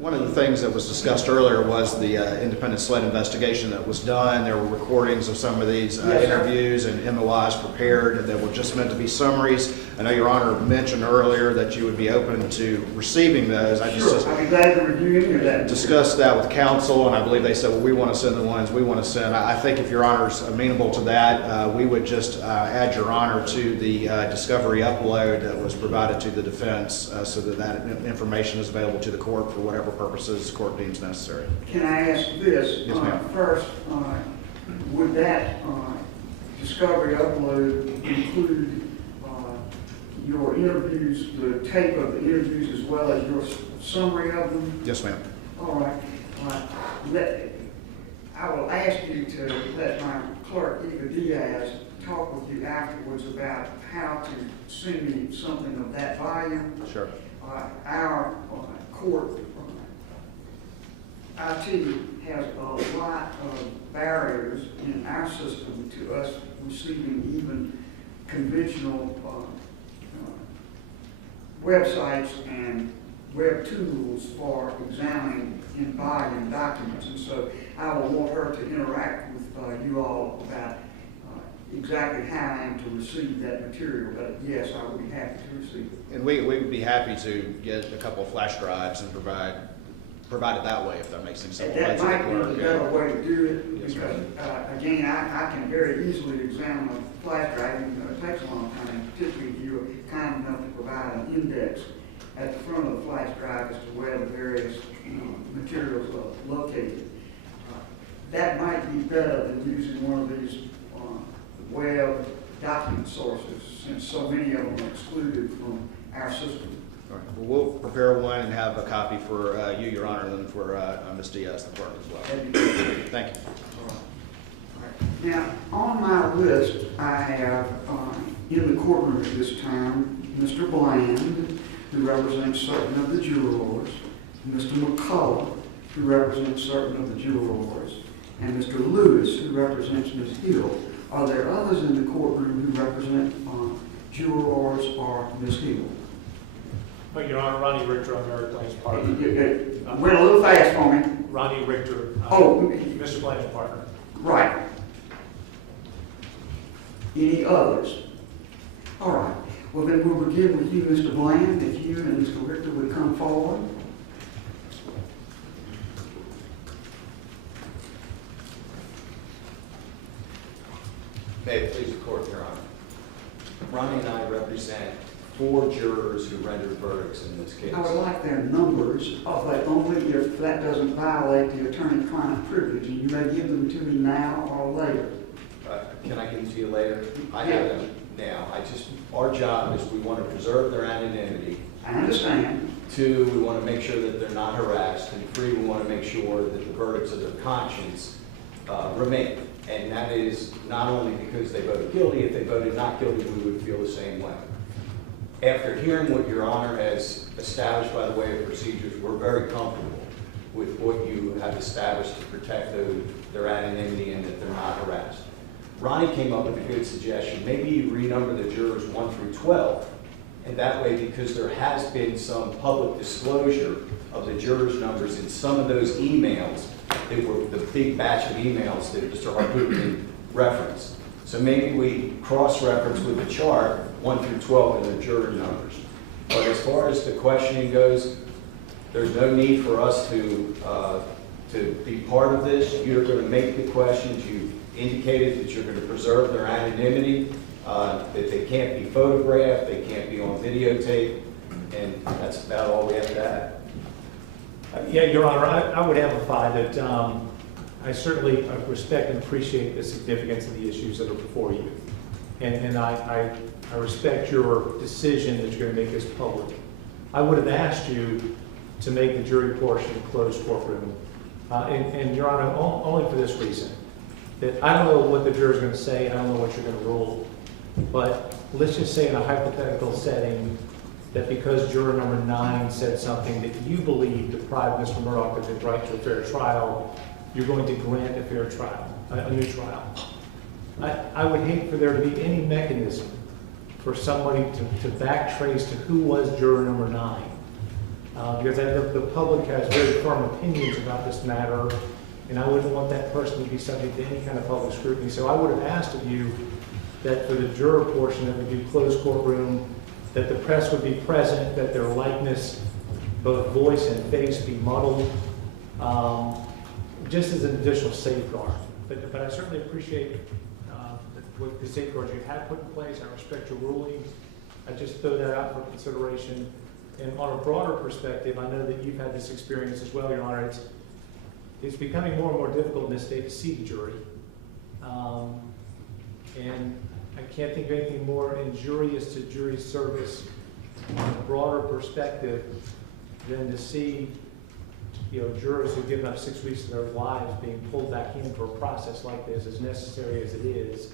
One of the things that was discussed earlier was the independent SLED investigation that was done. There were recordings of some of these interviews and MOIs prepared that were just meant to be summaries. I know Your Honor mentioned earlier that you would be open to receiving those. I just I'd be glad to review any of that. Discussed that with counsel, and I believe they said, well, we want to send the ones we want to send. I think if Your Honor's amenable to that, we would just add Your Honor to the discovery upload that was provided to the defense so that that information is available to the court for whatever purposes the court deems necessary. Can I ask this? Yes, ma'am. First, would that discovery upload include your interviews, the tape of the interviews, as well as your summary of them? Yes, ma'am. All right. I will ask you to let my clerk, Eva Diaz, talk with you afterwards about how to send me something of that volume. Sure. Our court IT has a lot of barriers in our system to us receiving even conventional websites and web tools for examining in volume documents. And so I will want her to interact with you all about exactly how I am to receive that material. But yes, I would be happy to receive it. And we would be happy to get a couple of flash drives and provide it that way, if that makes sense. That might be the better way to do it, yes, because again, I can very easily examine a flash drive, even though it takes a long time. And particularly if you are kind enough to provide an index at the front of the flash drive as to where the various materials are located. That might be better than using one of these web document sources, since so many of them are excluded from our system. All right. Well, we'll prepare one and have a copy for you, Your Honor, and then for Ms. Diaz, the clerk, as well. Thank you. All right. Now, on my list, I have in the courtroom at this time, Mr. Bland, who represents certain of the jurors, Mr. McCullough, who represents certain of the jurors, and Mr. Lewis, who represents Ms. Hill. Are there others in the courtroom who represent jurors or Ms. Hill? Oh, Your Honor, Ronnie Richter, I'm Mary Blaine's partner. Went a little fast for me. Ronnie Richter, Mr. Blaine's partner. Right. Any others? All right. Well, then we'll begin with you, Mr. Blaine, if you and Mr. Richter would come forward. May it please the court, Your Honor. Ronnie and I represent 4 jurors who rendered verdicts in this case. I would like their numbers, but only if that doesn't violate the attorney-client privilege, and you may give them to me now or later. Can I give them to you later? I have them now. Our job is we want to preserve their anonymity. I understand. 2, we want to make sure that they're not harassed. And 3, we want to make sure that the verdicts of their conscience remain. And that is not only because they voted guilty. If they voted not guilty, we would feel the same way. After hearing what Your Honor has established by the way of procedures, we're very comfortable with what you have established to protect their anonymity and that they're not harassed. Ronnie came up with a good suggestion. Maybe you renumber the jurors 1 through 12, and that way, because there has been some public disclosure of the jurors' numbers in some of those emails, they were the big batch of emails that Mr. Harpootlian referenced. So maybe we cross-reference with the chart 1 through 12 in the juror numbers. But as far as the questioning goes, there's no need for us to be part of this. You're going to make the questions. You've indicated that you're going to preserve their anonymity, that they can't be photographed, they can't be on videotape, and that's about all we have to add. Yeah, Your Honor, I would amplify that I certainly respect and appreciate the significance of the issues that are before you. And I respect your decision that you're going to make this public. I would have asked you to make the jury portion a closed courtroom. And Your Honor, only for this reason, that I don't know what the jurors are going to say, and I don't know what you're going to rule, but let's just say in a hypothetical setting that because juror number 9 said something that you believe deprived Mr. Murdaugh of his right to a fair trial, you're going to grant a fair trial, a new trial. I would hate for there to be any mechanism for somebody to backtrace to who was juror number 9. Because I know the public has very firm opinions about this matter, and I wouldn't want that person to be subject to any kind of public scrutiny. So I would have asked of you that for the juror portion that would be closed courtroom, that the press would be present, that their likeness, both voice and face, be muddled, just as an additional safeguard. But I certainly appreciate what the safeguards you have put in place. I respect your ruling. I just throw that out for consideration. And on a broader perspective, I know that you've had this experience as well, Your Honor. It's becoming more and more difficult in this state to see the jury. And I can't think of anything more injurious to jury service on a broader perspective than to see jurors who've given up 6 weeks of their lives being pulled back in for a process like this, as necessary as it is.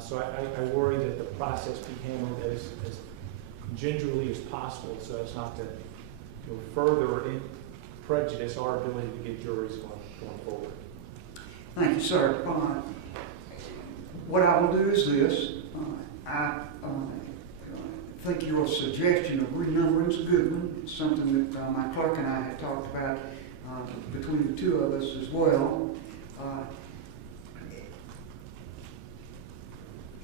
So I worry that the process be handled as gingerly as possible so as not to further prejudice our ability to get juries going forward. Thank you, sir. What I will do is this. I think your suggestion of renumbering is a good one. It's something that my clerk and I had talked about between the two of us as well.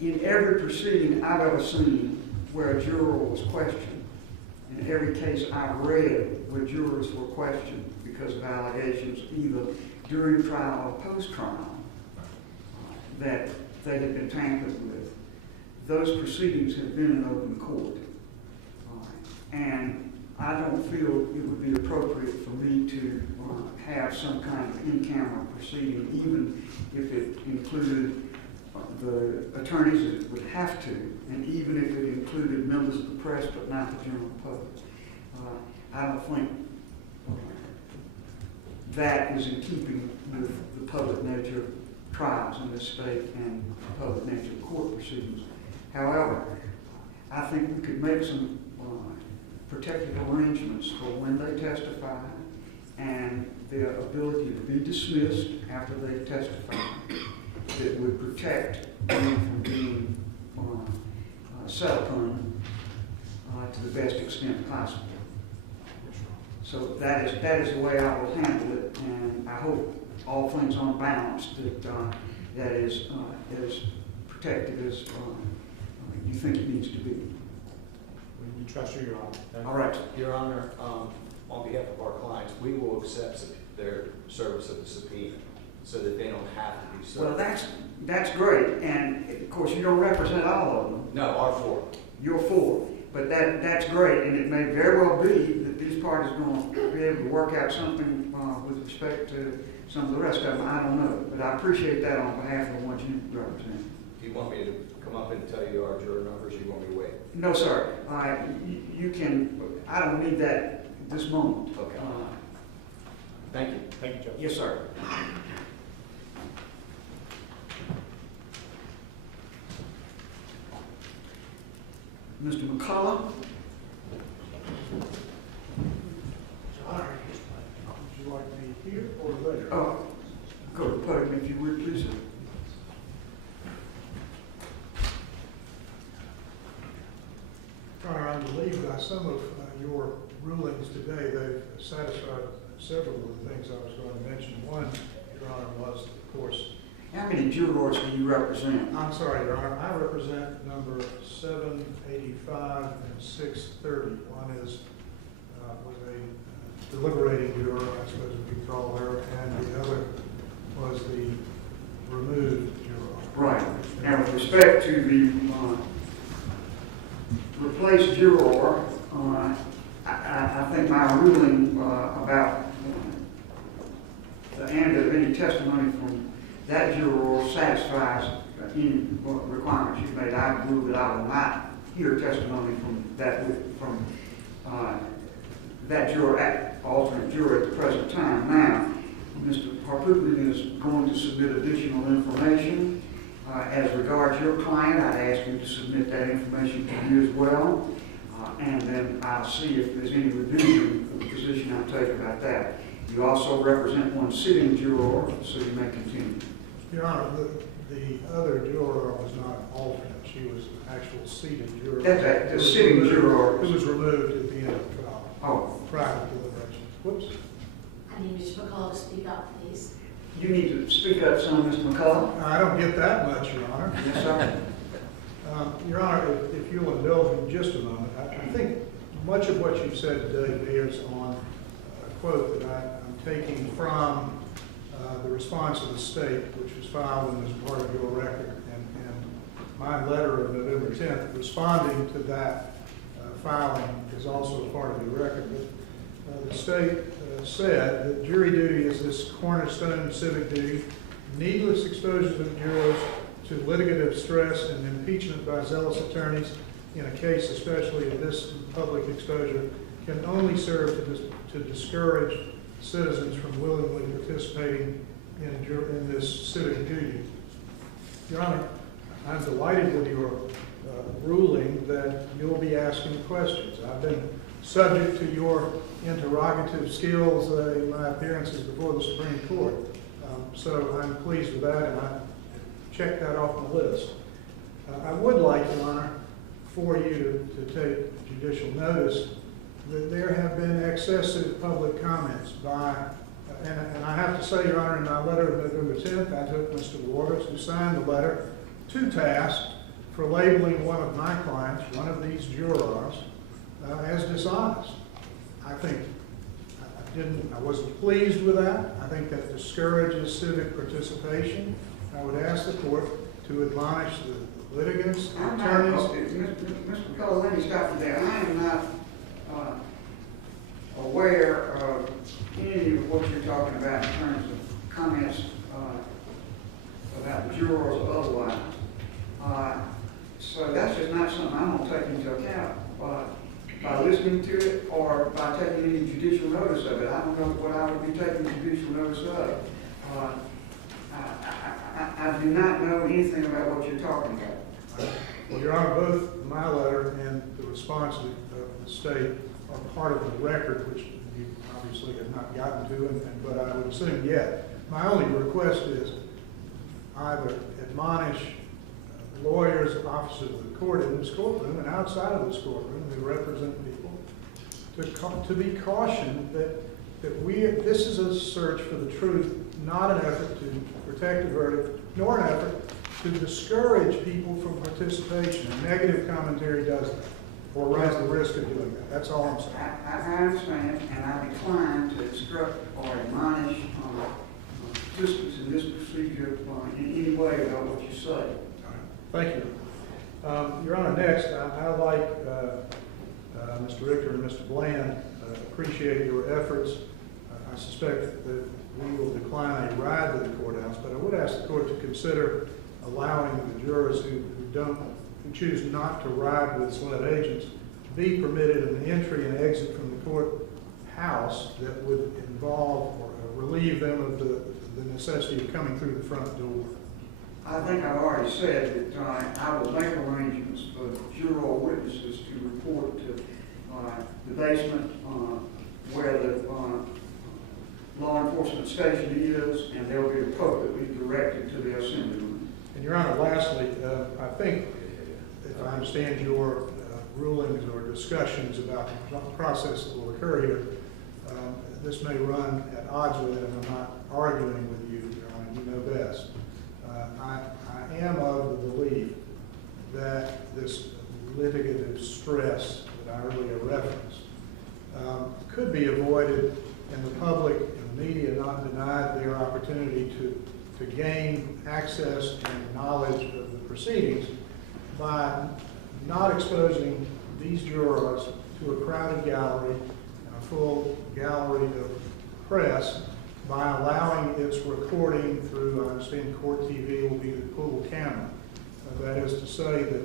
In every proceeding I've ever seen where a juror was questioned, in every case I've read where jurors were questioned because of allegations either during trial or post-trial that they had been tampered with, those proceedings have been in open court. And I don't feel it would be appropriate for me to have some kind of in-camera proceeding, even if it included the attorneys that would have to, and even if it included members of the press but not the general public. I don't think that is in keeping with the public nature of trials in this state and the public nature of court proceedings. However, I think we could make some protective arrangements for when they testify and the ability to be dismissed after they testify that would protect them from being set upon to the best extent possible. So that is the way I will handle it, and I hope all things on balance that is as protective as you think it needs to be. We trust you, Your Honor. All right. Your Honor, on behalf of our clients, we will accept their service of the subpoena so that they don't have to be served. Well, that's great, and of course you don't represent all of them. No, our four. You're for, but that's great, and it may very well be that these parties are going to be able to work out something with respect to some of the rest of them. I don't know, but I appreciate that on behalf of the ones you represent. Do you want me to come up and tell you our juror numbers, or you want me to wait? No, sir. You can. I don't need that at this moment. Okay. Thank you. Thank you, Judge. Yes, sir. Mr. McCullough? Would you like me here or later? Oh, go to the podium if you would, please, sir. Your Honor, I believe that some of your rulings today, they've satisfied several of the things I was going to mention. One, Your Honor, was, of course... How many jurors do you represent? I'm sorry, Your Honor. I represent number 785 and 630. One is was a deliberating juror, I suppose we could call her, and the other was the removed juror. Right. Now, with respect to the replaced juror, I think my ruling about the end of any testimony from that juror satisfies any requirements you've made. I rule that I will not hear testimony from that juror, alternate juror at the present time. Now, Mr. Harpootlian is going to submit additional information. As regards your client, I'd ask you to submit that information to you as well. And then I'll see if there's any revision of the position I'll take about that. You also represent one sitting juror, so you may continue. Your Honor, the other juror was not an alternate. She was an actual seated juror. That's the sitting juror. Who was removed at the end of the trial. Oh. Prior to deliberations. Whoops. I need Mr. McCullough to speak up, please. You need to speak up some, Mr. McCullough. I don't get that much, Your Honor. Yes, sir. Your Honor, if you'll indulge me just a moment, I think much of what you've said today bears on a quote that I'm taking from the response of the state, which was filed and is part of your record, and my letter of November 10th responding to that filing is also a part of your record. But the state said that jury duty is this cornerstone civic duty, needless exposures of jurors to litigative stress and impeachment by zealous attorneys in a case especially of this public exposure can only serve to discourage citizens from willingly participating in this civic duty. Your Honor, I'm delighted with your ruling that you'll be asking questions. I've been subject to your interrogative skills in my appearances before the Supreme Court. So I'm pleased with that, and I check that off the list. I would like, Your Honor, for you to take judicial notice that there have been excessive public comments by, and I have to say, Your Honor, in my letter of November 10th, I took Mr. Waters, who signed the letter, to task for labeling one of my clients, one of these jurors, as dishonest. I think I wasn't pleased with that. I think that discourages civic participation. I would ask the court to admonish the litigants, attorneys. Mr. McCullough, let me stop you there. I am not aware of any of what you're talking about in terms of comments about jurors or otherwise. So that's just not something I'm going to take into account by listening to it or by taking any judicial notice of it. I don't know what I would be taking judicial notice of. I do not know anything about what you're talking about. Well, Your Honor, both my letter and the response of the state are part of the record, which you obviously have not gotten to, but I would assume yet. My only request is either admonish lawyers, officers of the court in this courtroom and outside of this courtroom who represent people to be cautioned that this is a search for the truth, not an effort to protect a verdict, nor an effort to discourage people from participation. And negative commentary does that, or runs the risk of doing that. That's all I'm saying. I understand, and I decline to instruct or admonish participants in this procedure in any way about what you say. Thank you. Your Honor, next, I like Mr. Richter and Mr. Bland, appreciate your efforts. I suspect that we will decline a ride to the courthouse, but I would ask the court to consider allowing the jurors who choose not to ride with SLED agents to be permitted an entry and exit from the courthouse that would involve or relieve them of the necessity of coming through the front door. I think I've already said that I will make arrangements for juror witnesses to report to the basement where the law enforcement station is, and they'll be appropriately directed to the assembly room. And Your Honor, lastly, I think, if I understand your rulings or discussions about the process that will occur here, this may run at odds with it, and I'm not arguing with you, Your Honor, you know best. I am of the belief that this litigative stress that I earlier referenced could be avoided, and the public and the media not denied their opportunity to gain access and knowledge of the proceedings by not exposing these jurors to a crowded gallery and a full gallery of press by allowing its recording through, I understand court TV will be the pool camera. That is to say that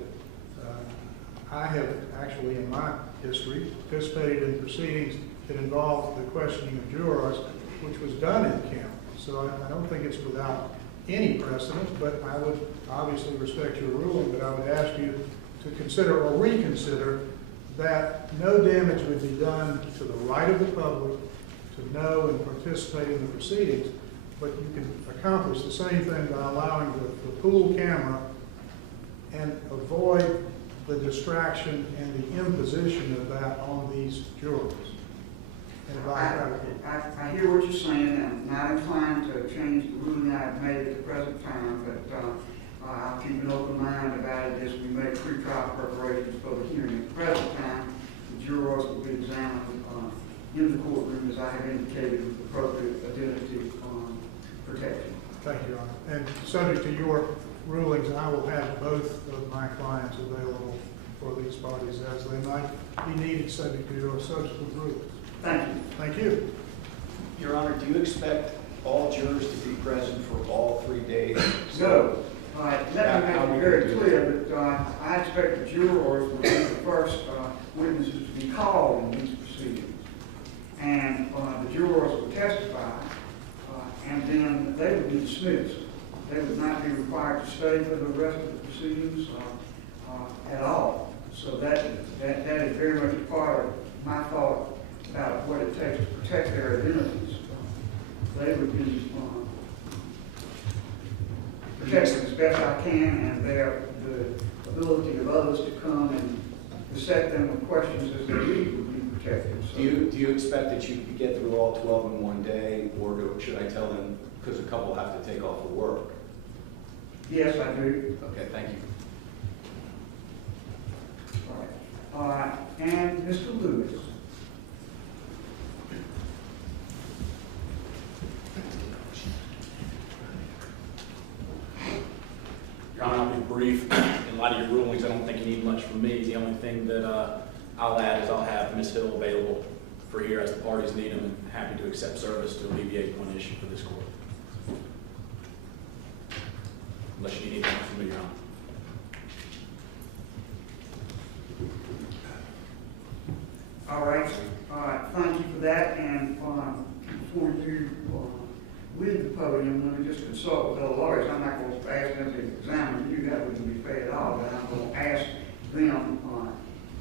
I have actually in my history participated in proceedings that involved the questioning of jurors, which was done in camera. So I don't think it's without any precedent, but I would obviously respect your ruling, but I would ask you to consider or reconsider that no damage would be done to the right of the public to know and participate in the proceedings, but you can accomplish the same thing by allowing the pool camera and avoid the distraction and the imposition of that on these jurors. I hear what you're saying. I'm not inclined to change the ruling I've made at the present time, but I'll keep an open mind about it as we make pre-trial preparations for the hearing. At the present time, the jurors will be examined in the courtroom, as I have indicated, with appropriate identity protection. Thank you, Your Honor. And subject to your rulings, I will have both of my clients available for these parties as they might be needed, subject to your subsequent rulings. Thank you. Thank you. Your Honor, do you expect all jurors to be present for all 3 days? No. Let me make it very clear that I expect the jurors will be the first witnesses to be called in these proceedings. And the jurors will testify, and then they would be dismissed. They would not be required to stay for the rest of the proceedings at all. So that is very much a part of my thought about what it takes to protect their identities. They would be protected as best I can, and the ability of others to come and beset them with questions as they leave would be protected. So, Do you expect that you could get through all 12 in one day, or should I tell them, because a couple have to take off for work? yes, I do. Okay, thank you. All right. And Mr. Lewis. Your Honor, I'll be brief. In light of your rulings, I don't think you need much from me. The only thing that I'll add is I'll have Ms. Hill available for here as the parties need them, and happy to accept service to alleviate one issue for this court. Unless you need anything from me, Your Honor. All right. Thank you for that. And before you leave the podium, let me just consult with other lawyers. I'm not going to ask them to examine you. That wouldn't be fair at all. But I'm going to ask them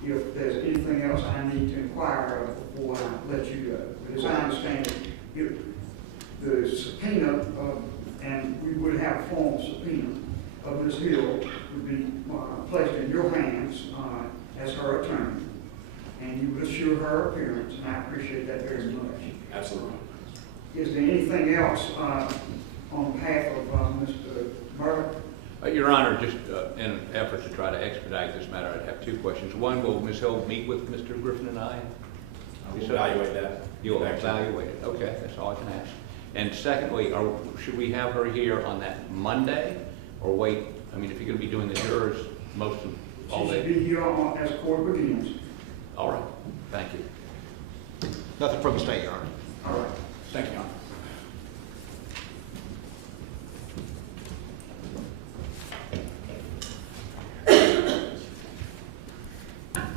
if there's anything else else I need to inquire of before I let you go. But as I understand it, the subpoena, and we would have a formal subpoena of Ms. Hill, would be placed in your hands as her attorney. And you would assure her appearance, and I appreciate that very much. Absolutely. Is there anything else on behalf of Mr. Murdaugh? Your Honor, just in an effort to try to expedite this matter, I'd have two questions. One, will Ms. Hill meet with Mr. Griffin and I? We'll evaluate that. You'll evaluate it. Okay, that's all I can ask. And secondly, should we have her here on that Monday, or wait? I mean, if you're going to be doing the jurors most of all day. She should be here as court begins. All right. Thank you. Nothing from the state, Your Honor. All right. Thank you, Your Honor.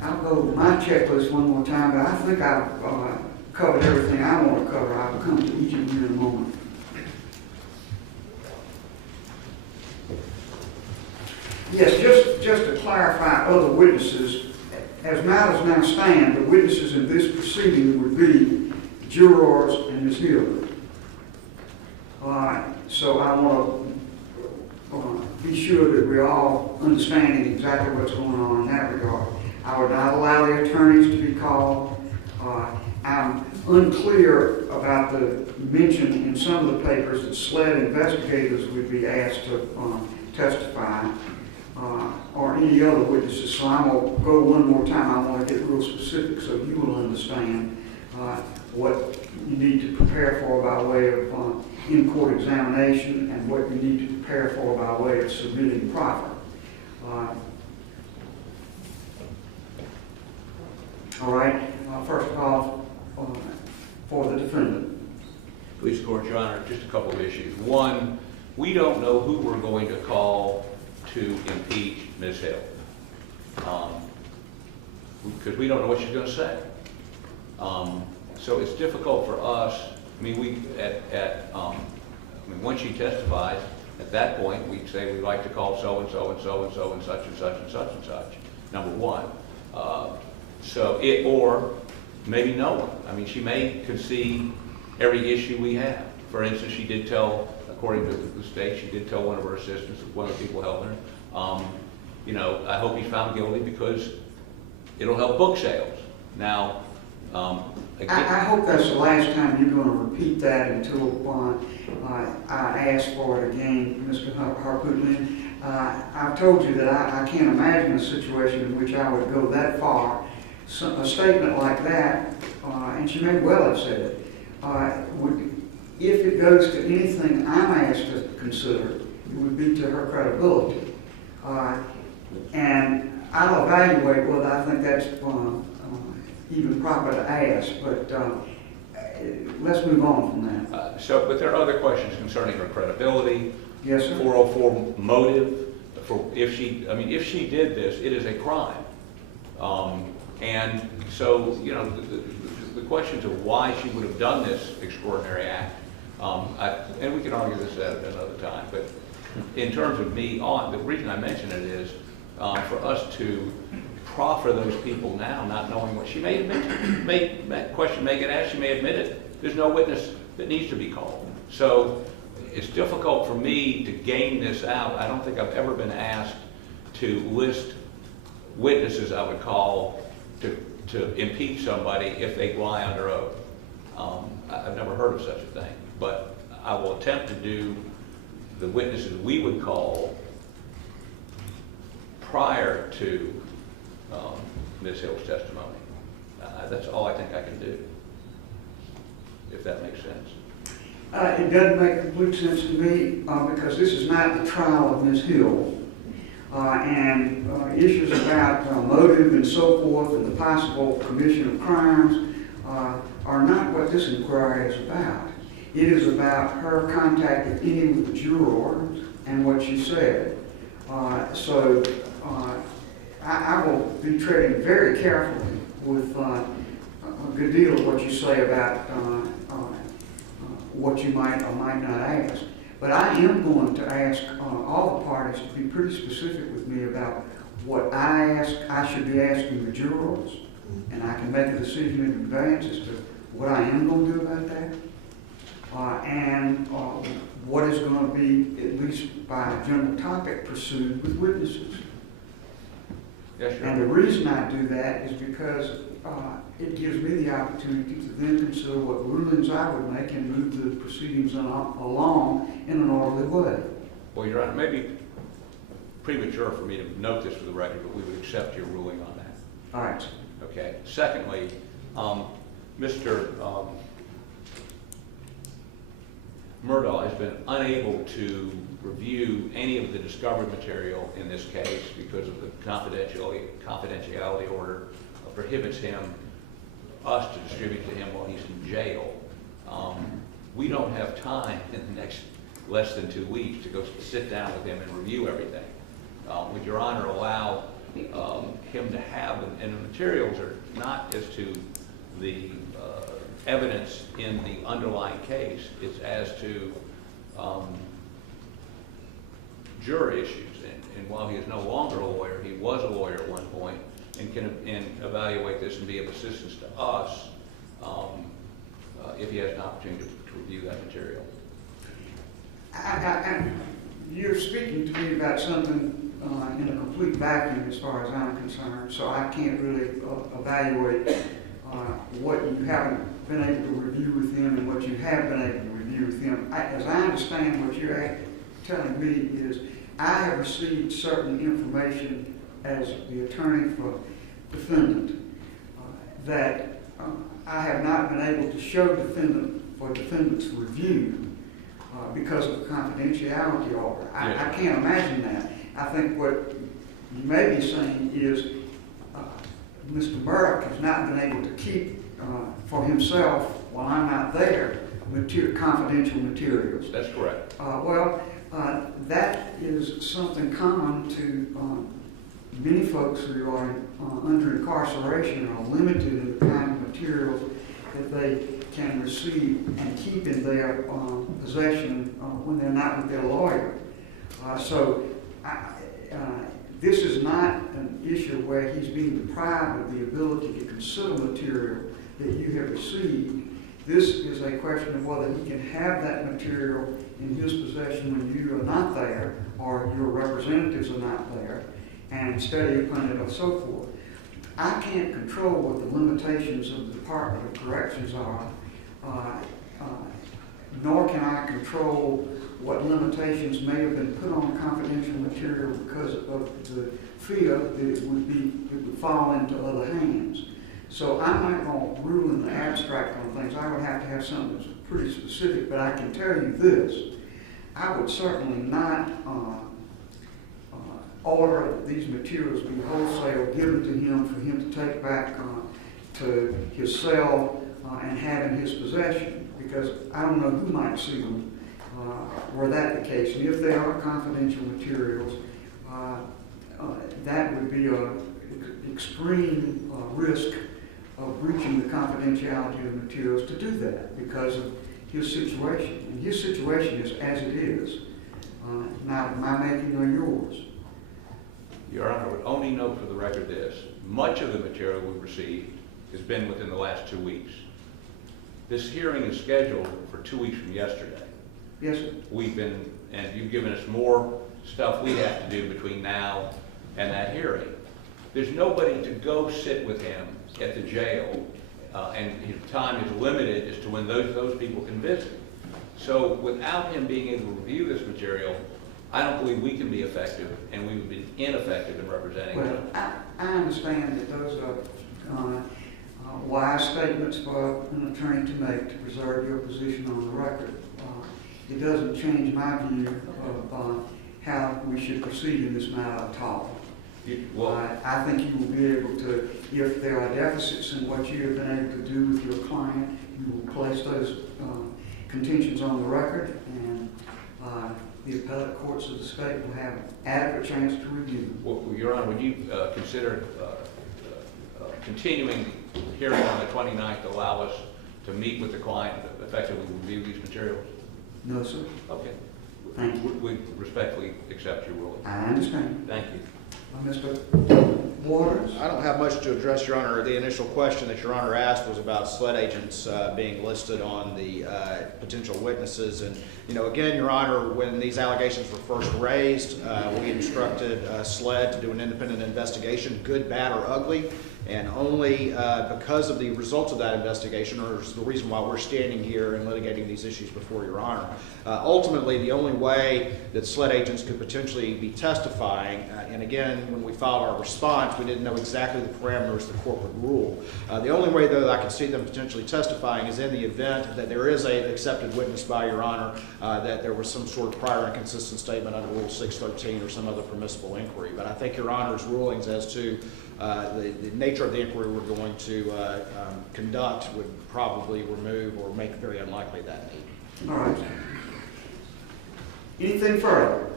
I'll go over my checklist one more time, but I think I've covered everything I want to cover. I'll come to each of you in a moment. Yes, just to clarify other witnesses, as matters now stand, the witnesses in this proceeding would be jurors and Ms. Hill. So I want to be sure that we're all understanding exactly what's going on in that regard. I would not allow the attorneys to be called. I'm unclear about the mention in some of the papers that SLED investigators would be asked to testify, or any other witnesses. So I'm going to go one more time. I want to get real specific so you will understand what you need to prepare for by way of in-court examination and what you need to prepare for by way of submitting proffer. All right. First of all, for the defendant. Please, Court, Your Honor, just a couple of issues. One, we don't know who we're going to call to impeach Ms. Hill, because we don't know what she's going to say. So it's difficult for us. I mean, once she testifies, at that point we'd say we'd like to call so and so and so and so and such and such and such and such. Number one. Or maybe no one. I mean, she may concede every issue we have. For instance, she did tell, according to the state, she did tell one of her assistants, one of the people helping her, I hope he's found guilty because it'll help book sales. Now, again, I hope that's the last time you're going to repeat that until I ask for it again, Mr. Harpootlian. I've told you that I can't imagine a situation in which I would go that far. A statement like that, and she may well have said it, if it goes to anything I'm asked to consider, it would be to her credibility. And I'll evaluate whether I think that's even proper to ask, but let's move on from that. But there are other questions concerning her credibility. Yes, sir. 404 motive. If she did this, it is a crime. And so, the questions of why she would have done this extraordinary act, and we can argue this at another time, but in terms of me the reason I mention it is for us to proffer those people now, not knowing what she may admit. That question may get asked, she may admit it. There's no witness that needs to be called. So it's difficult for me to game this out. I don't think I've ever been asked to list witnesses I would call to impeach somebody if they lie under oath. I've never heard of such a thing, but I will attempt to do the witnesses we would call prior to Ms. Hill's testimony. That's all I think I can do, if that makes sense. It doesn't make complete sense to me because this is not the trial of Ms. Hill. And issues about motive and so forth and the possible commission of crimes are not what this inquiry is about. It is about her contact with any of the jurors and what she said. So I will be treading very carefully with a good deal of what you say about what you might or might not ask. But I am going to ask all the parties to be pretty specific with me about what I should be asking the jurors, and I can make a decision in advance as to what I am going to do about that, and what is going to be, at least by general topic, pursued with witnesses. Yes, sure. And the reason I do that is because it gives me the opportunity to then consider what rulings I would make and move the proceedings along in an orderly way. Well, Your Honor, maybe premature for me to note this for the record, but we would accept your ruling on that. All right. Okay. Secondly, Mr. Murdaugh has been unable to review any of the discovered material in this case because of the confidentiality order prohibits us to distribute to him while he's in jail. We don't have time in the next less than 2 weeks to go sit down with him and review everything. Would Your Honor allow him to have, and the materials are not as to the evidence in the underlying case, it's as to juror issues. And while he is no longer a lawyer, he was a lawyer at one point and can evaluate this and be of assistance to us if he has an opportunity to review that material. You're speaking to me about something in a complete vacuum as far as I'm concerned, so I can't really evaluate what you haven't been able to review with him and what you have been able to review with him. As I understand what you're telling me is I have received certain information as the attorney for defendant that I have not been able to show defendant for defendant's review because of the confidentiality order. I can't imagine that. I think what you may be saying is Mr. Murdaugh has not been able to keep for himself, while I'm not there, confidential materials. That's correct. That is something common to many folks who are under incarceration are limited in the kind of materials that they can receive and keep in their possession when they're not with their lawyer. This is not an issue where he's being deprived of the ability to consider material that you have received. This is a question of whether he can have that material in his possession when you are not there or your representatives are not there and study upon it and so forth. I can't control what the limitations of the Department of Corrections are, nor can I control what limitations may have been put on confidential material because of the fear that it would fall into other hands. So I'm not going to rule in the abstract on things. I would have to have something that's pretty specific, but I can tell you this. I would certainly not order that these materials be wholesale given to him for him to take back to his cell and have in his possession, because I don't know who might see them were that the case. And if they are confidential materials, that would be an extreme risk of breaching the confidentiality of the materials to do that because of his situation. And his situation is as it is, not my making or yours. Your Honor, I would only note for the record this. Much of the material we've received has been within the last 2 weeks. This hearing is scheduled for 2 weeks from yesterday. Yes, sir. And you've given us more stuff we have to do between now and that hearing. There's nobody to go sit with him at the jail, and his time is limited as to when those people can visit. So without him being able to review this material, I don't believe we can be effective, and we would be ineffective in representing him. Well, I understand that those are wise statements for an attorney to make to preserve your position on the record. It doesn't change my view of how we should proceed in this matter at all. I think you will be able to, if there are deficits in what you have been able to do with your client, you will place those contentions on the record, and the appellate courts of the state will have an adequate chance to review them. Well, Your Honor, would you consider continuing the hearing on the 29th to allow us to meet with the client and effectively review these materials? No, sir. Okay. Thank you. We respectfully accept your ruling. I understand. Thank you. Mr. Waters? I don't have much to address, Your Honor. The initial question that Your Honor asked was about SLED agents being listed on the potential witnesses. And, you know, again, Your Honor, when these allegations were first raised, we instructed SLED to do an independent investigation, good, bad, or ugly. And only because of the results of that investigation, or is the reason why we're standing here and litigating these issues before Your Honor. Ultimately, the only way that SLED agents could potentially be testifying, and again, when we filed our response, we didn't know exactly the parameters of the corporate rule. The only way, though, that I could see them potentially testifying is in the event that there is an accepted witness by Your Honor, that there was some sort of prior inconsistent statement under Rule 613 or some other permissible inquiry. But I think Your Honor's rulings as to the nature of the inquiry we're going to conduct would probably remove or make very unlikely that need. All right. Anything further?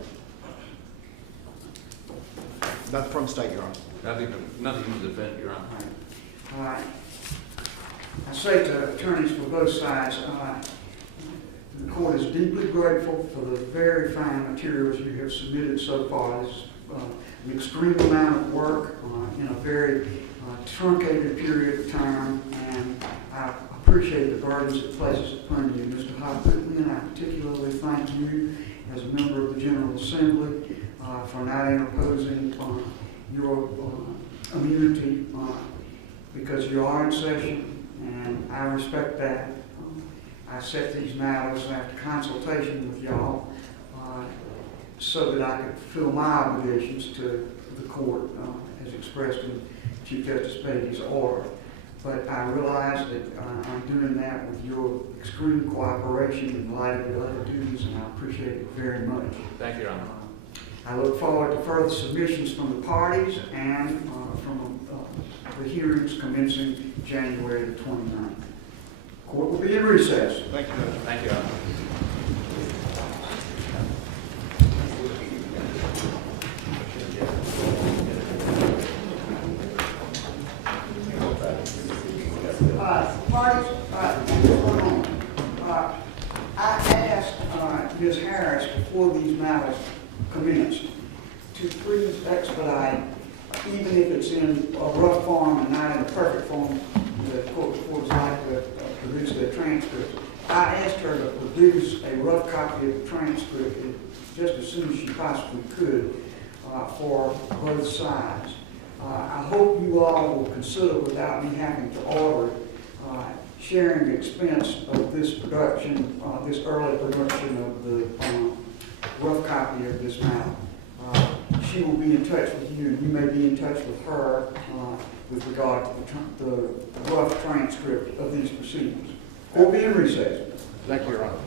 Nothing from the state, Your Honor. Nothing from the defendant, Your Honor. All right. I say to attorneys for both sides, the court is deeply grateful for the very fine materials you have submitted so far. This an extreme amount of work in a very truncated period of time, and I appreciate the burdens it places upon you. Mr. Hopkins, I particularly thank you as a member of the General Assembly for not interposing your immunity because you are in session, and I respect that. I set these matters after consultation with y'all so that I could fulfill my obligations to the court as expressed in Chief Justice Beatty's order. But I realize that I'm doing that with your extreme cooperation in light of your other duties, and I appreciate it very much. Thank you, Your Honor. I look forward to further submissions from the parties and from the hearings commencing January the 29th. Court will be in recess. Thank you, Judge. Thank you, Your Honor. Parties, what's going on? I asked Ms. Harris before these matters commenced to please expedite, even if it's in a rough form and not in a perfect form, the court would like to produce their transcript. I asked her to produce a rough copy of the transcript just as soon as she possibly could for both sides. I hope you all will consider, without me having to order, sharing the expense of this production, this early production of the rough copy of this matter. She will be in touch with you, and you may be in touch with her with regard to the rough transcript of these proceedings. We'll be in recess. Thank you, Your Honor.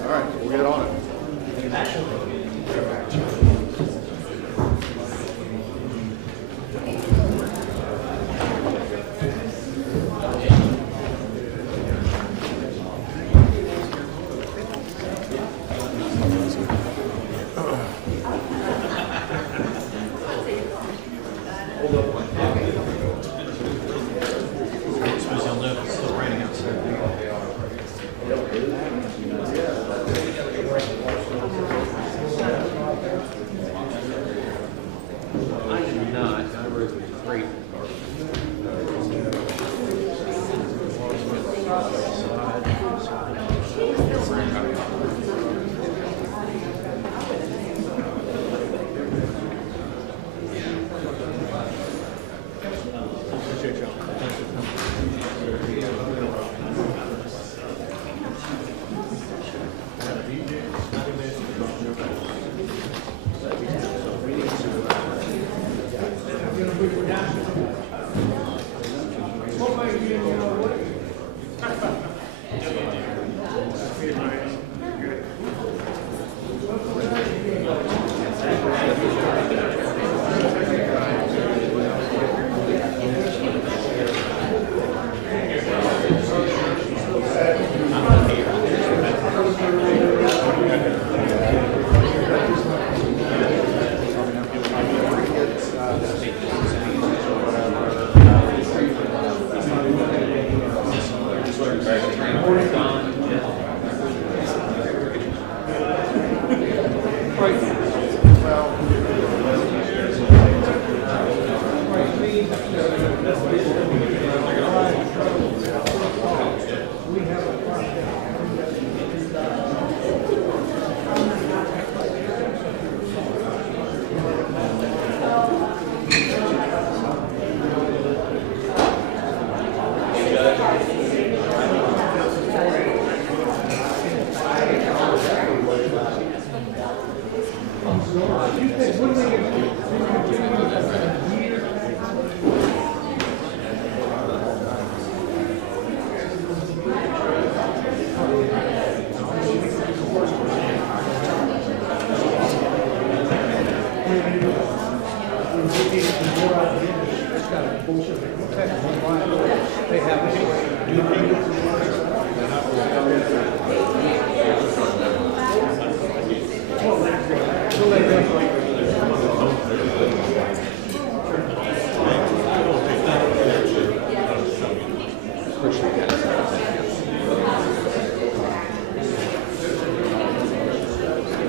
All right, we'll get on it.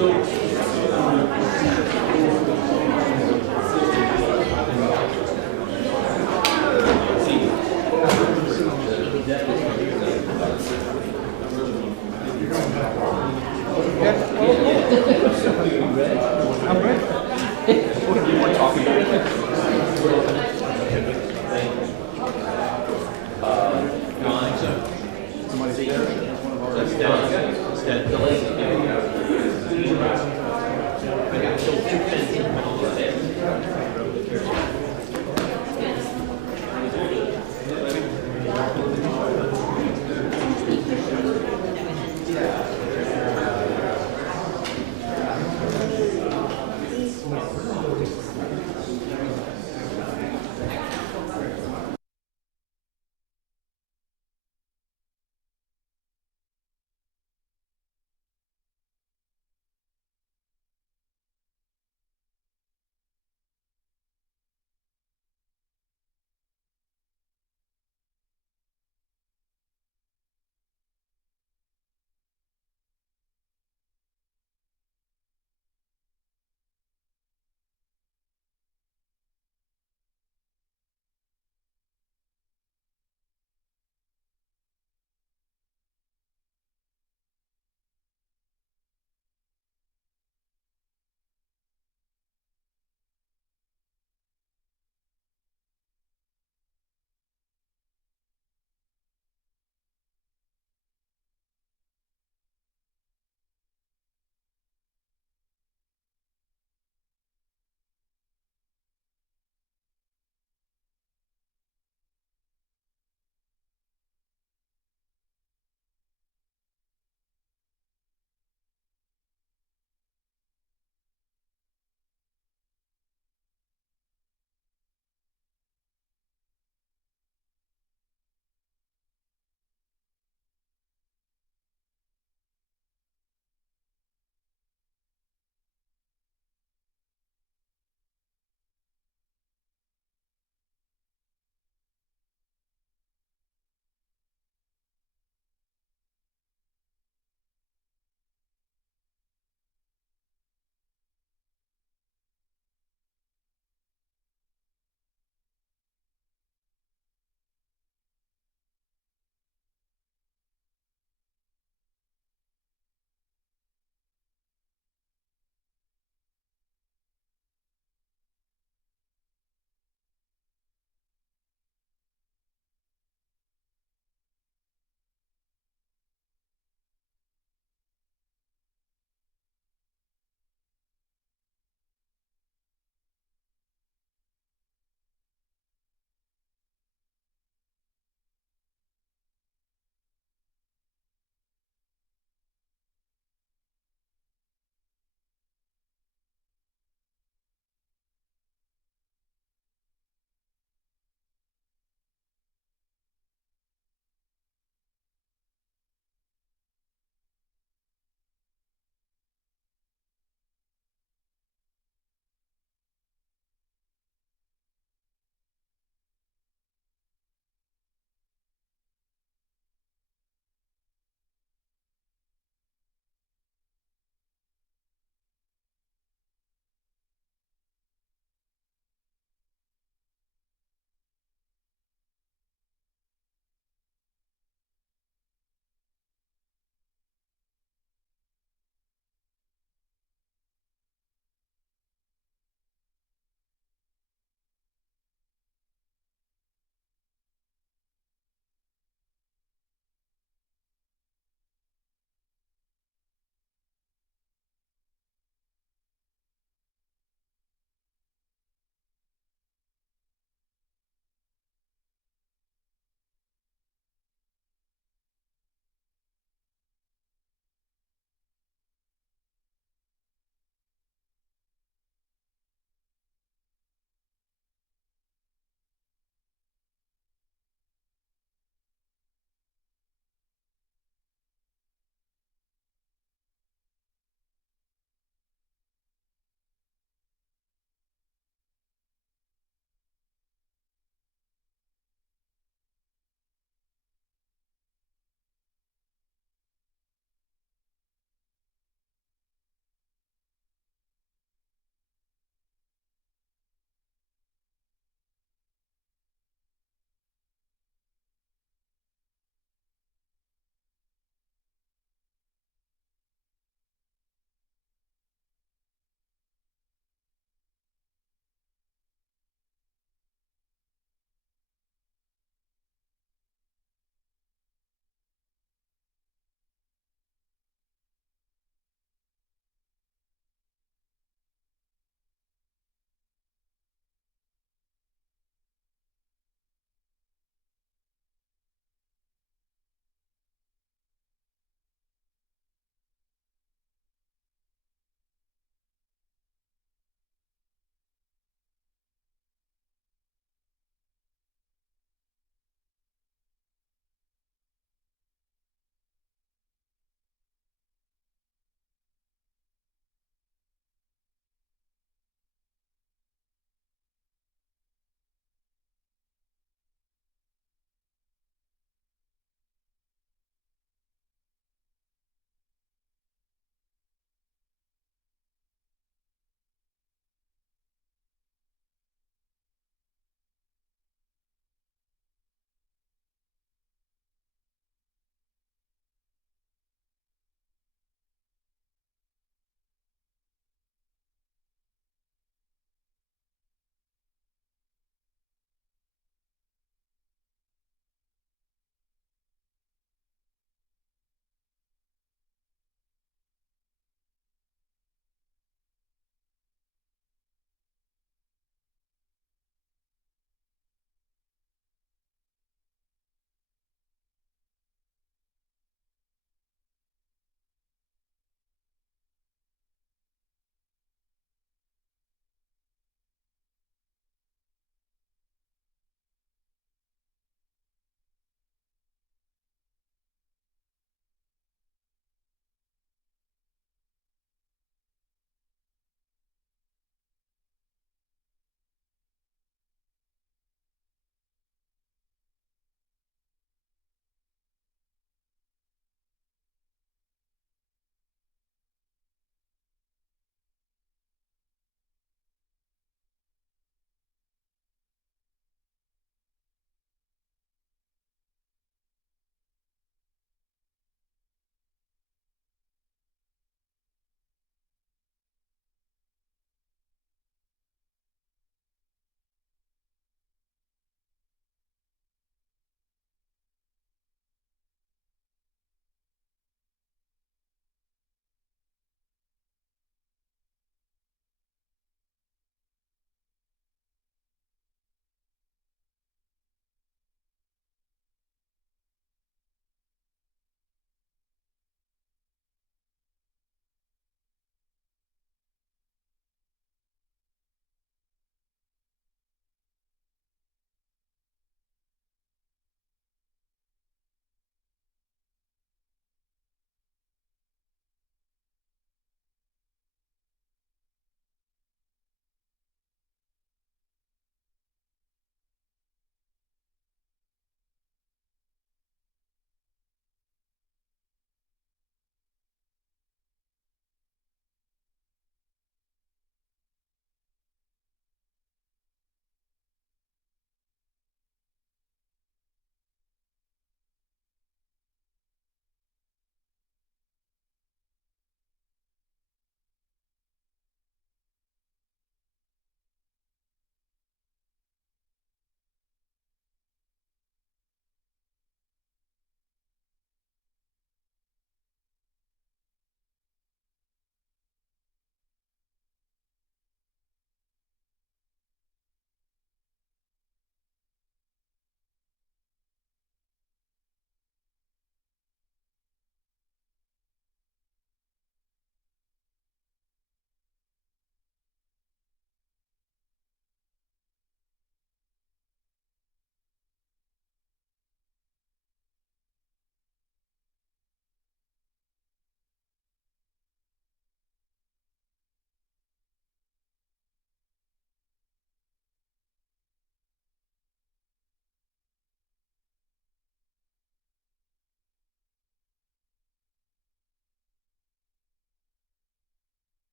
Thank you.